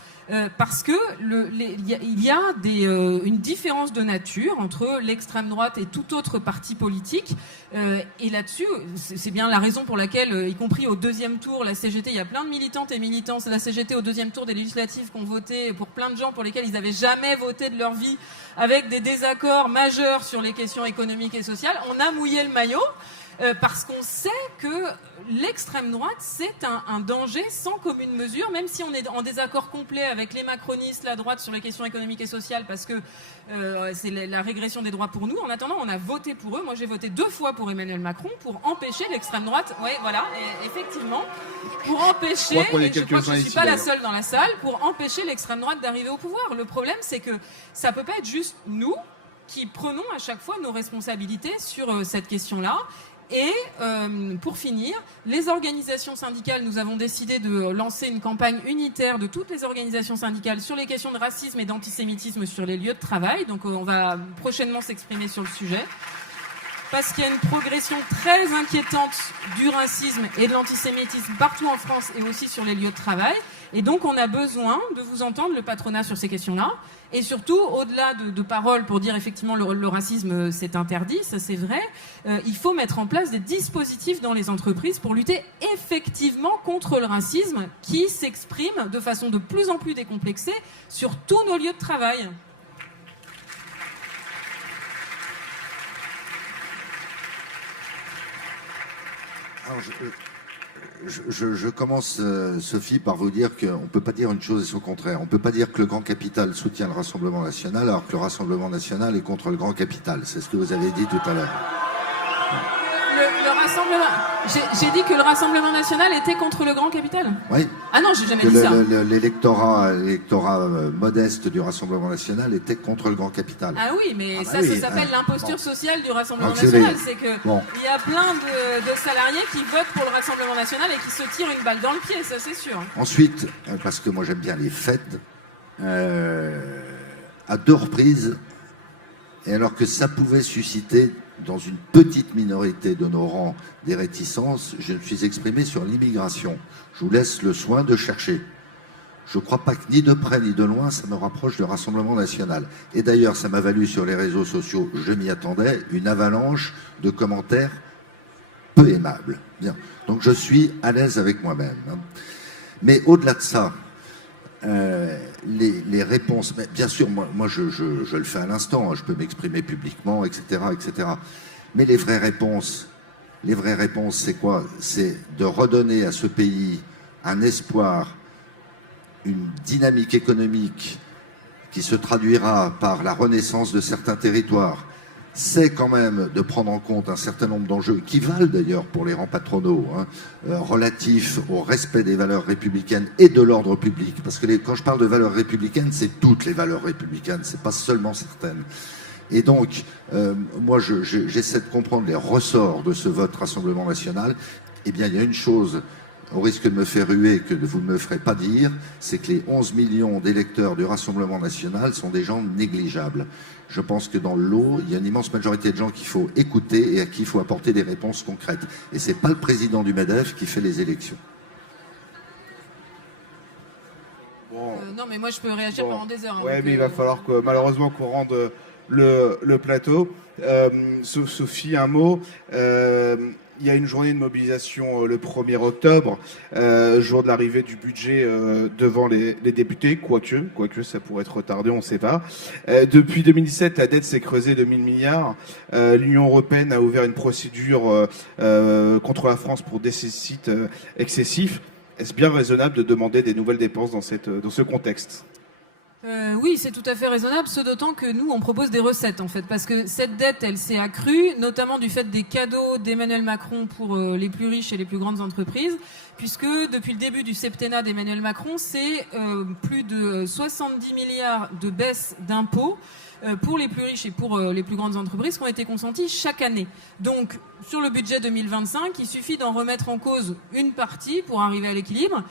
parce que il y a une différence de nature entre l'extrême droite et tout autre parti politique, et là-dessus, c'est bien la raison pour laquelle, y compris au deuxième tour, la CGT, il y a plein de militantes et militants de la CGT au deuxième tour des législatives qui ont voté pour plein de gens pour lesquels ils n'avaient jamais voté de leur vie, avec des désaccords majeurs sur les questions économiques et sociales. On a mouillé le maillot. Parce qu'on sait que l'extrême droite, c'est un danger sans commune mesure, même si on est en désaccord complet avec les macronistes, la droite, sur les questions économiques et sociales, parce que c'est la régression des droits pour nous. En attendant, on a voté pour eux. Moi, j'ai voté 2 fois pour Emmanuel Macron pour empêcher l'extrême droite. Oui, voilà, et effectivement, pour empêcher, et je crois que je ne suis pas la seule dans la salle, pour empêcher l'extrême droite d'arriver au pouvoir. Le problème, c'est que ça peut pas être juste nous qui prenons à chaque fois nos responsabilités sur cette question-là. Et pour finir, les organisations syndicales, nous avons décidé de lancer une campagne unitaire de toutes les organisations syndicales sur les questions de racisme et d'antisémitisme sur les lieux de travail. Donc on va prochainement s'exprimer sur le sujet. Parce qu'il y a une progression très inquiétante du racisme et de l'antisémitisme partout en France et aussi sur les lieux de travail. Et donc on a besoin de vous entendre, le patronat, sur ces questions-là. Et surtout, au-delà de paroles pour dire effectivement le racisme c'est interdit, ça c'est vrai, il faut mettre en place des dispositifs dans les entreprises pour lutter effectivement contre le racisme qui s'exprime de façon de plus en plus décomplexée sur tous nos lieux de travail. Alors, je commence, Sophie, par vous dire qu'on ne peut pas dire une chose et son contraire. On ne peut pas dire que le grand capital soutient le Rassemblement national alors que le Rassemblement national est contre le grand capital. C'est ce que vous avez dit tout à l'heure. Le Rassemblement... J'ai dit que le Rassemblement national était contre le grand capital. Oui. Ah non, j'ai jamais dit ça. L'électorat modeste du Rassemblement national était contre le grand capital. Ah oui, mais ça oui, s'appelle l'imposture sociale du Rassemblement Donc, national. C'est que il y a plein de salariés qui votent pour le Rassemblement national et qui se tirent une balle dans le pied, ça c'est sûr. Ensuite, parce que moi j'aime bien les fêtes, à 2 reprises, et alors que ça pouvait susciter dans une petite minorité de nos rangs des réticences, je me suis exprimé sur l'immigration. Je vous laisse le soin de chercher. Je ne crois pas que ni de près ni de loin, ça me rapproche du Rassemblement national. Et d'ailleurs, ça m'a valu sur les réseaux sociaux, je m'y attendais, une avalanche de commentaires peu aimables. Bien. Donc je suis à l'aise avec moi-même. Mais au-delà de ça, les réponses, mais bien sûr, moi je le fais à l'instant, je peux m'exprimer publiquement, etc., etc. Mais les vraies réponses, c'est quoi? C'est de redonner à ce pays un espoir, une dynamique économique qui se traduira par la renaissance de certains territoires. C'est quand même de prendre en compte un certain nombre d'enjeux qui valent d'ailleurs pour les rangs patronaux, relatifs au respect des valeurs républicaines et de l'ordre public. Parce que quand je parle de valeurs républicaines, c'est toutes les valeurs républicaines, c'est pas seulement certaines. Et donc, moi, j'essaie de comprendre les ressorts de ce vote Rassemblement national. Eh bien, il y a une chose, au risque de me faire ruer, que vous ne me ferez pas dire, c'est que les 11 millions d'électeurs du Rassemblement national sont des gens négligeables. Je pense que dans le lot, il y a une immense majorité de gens qu'il faut écouter et à qui il faut apporter des réponses concrètes. Et c'est pas le président du MEDEF qui fait les élections. Bon. Non, mais moi je peux réagir pendant des heures. Ouais, mais il va falloir que malheureusement qu'on rende le plateau. Sophie, un mot. Il y a une journée de mobilisation le 1er octobre, jour de l'arrivée du budget devant les députés, quoique ça pourrait être retardé, on ne sait pas. Depuis 2017, la dette s'est creusée de 1000 milliards. L'Union européenne a ouvert une procédure contre la France pour déficit excessif. Est-ce bien raisonnable de demander des nouvelles dépenses dans ce contexte ? Oui, c'est tout à fait raisonnable, ce d'autant que nous, on propose des recettes, en fait, parce que cette dette, elle s'est accrue, notamment du fait des cadeaux d'Emmanuel Macron pour les plus riches et les plus grandes entreprises, puisque depuis le début du septennat d'Emmanuel Macron, c'est plus de 70 milliards de baisse d'impôts pour les plus riches et pour les plus grandes entreprises qui ont été consentis chaque année. Donc, sur le budget 2025, il suffit d'en remettre en cause une partie pour arriver à l'équilibre.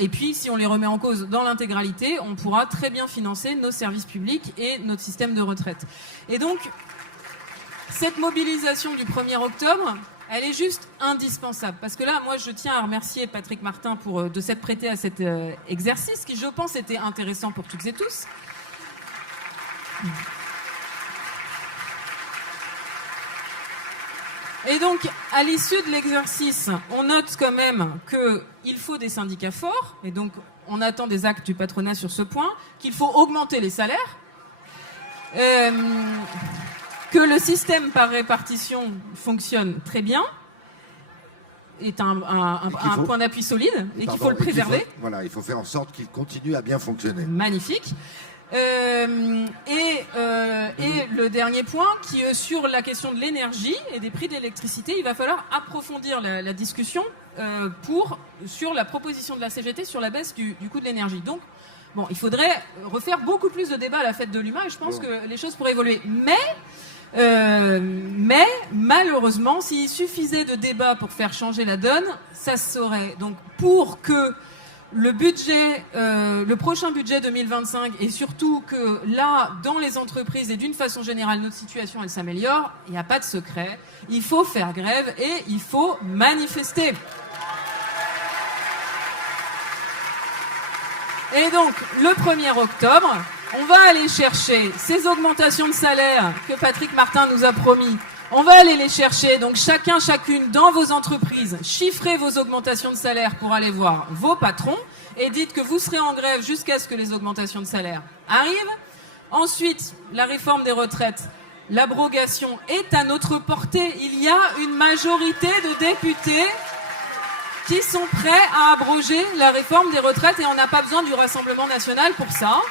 Et puis, si on les remet en cause dans l'intégralité, on pourra très bien financer nos services publics et notre système de retraite. Et donc, cette mobilisation du 1er octobre, elle est juste indispensable. Parce que là, moi, je tiens à remercier Patrick Martin de s'être prêté à cet exercice qui, je pense, était intéressant pour toutes et tous. Et donc, à l'issue de l'exercice, on note quand même qu'il faut des syndicats forts, et donc on attend des actes du patronat sur ce point, qu'il faut augmenter les salaires, que le système par répartition fonctionne très bien, est un point d'appui solide, et qu'il faut le préserver. Il faut faire en sorte qu'il continue à bien fonctionner. Magnifique. Et le dernier point, qui est sur la question de l'énergie et des prix de l'électricité, il va falloir approfondir la discussion sur la proposition de la CGT sur la baisse du coût de l'énergie. Donc, bon, il faudrait refaire beaucoup plus de débats à la fête de l'UMA et je pense que les choses pourraient évoluer. Mais malheureusement, s'il suffisait de débats pour faire changer la donne, ça se saurait. Donc, pour que le prochain budget 2025 et surtout que là, dans les entreprises et d'une façon générale, notre situation, elle s'améliore, il n'y a pas de secret. Il faut faire grève et il faut manifester. Et donc, le 1er octobre, on va aller chercher ces augmentations de salaire que Patrick Martin nous a promis. On va aller les chercher, donc chacune dans vos entreprises, chiffrez vos augmentations de salaire pour aller voir vos patrons et dites que vous serez en grève jusqu'à ce que les augmentations de salaire arrivent. Ensuite, la réforme des retraites, l'abrogation est à notre portée. Il y a une majorité de députés qui sont prêts à abroger la réforme des retraites et on n'a pas besoin du Rassemblement national pour ça.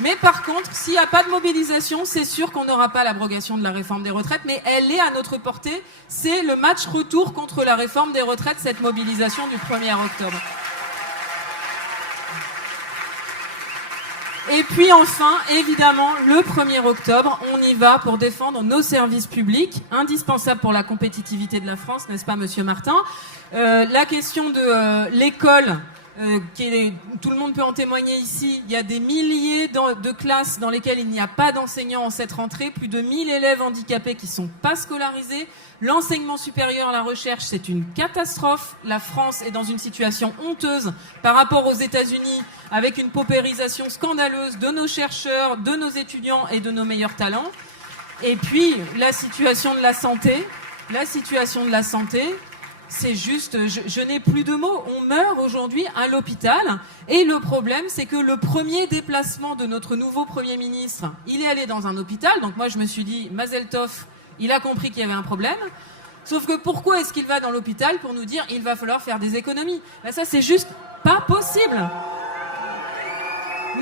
Mais par contre, s'il n'y a pas de mobilisation, c'est sûr qu'on n'aura pas l'abrogation de la réforme des retraites, mais elle est à notre portée. C'est le match retour contre la réforme des retraites, cette mobilisation du 1er octobre. Et puis enfin, évidemment, le 1er octobre, on y va pour défendre nos services publics, indispensables pour la compétitivité de la France, n'est-ce pas, Monsieur Martin ? La question de l'école, tout le monde peut en témoigner ici, il y a des milliers de classes dans lesquelles il n'y a pas d'enseignants en cette rentrée, plus de 1000 élèves handicapés qui ne sont pas scolarisés. L'enseignement supérieur, la recherche, c'est une catastrophe. La France est dans une situation honteuse par rapport aux États-Unis, avec une paupérisation scandaleuse de nos chercheurs, de nos étudiants et de nos meilleurs talents. Et puis, la situation de la santé, c'est juste, je n'ai plus de mots. On meurt aujourd'hui à l'hôpital. Et le problème, c'est que le premier déplacement de notre nouveau Premier ministre, il est allé dans un hôpital. Donc moi, je me suis dit, Mazel Tov, il a compris qu'il y avait un problème. Sauf que pourquoi est-ce qu'il va dans l'hôpital pour nous dire il va falloir faire des économies ? Ben ça, c'est juste pas possible.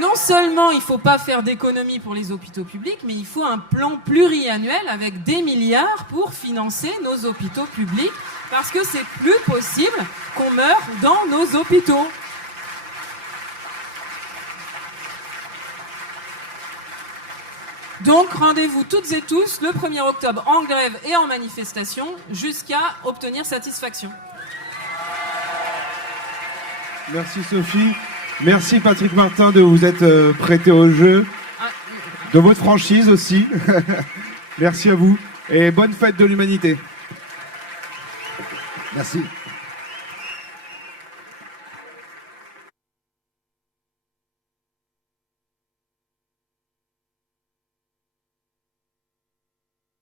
Non seulement il ne faut pas faire d'économies pour les hôpitaux publics, mais il faut un plan pluriannuel avec des milliards pour financer nos hôpitaux publics, parce que c'est plus possible qu'on meure dans nos hôpitaux. Donc rendez-vous toutes et tous le 1er octobre en grève et en manifestation jusqu'à obtenir satisfaction. Merci Sophie. Merci Patrick Martin de vous être prêté au jeu, de votre franchise aussi. Merci à vous et bonne fête de l'humanité. Merci.